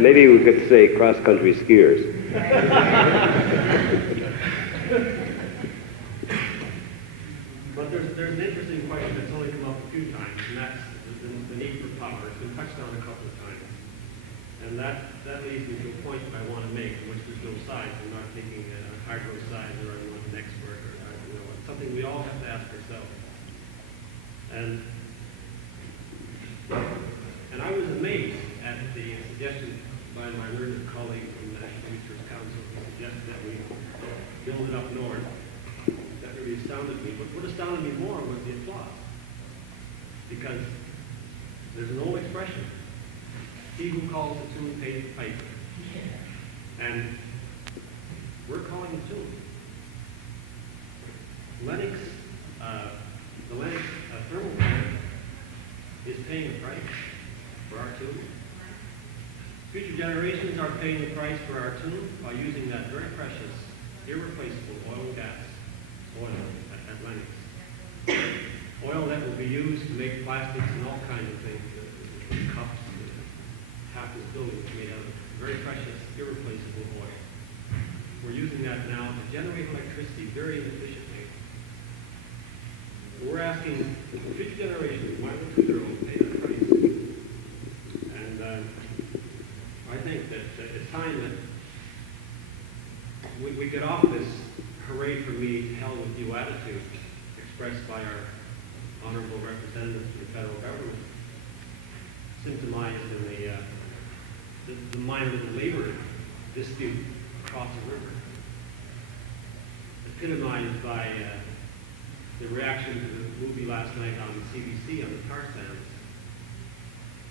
Maybe we could say cross-country skiers. But there's an interesting question that's only come up a few times, and that's the need for power. It's been touched on a couple of times. And that leads me to a point I want to make, in which there's no sides. I'm not taking a hydro side or I'm an expert. It's something we all have to ask ourselves. And I was amazed at the suggestion by my learned colleague from the National Research Council who suggested that we build it up north. That really astounded me. But what astounded me more was the applause. Because there's an old expression, he who calls the tune pays the piper. And we're calling the tune. The Lennox thermal plant is paying the price for our tune. Future generations are paying the price for our tune by using that very precious, irreplaceable oil and gas oil at Lennox. oil that will be used to make plastics and all kinds of things, cups, half this building is made out of very precious, irreplaceable oil. We're using that now to generate electricity very inefficiently. We're asking future generations might look at their own pay that price. And I think that it's time that we get off this hooray for me, hell with you attitude expressed by our honorable representatives to the federal government, symptomized in the minor labor dispute across the river, epitomized by the reaction to the movie last night on CBC on the tar sands.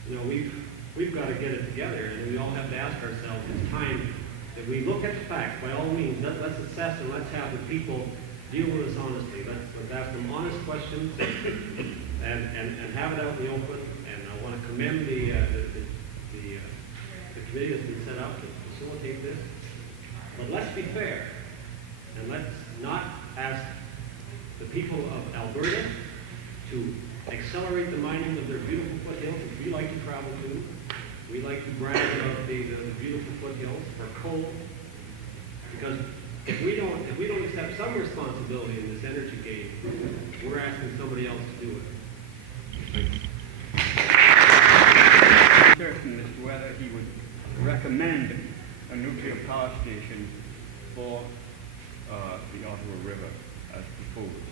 You know, we've got to get it together, and we all have to ask ourselves, it's time that we look at the facts. By all means, let's assess and let's have the people deal with us honestly. Let's ask them honest questions and have it out in the open. And I want to commend the committee that's been set up to facilitate this. But let's be fair, and let's not ask the people of Alberta to accelerate the mining of their beautiful foothills, which we like to travel to. We like to brag about the beautiful foothills for coal, because if we don't accept some responsibility in this energy game, we're asking somebody else to do it. Certain as to whether he would recommend a nuclear power station for the Ottawa River as proposed.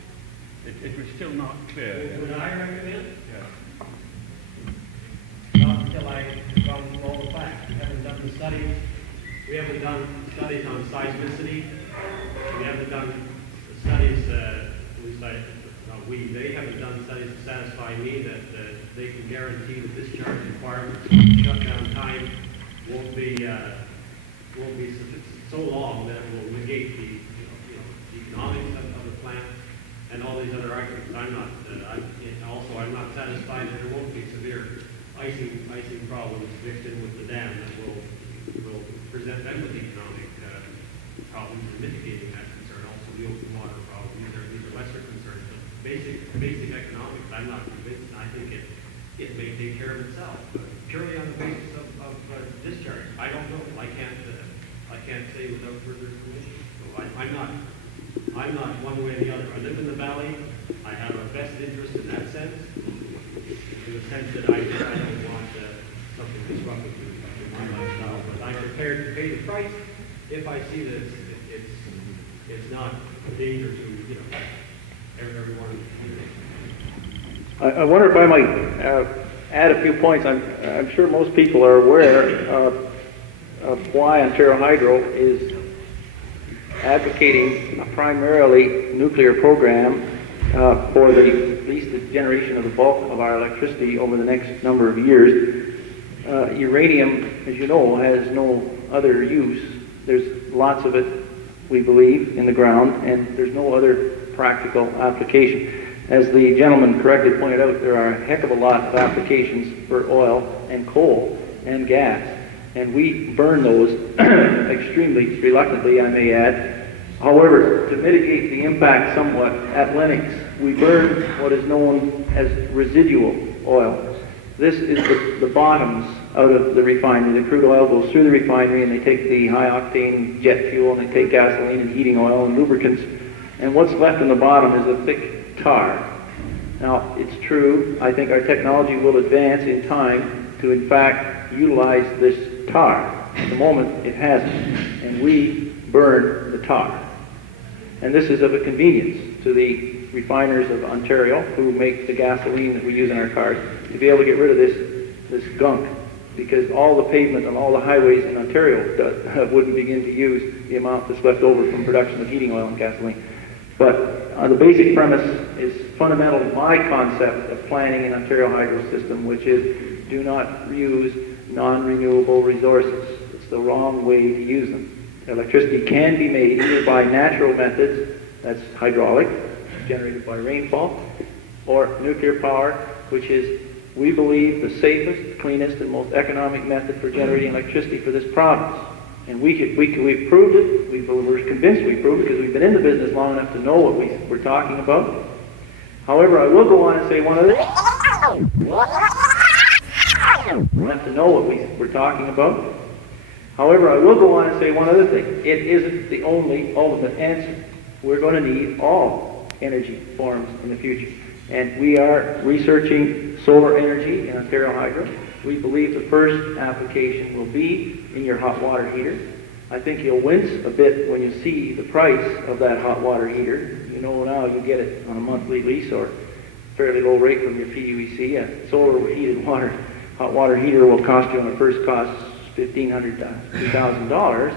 It was still not clear. Would I recommend? Yes. Not until I have gone through all the facts. We haven't done the studies. We haven't done studies on seismicity. We haven't done studies, at least they haven't done studies to satisfy me that they can guarantee the discharge requirements, shutdown time won't be so long that it will negate the economics of the plant and all these other arguments. I'm not satisfied that there won't be severe icing problems mixed in with the dam that will present them with economic problems and mitigating that concern. Also the open water problem. These are lesser concerns. But basic economics, I'm not convinced. I think it may take care of itself. But purely on the basis of discharge, I don't know. I can't say without further information. So I'm not one way or the other. I live in the valley. I have a vested interest in that sense, in the sense that I don't want something disruptive to my lifestyle. But I'm prepared to pay the price if I see that it's not a danger to everyone in the community. I wonder if I might add a few points. I'm sure most people are aware of why Ontario Hydro is advocating a primarily nuclear program for at least the generation of the bulk of our electricity over the next number of years. Uranium, as you know, has no other use. There's lots of it, we believe, in the ground, and there's no other practical application. As the gentleman correctly pointed out, there are a heck of a lot of applications for oil and coal and gas, and we burn those extremely reluctantly, I may add. However, to mitigate the impact somewhat, at Lennox, we burn what is known as residual oil. This is the bottoms out of the refinery. The crude oil goes through the refinery, and they take the high-octane jet fuel, and they take gasoline and heating oil and lubricants, and what's left in the bottom is a thick tar. Now, it's true, I think our technology will advance in time to, in fact, utilize this tar. At the moment, it hasn't, and we burn the tar. And this is of a convenience to the refiners of Ontario who make the gasoline that we use in our cars to be able to get rid of this gunk, because all the pavement on all the highways in Ontario wouldn't begin to use the amount that's left over from production of heating oil and gasoline. But the basic premise is fundamental to my concept of planning an Ontario Hydro system, which is do not use non-renewable resources. It's the wrong way to use them. Electricity can be made either by natural methods, that's hydraulic, generated by rainfall, or nuclear power, which is, we believe, the safest, cleanest, and most economic method for generating electricity for this province. And we've proved it. We're convinced we proved it because we've been in the business long enough to know what we're talking about. However, I will go on and say one other thing. You have to know what we're talking about. However, I will go on and say one other thing. It isn't the only ultimate answer. We're going to need all energy forms in the future. And we are researching solar energy in Ontario Hydro. We believe the first application will be in your hot water heater. I think you'll wince a bit when you see the price of that hot water heater. You know now you get it on a monthly lease or fairly low rate from your PUEC. A solar heated hot water heater will cost you on the first cost $1,500 to $2,000,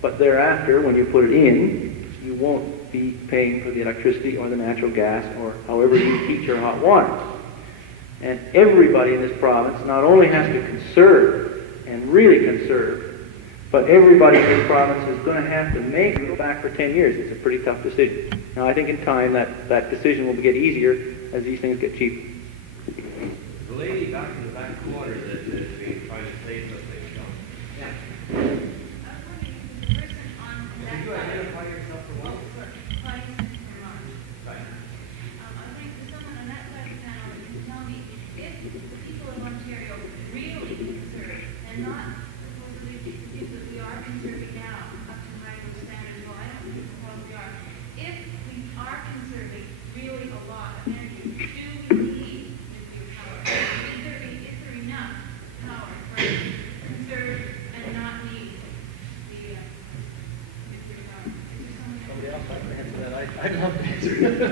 but thereafter, when you put it in, you won't be paying for the electricity or the natural gas or however you heat your hot water. And everybody in this province not only has to conserve and really conserve, but everybody in this province is going to have to go back for 10 years. It's a pretty tough decision. Now, I think in time that decision will get easier as these things get cheaper. The lady back in the back corner that has been trying to say something. Yeah. Could you identify yourself for one? Right. I think someone on that side of the panel can tell me if the people of Ontario really conserve and not supposedly think that we are conserving now up to hydro standards. Well, I don't think we are. If we are conserving really a lot of energy, do we need nuclear power? Is there enough power for us to conserve and not need the nuclear power? Somebody else like to answer that. I'd love to answer that.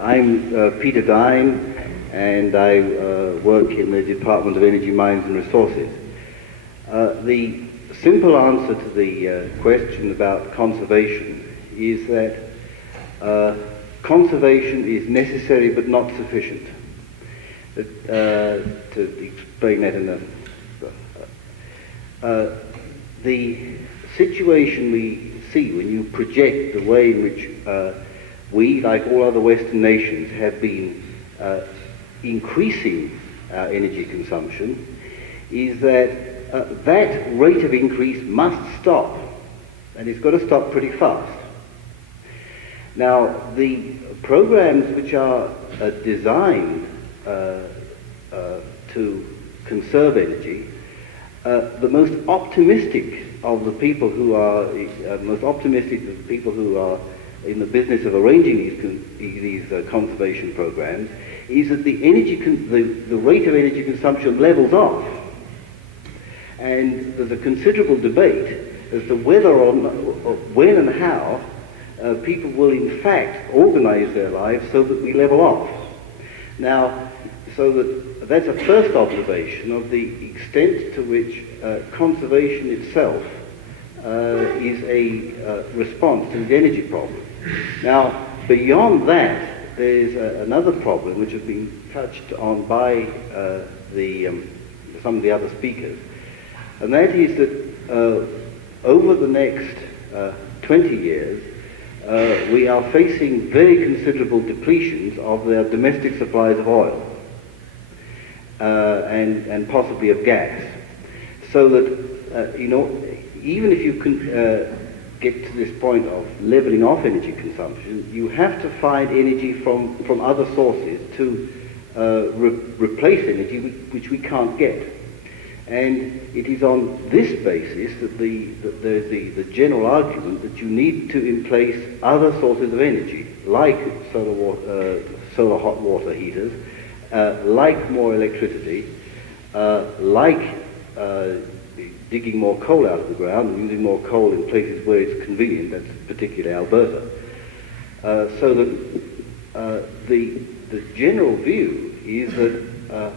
I'm Peter Dine, and I work in the Department of Energy, Mines and Resources. The simple answer to the question about conservation is that conservation is necessary but not sufficient. To explain that in the situation we see when you project the way in which we, like all other Western nations, have been increasing our energy consumption, is that that rate of increase must stop, and it's got to stop pretty fast. Now, the programs which are designed to conserve energy, the most optimistic of the people who are in the business of arranging these conservation programs is that the rate of energy consumption levels off, and there's a considerable debate as to whether or not, when and how people will in fact organize their lives so that we level off. Now, so that's a first observation of the extent to which conservation itself is a response to the energy problem. Now, beyond that, there's another problem which has been touched on by some of the other speakers, and that is that over the next 20 years, we are facing very considerable depletions of their domestic supplies of oil and possibly of gas. So that, even if you can get to this point of leveling off energy consumption, you have to find energy from other sources to replace energy which we can't get. And it is on this basis that there's the general argument that you need to in place other sources of energy, like solar hot water heaters, like more electricity, like digging more coal out of the ground and using more coal in places where it's convenient, that's particularly Alberta. So that the general view is that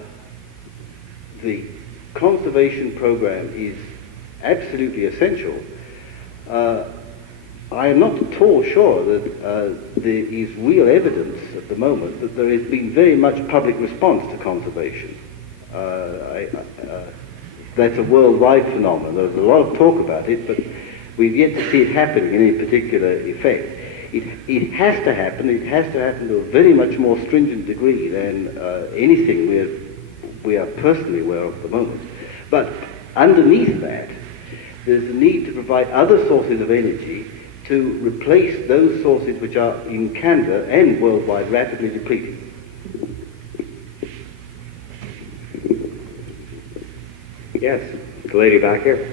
the conservation program is absolutely essential. I am not at all sure that there is real evidence at the moment that there has been very much public response to conservation. That's a worldwide phenomenon. There's a lot of talk about it, but we've yet to see it happening in any particular effect. It has to happen. It has to happen to a very much more stringent degree than anything we are personally aware of at the moment. But underneath that, there's a need to provide other sources of energy to replace those sources which are in Canada and worldwide rapidly depleting. Yes, the lady back here.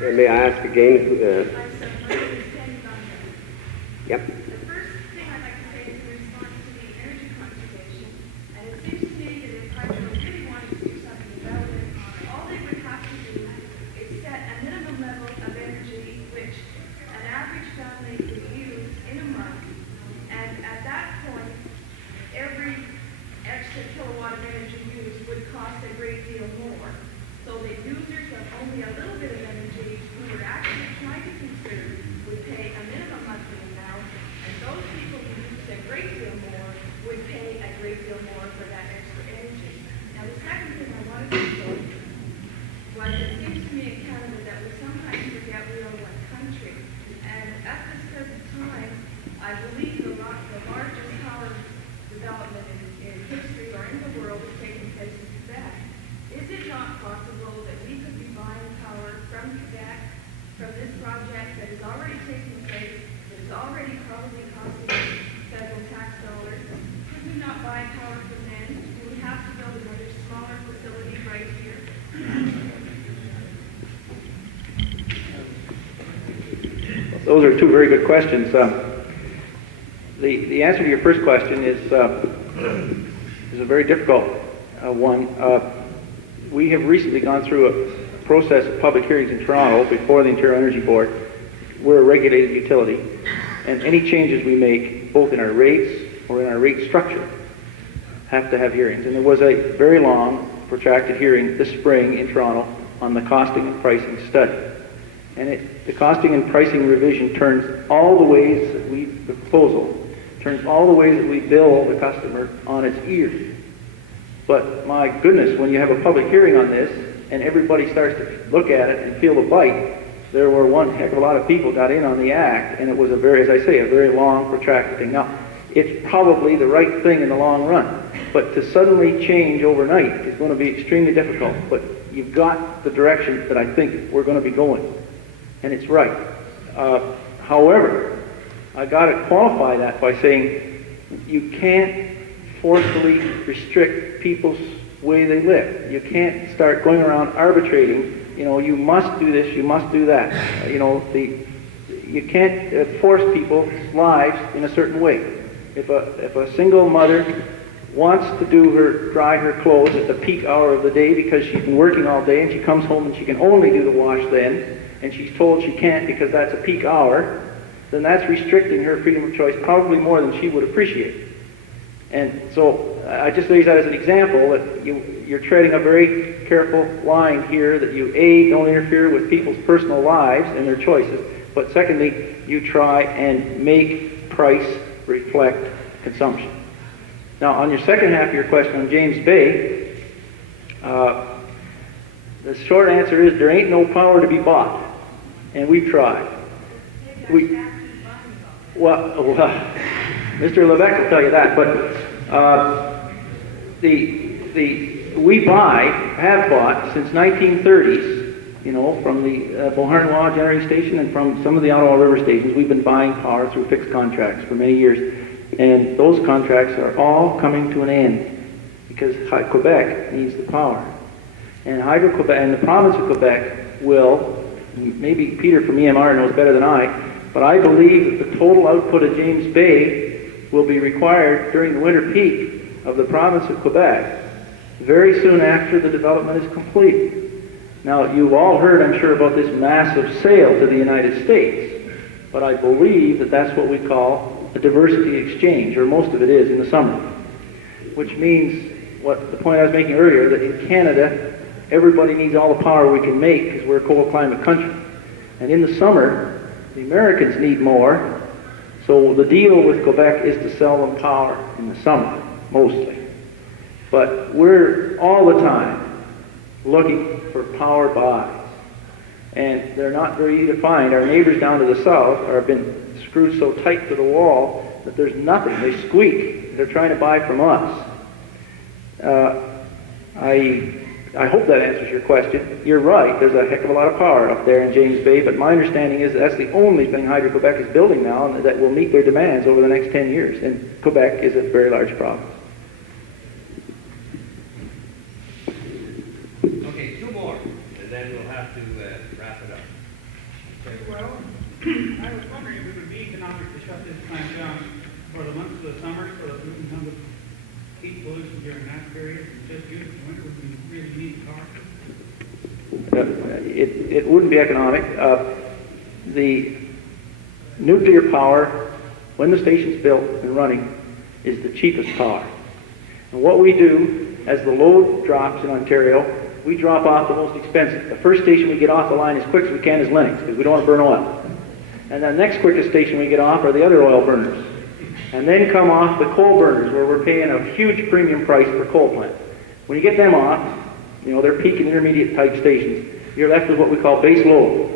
May I ask again? Yep. The first thing I'd like to say is in response to the energy conservation, and it seems to me that if Hydro really wanted to do something about it, all they would have to do is set a minimum level of energy which an average family would use in a month, and at that point, every extra kilowatt of energy used would cost a great deal more. So the users of only a little bit of energy who were actually trying to conserve would pay a minimum monthly amount, and those people who used a great deal more would pay a great deal more for that extra energy. Now the second thing I wanted to say was it seems to me in Canada that we sometimes forget we are one country, and at this present time, I believe the largest power development in history or in the world is taking place in Quebec. Is it not possible that we could be buying power from Quebec, from this project that is already taking place, that is already probably costing federal tax dollars? Could we not buy power from them? Do we have to build another smaller facility right here? Those are two very good questions. The answer to your first question is a very difficult one. We have recently gone through a process of public hearings in Toronto before the Ontario Energy Board. We're a regulated utility, and any changes we make, both in our rates or in our rate structure, have to have hearings. And there was a very long, protracted hearing this spring in Toronto on the costing and pricing study. And the costing and pricing revision turns all the ways that the proposal turns all the ways that we bill the customer on its ear. But my goodness, when you have a public hearing on this and everybody starts to look at it and feel the bite, there were one heck of a lot of people got in on the act, and it was a very, as I say, a very long, protracted thing. Now, it's probably the right thing in the long run, but to suddenly change overnight is going to be extremely difficult. But you've got the direction that I think we're going to be going, and it's right. However, I got to qualify that by saying you can't forcefully restrict people's way they live. You can't start going around arbitrating, you must do this, you must do that. You can't force people's lives in a certain way. If a single mother wants to dry her clothes at the peak hour of the day because she's been working all day and she comes home and she can only do the wash then, and she's told she can't because that's a peak hour, then that's restricting her freedom of choice probably more than she would appreciate. And so I just raise that as an example that you're treading a very careful line here, that you, A, don't interfere with people's personal lives and their choices, but secondly, you try and make price reflect consumption. Now, on your second half of your question on James Bay, the short answer is there ain't no power to be bought, and we've tried. Well, Mr. Levesque will tell you that, but we have bought since 1930s, from the Beauharnois generating station and from some of the Ottawa River stations. We've been buying power through fixed contracts for many years, and those contracts are all coming to an end because Quebec needs the power, and Hydro-Quebec and the province of Quebec will. Maybe Peter from EMR knows better than I, but I believe that the total output of James Bay will be required during the winter peak of the province of Quebec very soon after the development is complete. Now, you've all heard, I'm sure, about this massive sale to the United States, but I believe that that's what we call a diversity exchange, or most of it is in the summer, which means the point I was making earlier, that in Canada, everybody needs all the power we can make because we're a cold climate country. And in the summer, the Americans need more. So the deal with Quebec is to sell them power in the summer, mostly. But we're all the time looking for power buys. And they're not very easy to find. Our neighbors down to the south have been screwed so tight to the wall that there's nothing. They squeak. They're trying to buy from us. I I hope that answers your question. You're right, there's a heck of a lot of power up there in James Bay, but my understanding is that's the only thing Hydro-Quebec is building now and that will meet their demands over the next 10 years, and Quebec is a very large province. Okay, two more, and then we'll have to wrap it up. Well, I was wondering if it would be economic to shut this plant down for the months of the summer so that we can handle heat pollution during that period, and just use it in winter when we really need power. It wouldn't be economic. The nuclear power, when the station's built and running, is the cheapest power. And what we do, as the load drops in Ontario, we drop off the most expensive. The first station we get off the line as quick as we can is Lennox, because we don't want to burn oil. And the next quickest station we get off are the other oil burners. And then come off the coal burners, where we're paying a huge premium price for coal plants. When you get them off, you know, they're peak and intermediate type stations, you're left with what we call base load.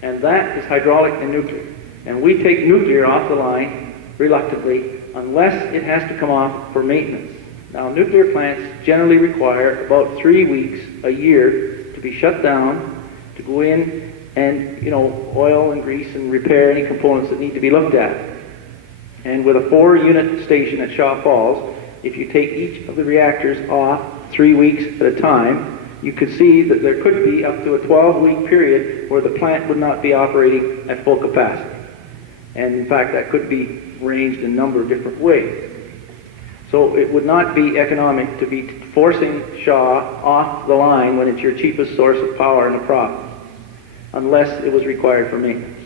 And that is hydraulic and nuclear. And we take nuclear off the line reluctantly unless it has to come off for maintenance. Now, nuclear plants generally require about 3 weeks a year to be shut down, to go in and, you know, oil and grease and repair any components that need to be looked at. And with a 4-unit station at Shaw Falls, if you take each of the reactors off 3 weeks at a time, you could see that there could be up to a 12-week period where the plant would not be operating at full capacity. And in fact, that could be arranged in a number of different ways. So it would not be economic to be forcing Shaw off the line when it's your cheapest source of power in the province, unless it was required for maintenance.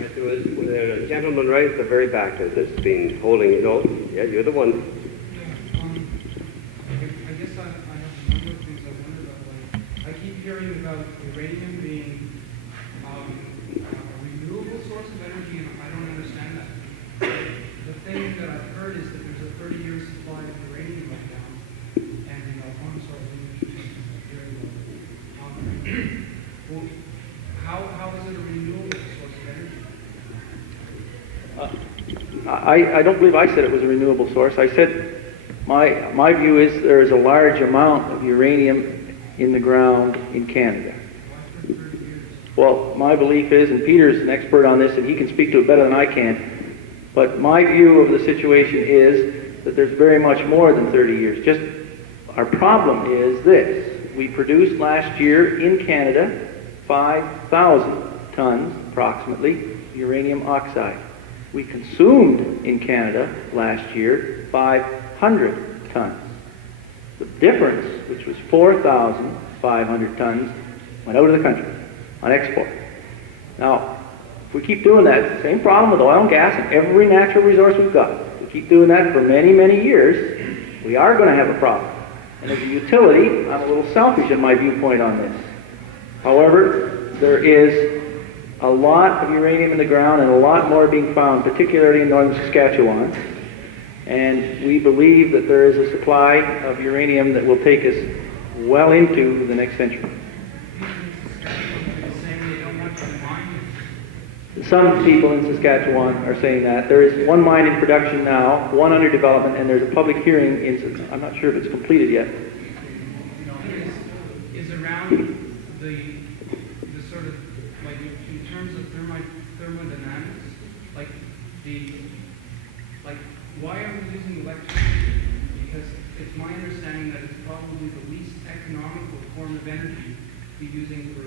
Yes, there was a gentleman right at the very back that's been holding, you know, yeah, you're the one. I guess I have a number of things I wonder about. Like, I keep hearing about uranium being a renewable source of energy, and I don't understand that. The thing that I've heard is that there's a 30-year supply of uranium right now, and the Alphonse is very low. Well, how is it a renewable source of energy? I don't believe I said it was a renewable source. I said my view is there is a large amount of uranium in the ground in Canada. Well, my belief is, and Peter's an expert on this and he can speak to it better than I can, but my view of the situation is that there's very much more than 30 years. Just our problem is this. We produced last year in Canada 5,000 tons, approximately, uranium oxide. We consumed in Canada last year 500 tons. The difference, which was 4,500 tons, went out of the country on export. Now, if we keep doing that, same problem with oil and gas and every natural resource we've got. If we keep doing that for many, many years, we are going to have a problem. And as a utility, I'm a little selfish in my viewpoint on this. However, there is a lot of uranium in the ground and a lot more being found, particularly in northern Saskatchewan. And we believe that there is a supply of uranium that will take us well into the next century. Some people in Saskatchewan are saying that. There is one mine in production now, one under development, and there's a public hearing in, I'm not sure if it's completed yet. Is around the sort of, like, in terms of thermodynamics, like why are we using electricity? Because it's my understanding that it's probably the least economical form of energy to be using for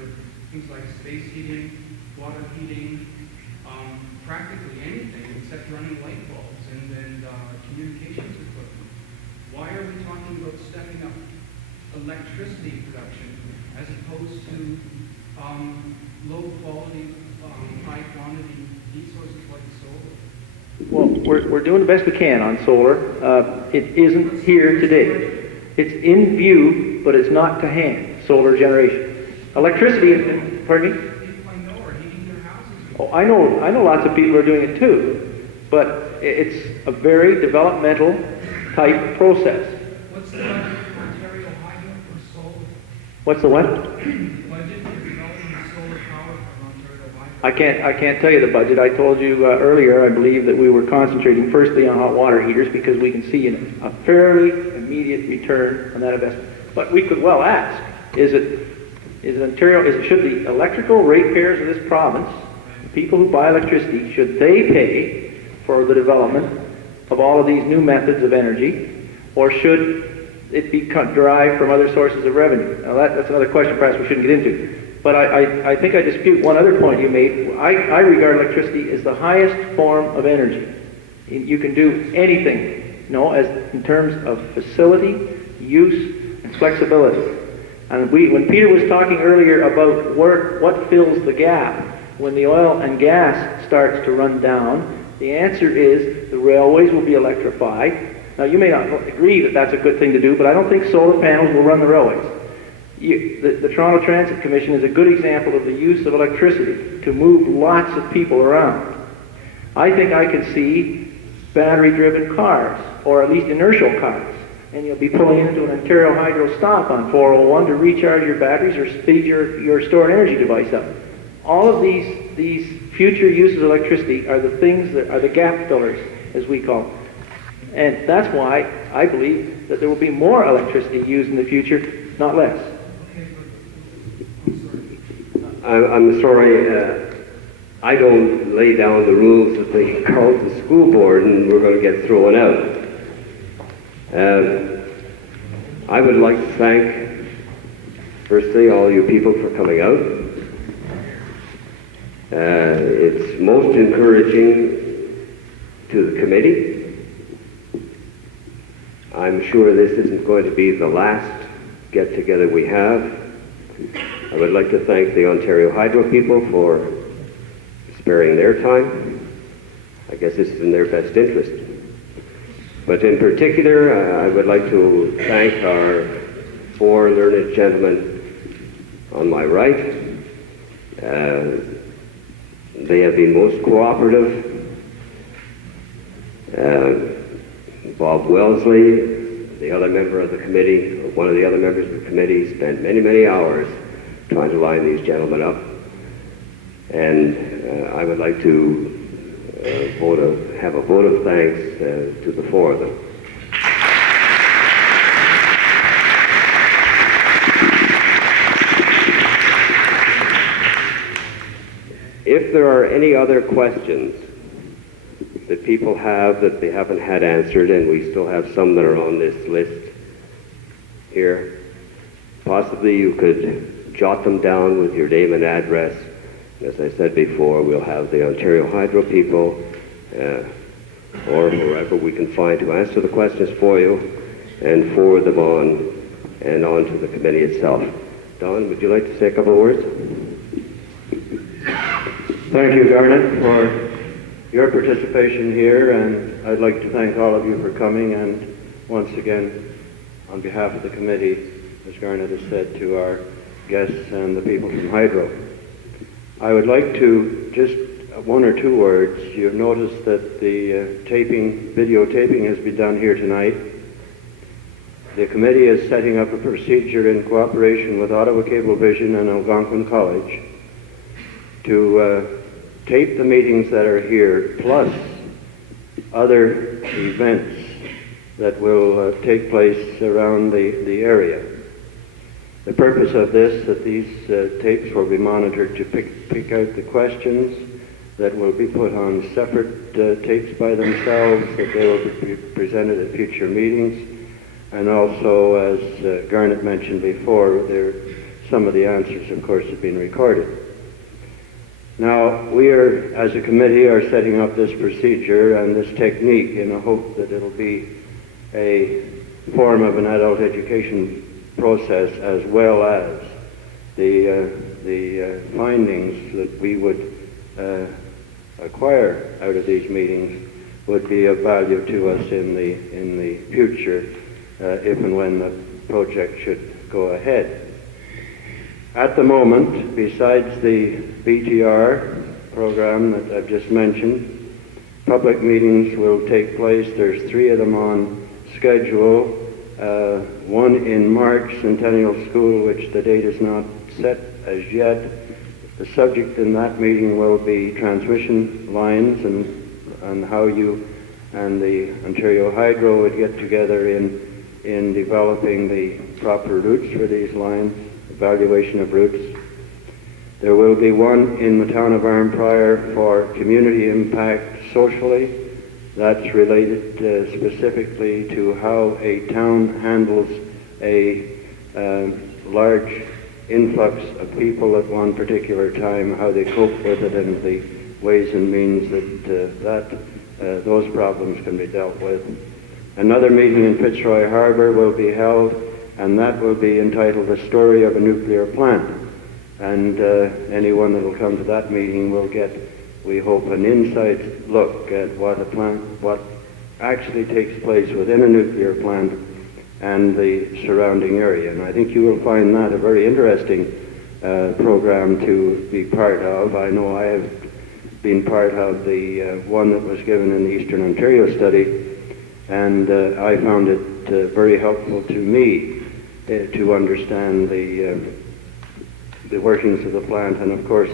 things like space heating, water heating, practically anything except running light bulbs and communications equipment. Why are we talking about stepping up electricity production as opposed to low quality, high quantity heat sources like solar? Well, we're doing the best we can on solar. It isn't here today. It's in view, but it's not to hand, solar generation. Electricity, pardon me? Oh, I know lots of people are doing it too, but it's a very developmental type process. What's the budget for Ontario Hydro for solar? What's the what? Budget for developing solar power from Ontario Hydro? I can't tell you the budget. I told you earlier, I believe that we were concentrating firstly on hot water heaters because we can see a fairly immediate return on that investment. But we could well ask, should the electrical ratepayers of this province, the people who buy electricity, should they pay for the development of all of these new methods of energy, or should it be derived from other sources of revenue? Now that's another question perhaps we shouldn't get into. But I think I dispute one other point you made. I regard electricity as the highest form of energy. You can do anything, as in terms of facility, use, and flexibility. And when Peter was talking earlier about what fills the gap when the oil and gas starts to run down, the answer is the railways will be electrified. Now, you may not agree that that's a good thing to do, but I don't think solar panels will run the railways. The Toronto Transit Commission is a good example of the use of electricity to move lots of people around. I think I can see battery-driven cars, or at least inertial cars, and you'll be pulling into an Ontario Hydro stop on 401 to recharge your batteries or speed your stored energy device up. All of these future uses of electricity are the things that are the gap fillers, as we call them. And that's why I believe that there will be more electricity used in the future, not less. I'm sorry, I don't lay down the rules of the Carleton School Board and we're going to get thrown out. I would like to thank, firstly, all you people for coming out. It's most encouraging to the committee. I'm sure this isn't going to be the last get-together we have. I would like to thank the Ontario Hydro people for sparing their time. I guess this is in their best interest. But in particular, I would like to thank our four learned gentlemen on my right. They have been most cooperative. Bob Wellesley, the other member of the committee, or one of the other members of the committee, spent many, many hours trying to line these gentlemen up. And I would like to have a vote of thanks to the four of them. If there are any other questions that people have that they haven't had answered, and we still have some that are on this list here, possibly you could jot them down with your name and address. As I said before, we'll have the Ontario Hydro people or whoever we can find to answer the questions for you and forward them on to the committee itself. Don, would you like to say a couple of words? Thank you, Garnet, for your participation here, and I'd like to thank all of you for coming, and once again, on behalf of the committee, as Garnet has said, to our guests and the people from Hydro. I would like to just one or two words. You've noticed that the videotaping has been done here tonight. The committee is setting up a procedure in cooperation with Ottawa Cablevision and Algonquin College to tape the meetings that are here, plus other events that will take place around the area. The purpose of this, that these tapes will be monitored to pick out the questions that will be put on separate tapes by themselves, that they will be presented at future meetings, and also, as Garnet mentioned before, some of the answers, of course, have been recorded. Now, we are, as a committee, are setting up this procedure and this technique in the hope that it'll be a form of an adult education process, as well as the findings that we would acquire out of these meetings would be of value to us in the future, if and when the project should go ahead. At the moment, besides the BTR program that I've just mentioned, public meetings will take place. There's 3 of them on schedule. One in March, Centennial School, which the date is not set as yet, The subject in that meeting will be transmission lines and how you and the Ontario Hydro would get together in developing the proper routes for these lines, evaluation of routes. There will be one in the town of Arnprior for community impact socially. That's related specifically to how a town handles a large influx of people at one particular time, how they cope with it, and the ways and means that those problems can be dealt with. Another meeting in Fitzroy Haqrbour will be held, and that will be entitled "The Story of a Nuclear Plant." And anyone that will come to that meeting will get, we hope, an inside look at what actually takes place within a nuclear plant and the surrounding area. And I think you will find that a very interesting program to be part of. I know I have been part of the one that was given in the Eastern Ontario study, and I found it very helpful to me to understand the workings of the plant. And of course,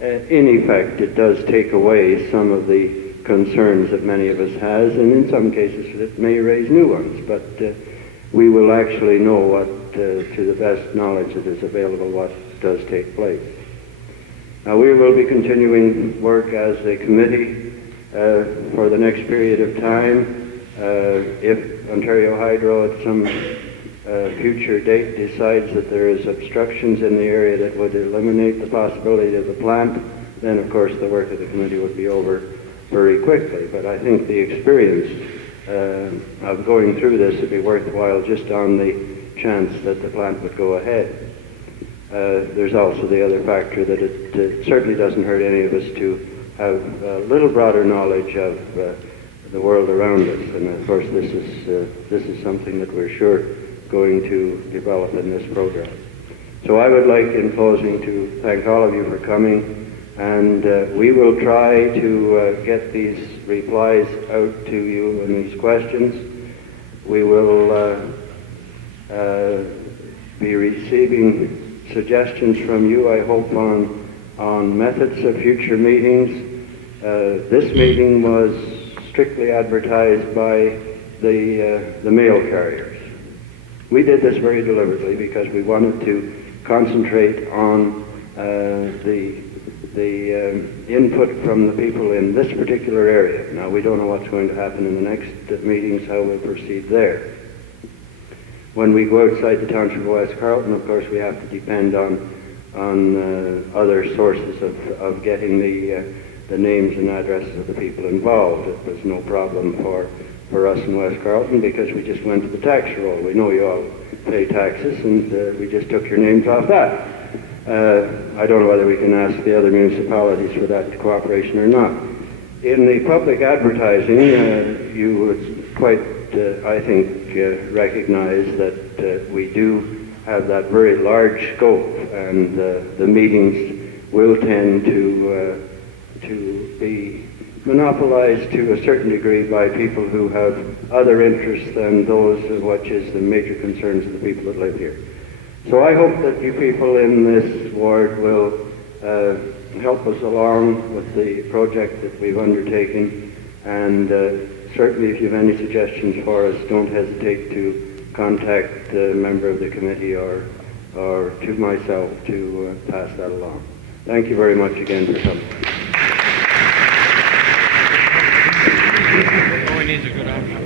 in effect, it does take away some of the concerns that many of us has, and in some cases it may raise new ones, but we will actually know what, to the best knowledge that is available, what does take place. Now, we will be continuing work as a committee for the next period of time. If Ontario Hydro at some future date decides that there is obstructions in the area that would eliminate the possibility of the plant, then of course the work of the committee would be over very quickly. But I think the experience of going through this would be worthwhile just on the chance that the plant would go ahead. There's also the other factor that it certainly doesn't hurt any of us to have a little broader knowledge of the world around us, and of course this is something that we're sure going to develop in this program. So I would like, in closing, to thank all of you for coming, and we will try to get these replies out to you and these questions. We will be receiving suggestions from you, I hope, on methods of future meetings. This meeting was strictly advertised by the mail carriers. We did this very deliberately because we wanted to concentrate on the input from the people in this particular area. Now, we don't know what's going to happen in the next meetings, how we'll proceed there. When we go outside the township of West Carleton, of course, we have to depend on other sources of getting the names and addresses of the people involved. It was no problem for us in West Carleton because we just went to the tax roll. We know you all pay taxes, and we just took your names off that. I don't know whether we can ask the other municipalities for that cooperation or not. In the public advertising, you would quite, I think, recognize that we do have that very large scope, and the meetings will tend to be monopolized to a certain degree by people who have other interests than those of what is the major concerns of the people that live here. So I hope that you people in this ward will help us along with the project that we've undertaken, and certainly if you have any suggestions for us, don't hesitate to contact a member of the committee or to myself to pass that along. Thank you very much again for coming. Oh, he needs a good answer.